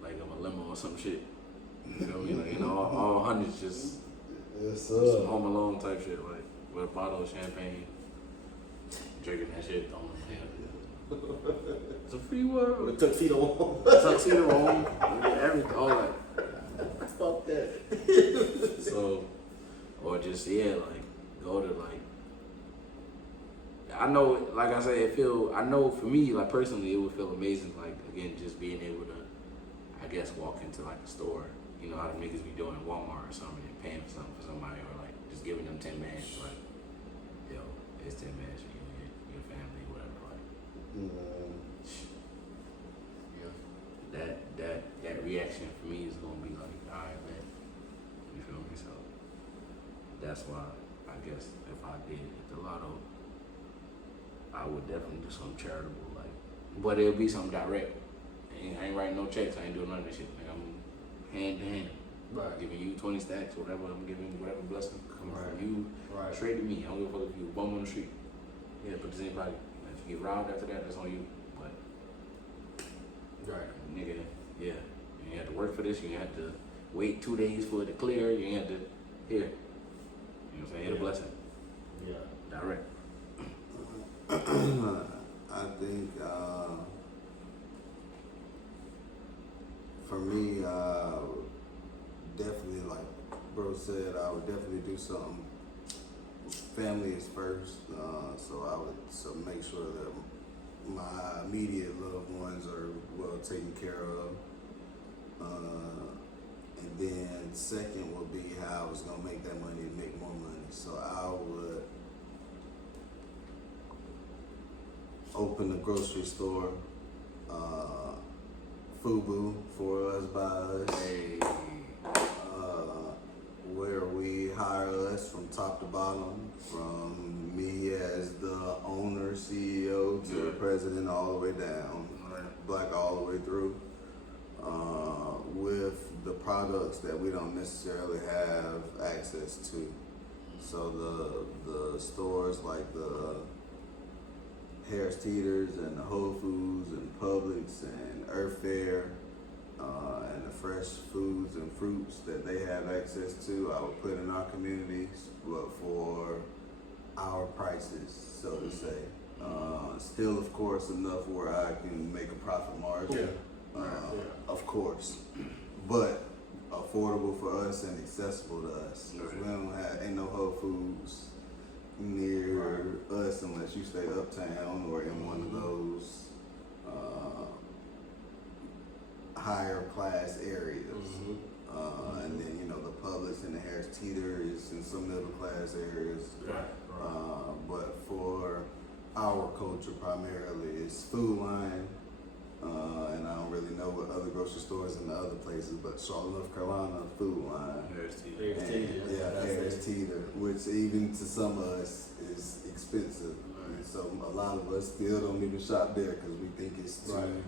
like of a limo or some shit. You know, all hundreds, just some Home Alone type shit, like with a bottle of champagne, drinking that shit, throwing it. It's a free world. With a tuxedo on. Tuxedo on, everything, all that. Fuck that. So, or just like go to like. I know, like I said, I know for me, like personally, it would feel amazing, like again, just being able to, I guess, walk into like a store, you know how the niggas be doing at Walmart or something, and paying for something for somebody, or like just giving them 10 bands, like, yo, it's 10 bands for you and your family, whatever, like. Yeah. That reaction for me is gonna be like, all right, man, you feel me? So that's why I guess if I did hit the lotto, I would definitely do something charitable, like, but it'll be something direct. I ain't writing no checks. I ain't doing none of that shit. Like, I'm hand to hand, Right. giving you 20 stacks, whatever. I'm giving you whatever blessing coming Right. from you, Right. straight to me. I don't give a fuck if you bum on the street. Yeah, put this in your pocket. If you get robbed after that, that's on you. But Right. nigga, yeah, you ain't have to work for this. You ain't have to wait 2 days for it to clear. You ain't have to here. You know what I'm saying? Hit a blessing. Yeah. Direct. I think for me, definitely, like bro said, I would definitely do something. Family is first, so I would make sure that my immediate loved ones are well taken care of. And then second would be how I was gonna make that money and make more money. So I would open a grocery store, FUBU, for us, by us, Hey, where we hire us from top to bottom, from me as the owner, CEO, to the president, all the way down, black all the way through, with the products that we don't necessarily have access to. So the stores like the Harris Teeters and the Whole Foods and Publix and Earth Fare and the fresh foods and fruits that they have access to, I would put in our communities, but for our prices, so to say. Still, of course, enough where I can make a profit margin, of course, but affordable for us and accessible to us. Right. We don't have, ain't no Whole Foods near us unless you stay uptown or in one of those higher class areas. And then, you know, the Publix and the Harris Teeter is in some middle class areas. But for our culture primarily, it's Food Line. And I don't really know what other grocery stores in the other places, but Charlotte, North Carolina, Food Line. Harris Teeter. Harris Teeter, which even to some of us is expensive. And so a lot of us still don't even shop there because we think it's too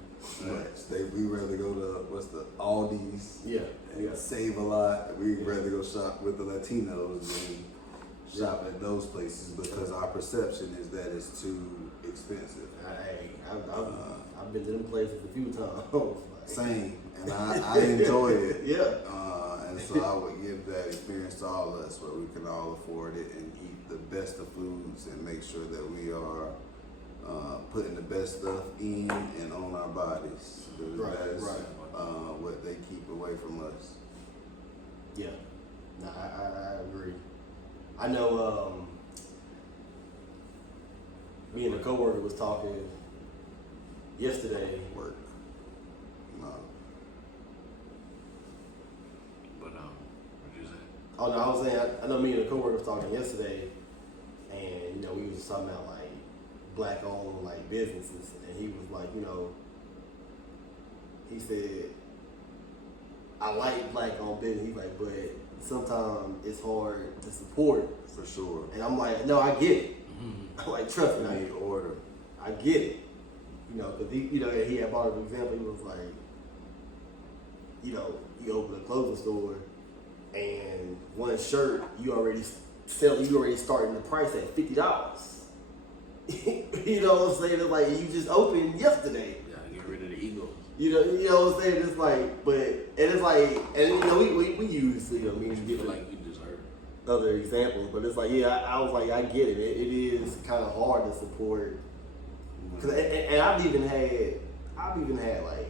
much. We rather go to Aldi's and save a lot. We'd rather go shop with the Latinos than shop at those places because our perception is that it's too expensive. I've been to them places a few times. Same, and I enjoy it. And so so I would give that experience to all of us where we can all afford it and eat the best of foods and make sure that we are putting the best stuff in and on our bodies. That's what they keep away from us. Yeah, no, I agree. I know me and a coworker was talking yesterday. Work. No. But what you saying? Oh no, I was saying I know me and a coworker was talking yesterday, and you know we was talking about like black owned like businesses, and he was like, you know, he said, I like black owned business. He's like, but sometimes it's hard to support. For sure. And I'm like, no, I get it. I'm like, trust me, I need order. I get it. You know, because he had brought up an example. He was like, you open a clothing store and one shirt you already starting the price at $50. You know what I'm saying? It's like you just opened yesterday. You gotta get rid of the ego. You know what I'm saying? It's like, but and it's like, and we use me and You give feel like you deserve. other examples, but it's like, yeah, I was like, I get it. It is kind of hard to support. Cause, and I've even had like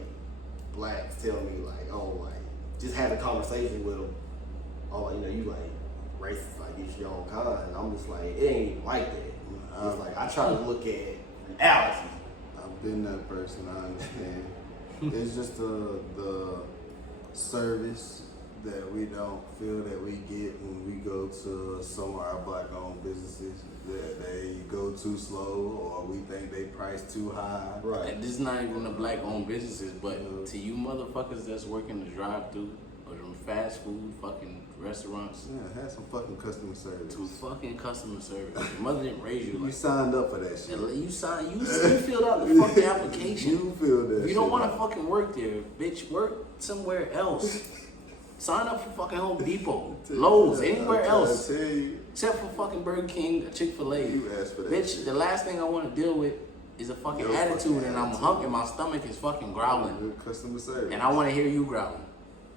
blacks tell me like, oh, like just having a conversation with them. Oh, you like racist, like it's your own kind. And I'm just like, it ain't even like that. It's like I try to look at reality. I've been that person, I understand. It's just the service that we don't feel that we get when we go to some of our black owned businesses, that they go too slow or we think they price too high. Right. And this is not even the black owned businesses, but to you motherfuckers that's working the drive through or them fast food fucking restaurants, Yeah, have some fucking customer service. to fucking customer service. Your mother didn't raise you You like signed up for that shit. you filled out the fucking application. You feel that If you don't shit. want to fucking work there, bitch, work somewhere else. Sign up for fucking Home Depot, Lowe's, anywhere else. I tell you, Except for fucking Burger King, Chick-fil-A. You asked for that Bitch, shit. the last thing I want to deal with is a fucking Your attitude fucking and I'm attitude. hungry, my stomach is fucking growling. good customer service. And I want to hear you growling.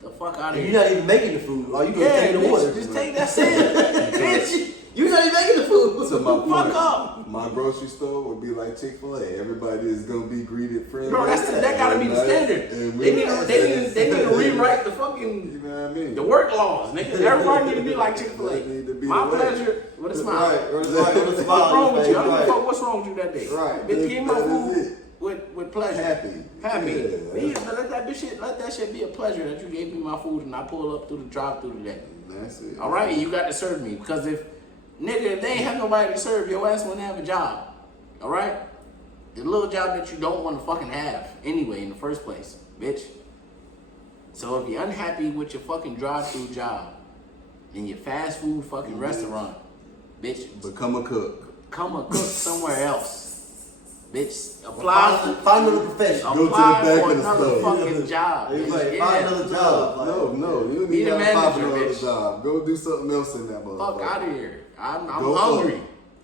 The fuck out of And here. you're not even making the food. All you gonna Yeah, take the bitch, water. just take that shit. Bitch, You're not even making the food. To my point, fuck up. my grocery store would be like Chick-fil-A. Everybody is gonna be greeted friendly. Bro, that gotta be the standard. And They need to rewrite the fucking You know what I mean? the work laws, nigga. Everybody need to be like Chick-fil-A. That need to be My the way. pleasure. What a smile. Right, with a smile What's wrong with you? I don't give a right. fuck what's wrong with you that day. Right. Bitch, give me my That is food it. with pleasure. Happy. Happy. Yeah. Yeah, let that shit be a pleasure that you gave me my food and I pull up through the drive-through today. That's it. All right, you got to serve me because if they ain't have nobody to serve, your ass wouldn't have a job. All right, the little job that you don't want to fucking have anyway in the first place, bitch. So if you're unhappy with your fucking drive-through job in your fast food fucking restaurant, bitch, Become a cook. come a cook somewhere else. Bitch, apply Find another profession. Go to the apply back for of the another store. fucking job. It's bitch. like, Yeah. find another job. Like, No, you Be need the to manager, another bitch. job. Go do something else in that motherfucker. Fuck out of here. I'm Go hungry. up.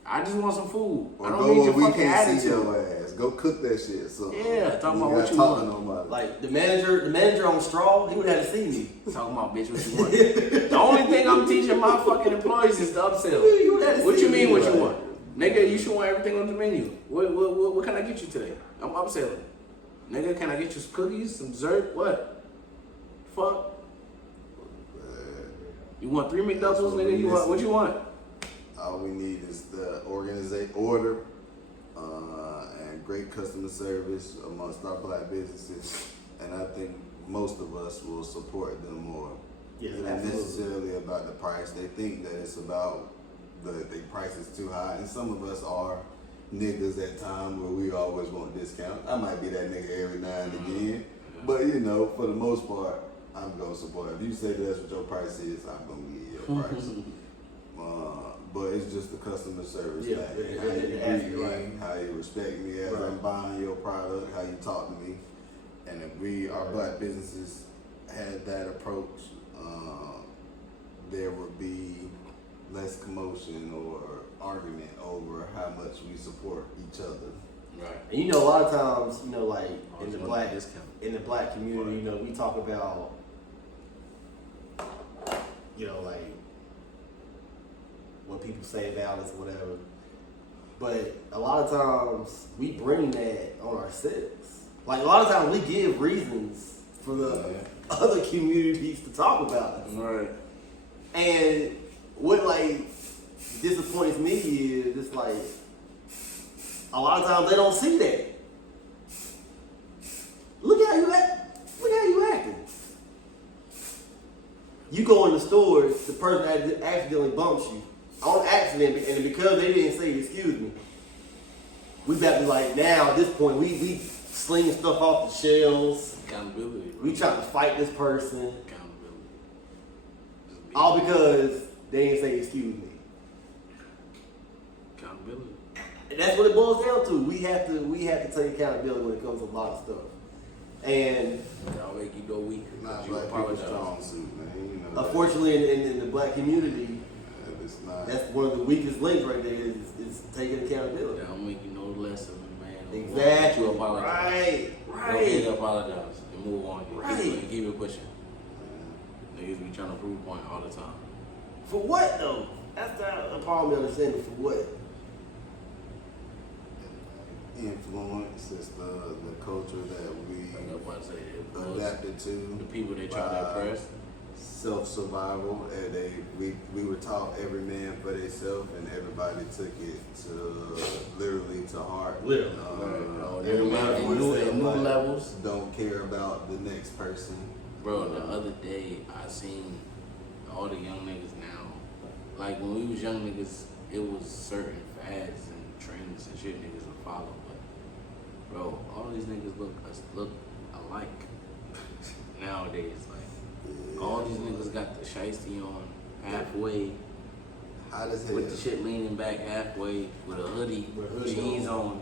I just want some food. Or I go don't need where your we fucking can't see attitude. your ass. Go cook that shit. So Yeah, talking about you what gotta you talk to want. nobody. Like the manager on straw, he would have to see me. Talking about bitch, what you want? The only thing I'm teaching my fucking employees is to upsell. You gotta What see you mean? me, What you like- want? Nigga, you should want everything on the menu. What can I get you today? I'm upselling. Nigga, can I get you some cookies, some dessert? What? Fuck. You want 3 McDoubles, nigga? You want what you want? All we need is the order and great customer service amongst our black businesses, and I think most of us will support them more. Yes, It ain't absolutely. necessarily about the price. They think that it's about the price is too high, and some of us are niggas at times where we always want discount. I might be that nigga every now and again, but for the most part, I'm gonna support. If you say that's what your price is, I'm gonna give you your price. But it's just the customer service Yeah, thing. yeah, How you yeah, greet me, right. how you respect me as I'm Right. buying your product, how you talk to me. And if our black businesses had that approach, there would be less commotion or argument over how much we support each other. Right. And a lot of times, like Always in the want a black discount. community, we talk about, like what people say about us, whatever. But a lot of times we bring that on ourselves. Like a lot of times we give reasons for the other communities to talk about us. Right. And what disappoints me is it's like a lot of times they don't see that. Look how you act. Look how you acting. You go in the store, the person accidentally bumps you on accident, and because they didn't say excuse me, we got to be like now at this point we slinging stuff off the shelves. Accountability. We trying to fight this person, Accountability. Just be all because they didn't say excuse me. accountability. And that's what it boils down to. We have to take accountability when it comes to a lot of stuff. And Y'all make you go weak. Not You black people's apologize. strong suit, man. You know that. unfortunately, in the black community, It's not. that's one of the weakest links right there is taking accountability. That don't make you no less of a man. Exactly. You apologize. Right. Go ahead and apologize and move on. Right. Keep it pushing. Niggas be trying to prove a point all the time. For what though? That's the problem. Understanding for what? Influence is the culture that we I'm about to say it. adapted to. The people they try to by oppress. Self-survival, and we were taught every man for themselves, and everybody took it to literally to heart. Literally. Everybody in new Like, levels. don't care about the next person. Bro, the other day I seen all the young niggas now. Like when we was young niggas, it was certain fads and trends and shit niggas would follow. But bro, all these niggas look alike nowadays. Like all these niggas got the shiesty on halfway, Hot as hell. with the shit leaning back halfway, with a hoodie, With a hoodie jeans on. on.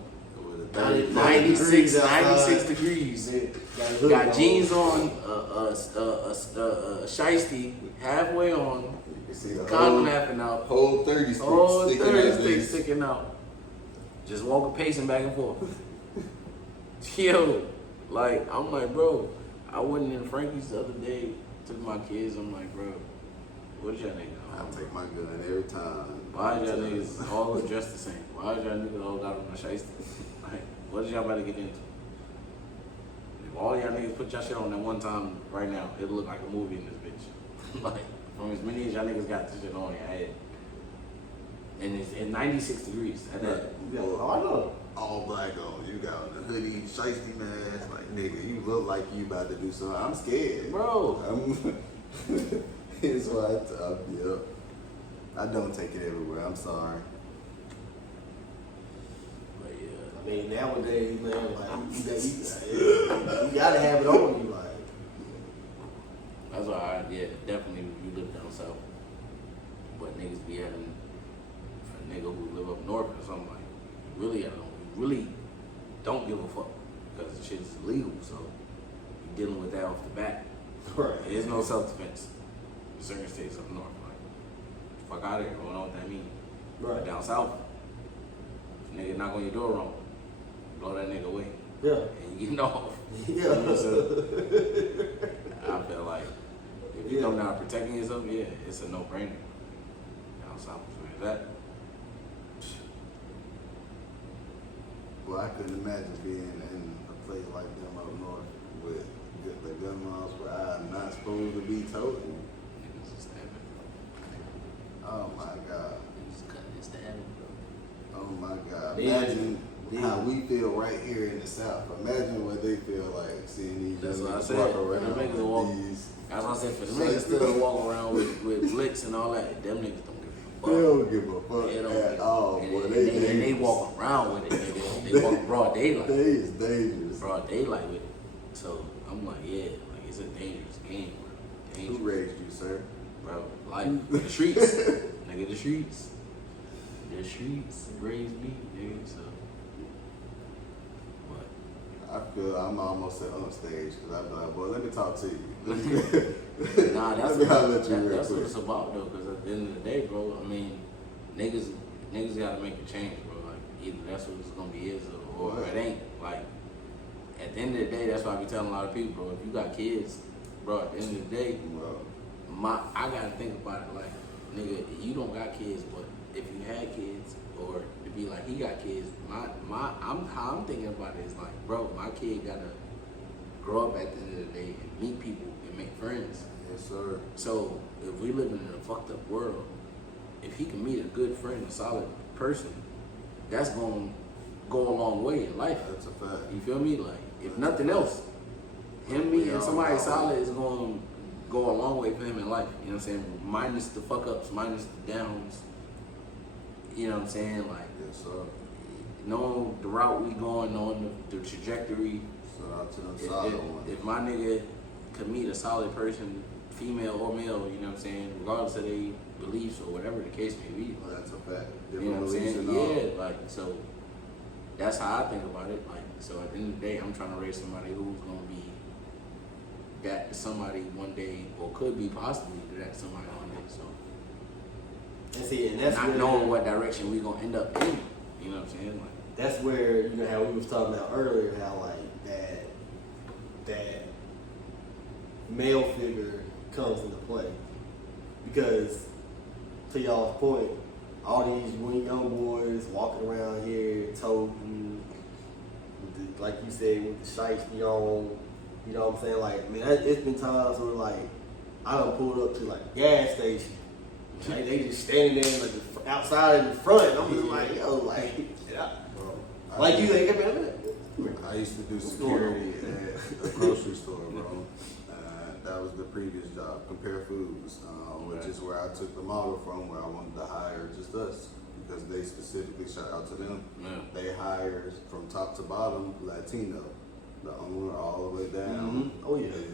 With a 96 degrees. Got Got jeans on, shiesty, halfway on, You see the condom napping out, whole 30 sticks whole sticking 30 out sticks there. sticking out. Just walking, pacing back and forth. Yo, like, I'm like, bro, I went in Frankie's the other day, took my kids, I'm like, bro, what is y'all niggas I on? take my gun every time. Why is y'all niggas all dressed the same? Why is y'all niggas all got on the shiesty? Like, what is y'all about to get into? If all y'all niggas put y'all shit on at one time right now, it'll look like a movie in this bitch. Like, from as many as y'all niggas got this shit on your head. And it's at 96 degrees at that. Oh, I know. All black on. You got on the hoodie, shiesty mask. Like, nigga, you look like you about to do something. I'm scared. Bro. Here's why yeah. I don't take it everywhere. I'm sorry. But yeah. I mean, nowadays, man, like you gotta have it on you, like. That's why definitely you live down south. But niggas be having a nigga who live up north or something like really don't give a fuck because the shit's illegal, so you're dealing with that off the bat. Right. There's no self-defense in certain states up north. Like, fuck out of here, I don't know what that means. Right. Down south, if a nigga knock on your door wrong, blow that nigga away. Yeah. And you get off. Yeah. So, I feel like if you come down protecting yourself, yeah, it's a no-brainer. Down south, so that. Well, I couldn't imagine being in a place like them up north with the gun laws where I'm not supposed to be toting. Niggas just stabbing. Oh my God. Niggas cutting and stabbing, bro. Oh my God. Yeah. Imagine how we feel right here in the South. Imagine what they feel like seeing these That's young what I niggas said. walk Them around niggas with walk- these. As I said, for the niggas still walk around with blicks and all that, them niggas don't give a fuck. They don't give a fuck They don't at give- all. and, Boy, and they they dangerous. walk around with it. They walk broad daylight. They is dangerous. Broad daylight with it. So I'm like, yeah, like it's a dangerous game, bro. Who Dangerous, raised you, sir? bro. Life, the streets, nigga, the streets. The streets raised me, nigga. So, but I feel I'm almost at on stage because I'm like, boy, let me talk to you. nah, that's Let me holler at you real that's what quick. it's about though. Because at the end of the day, bro, I mean, niggas gotta make a change, bro. Like either that's what it's gonna be is or it ain't. Like at the end of the day, that's why I be telling a lot of people, bro. If you got kids, bro, at the end of the day, Bro, I gotta think about it like, nigga, you don't got kids, but if you had kids, or to be like he got kids, how I'm thinking about it is like, bro, my kid gotta grow up at the end of the day and meet people and make friends. yes, sir. So if we live in a fucked up world, if he can meet a good friend, a solid person, that's gonna go a long way in life. That's a fact. You feel me? Like if nothing else, him meeting somebody solid is gonna go a long way for him in life. You know what I'm saying? Minus the fuck ups, minus the downs. You know what I'm saying? Like Yes, sir. knowing the route we going, knowing the trajectory, Shout out to them solid ones. If my nigga could meet a solid person, female or male, you know what I'm saying, regardless of their beliefs or whatever the case may be. Well, that's a fact. You know what I'm Different saying? beliefs and all. Yeah, like, so that's how I think about it. Like, so at the end of the day, I'm trying to raise somebody who's gonna be that to somebody one day, or could be possibly that to somebody one day. So And see, and that's not where, knowing what direction we gonna end up in. You know what I'm saying? Like, that's where, you know, how we was talking about earlier, how like that male figure comes into play. Because to y'all's point, all these young boys walking around here toting, with the, like you said, with the shiesty on, you know what I'm saying? Like, man, it's been times where like I done pulled up to like a gas station. Like, they just standing there like outside in the front. And I'm just like, yo, like, like you think, I used to do security at a grocery store, bro. That was the previous job, Compare Foods, which is where I took the model from, where I wanted to hire just us, because they specifically, shout out to them, they hired from top to bottom Latino. The owner all the way down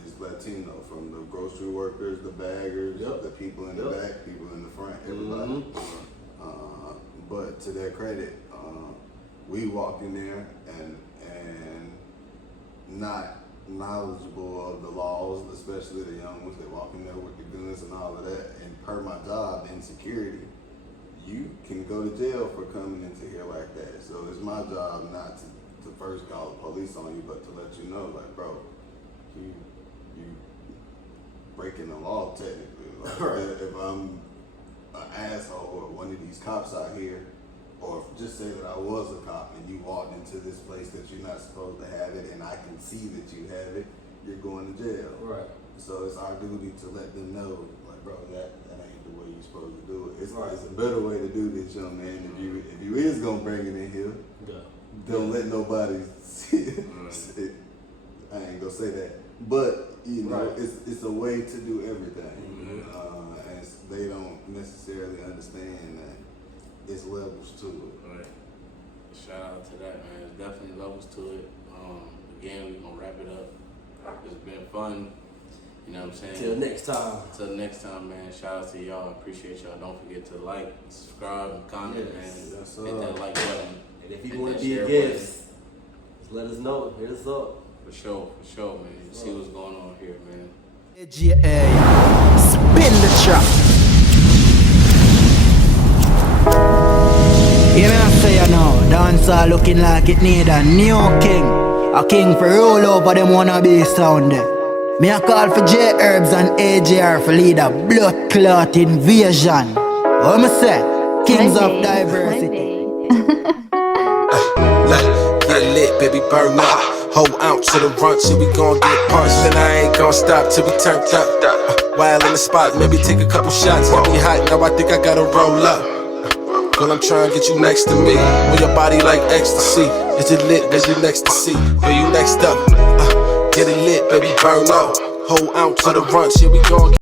is Latino, from the grocery workers, the baggers, the people in the back, people in the front, everybody. But to their credit, we walked in there and not knowledgeable of the laws, especially the young ones. They walk in there with the guns and all of that. And per my job in security, you can go to jail for coming into here like that. So it's my job not to first call the police on you, but to let you know, like, bro, you breaking the law technically. Like, if I'm an asshole or one of these cops out here, or just say that I was a cop and you walked into this place that you're not supposed to have it, and I can see that you have it, you're going to jail. Right. So it's our duty to let them know, like, bro, that ain't the way you're supposed to do it. It's a better way to do this, young man. If you is gonna bring it in here, don't let nobody see it. I ain't gonna say that, but you know, it's a way to do everything, and they don't necessarily understand that. It's levels to it. Right. Shout out to that, man. There's definitely levels to it. Again, we're gonna wrap it up. It's been fun. You know what I'm saying? Till next time. Till next time, man. Shout out to y'all. Appreciate y'all. Don't forget to like, subscribe, and comment, and hit that like button. And if you want to be a guest, just let us know. Hit us up. For sure, man. You see what's going on here, man. AGA, spin the trap. You know say you know, dancehall looking like it need a new king. A king for roll over them wannabe sound there. Me a call for J Herbs and AJR for lead a blood clot invasion. What me say? Kings of diversity. Get lit, baby, burn up. Whole ounce to the run, shit, we gon' get punched. And I ain't gon' stop till we turned up. While in the spot, maybe take a couple shots. Got me hot, now I think I gotta roll up. Girl, I'm trying to get you next to me. With your body like ecstasy. Is it lit, is you next to see? Feel you next up. Get it lit, baby, burn up. Whole ounce to the run, shit, we gon'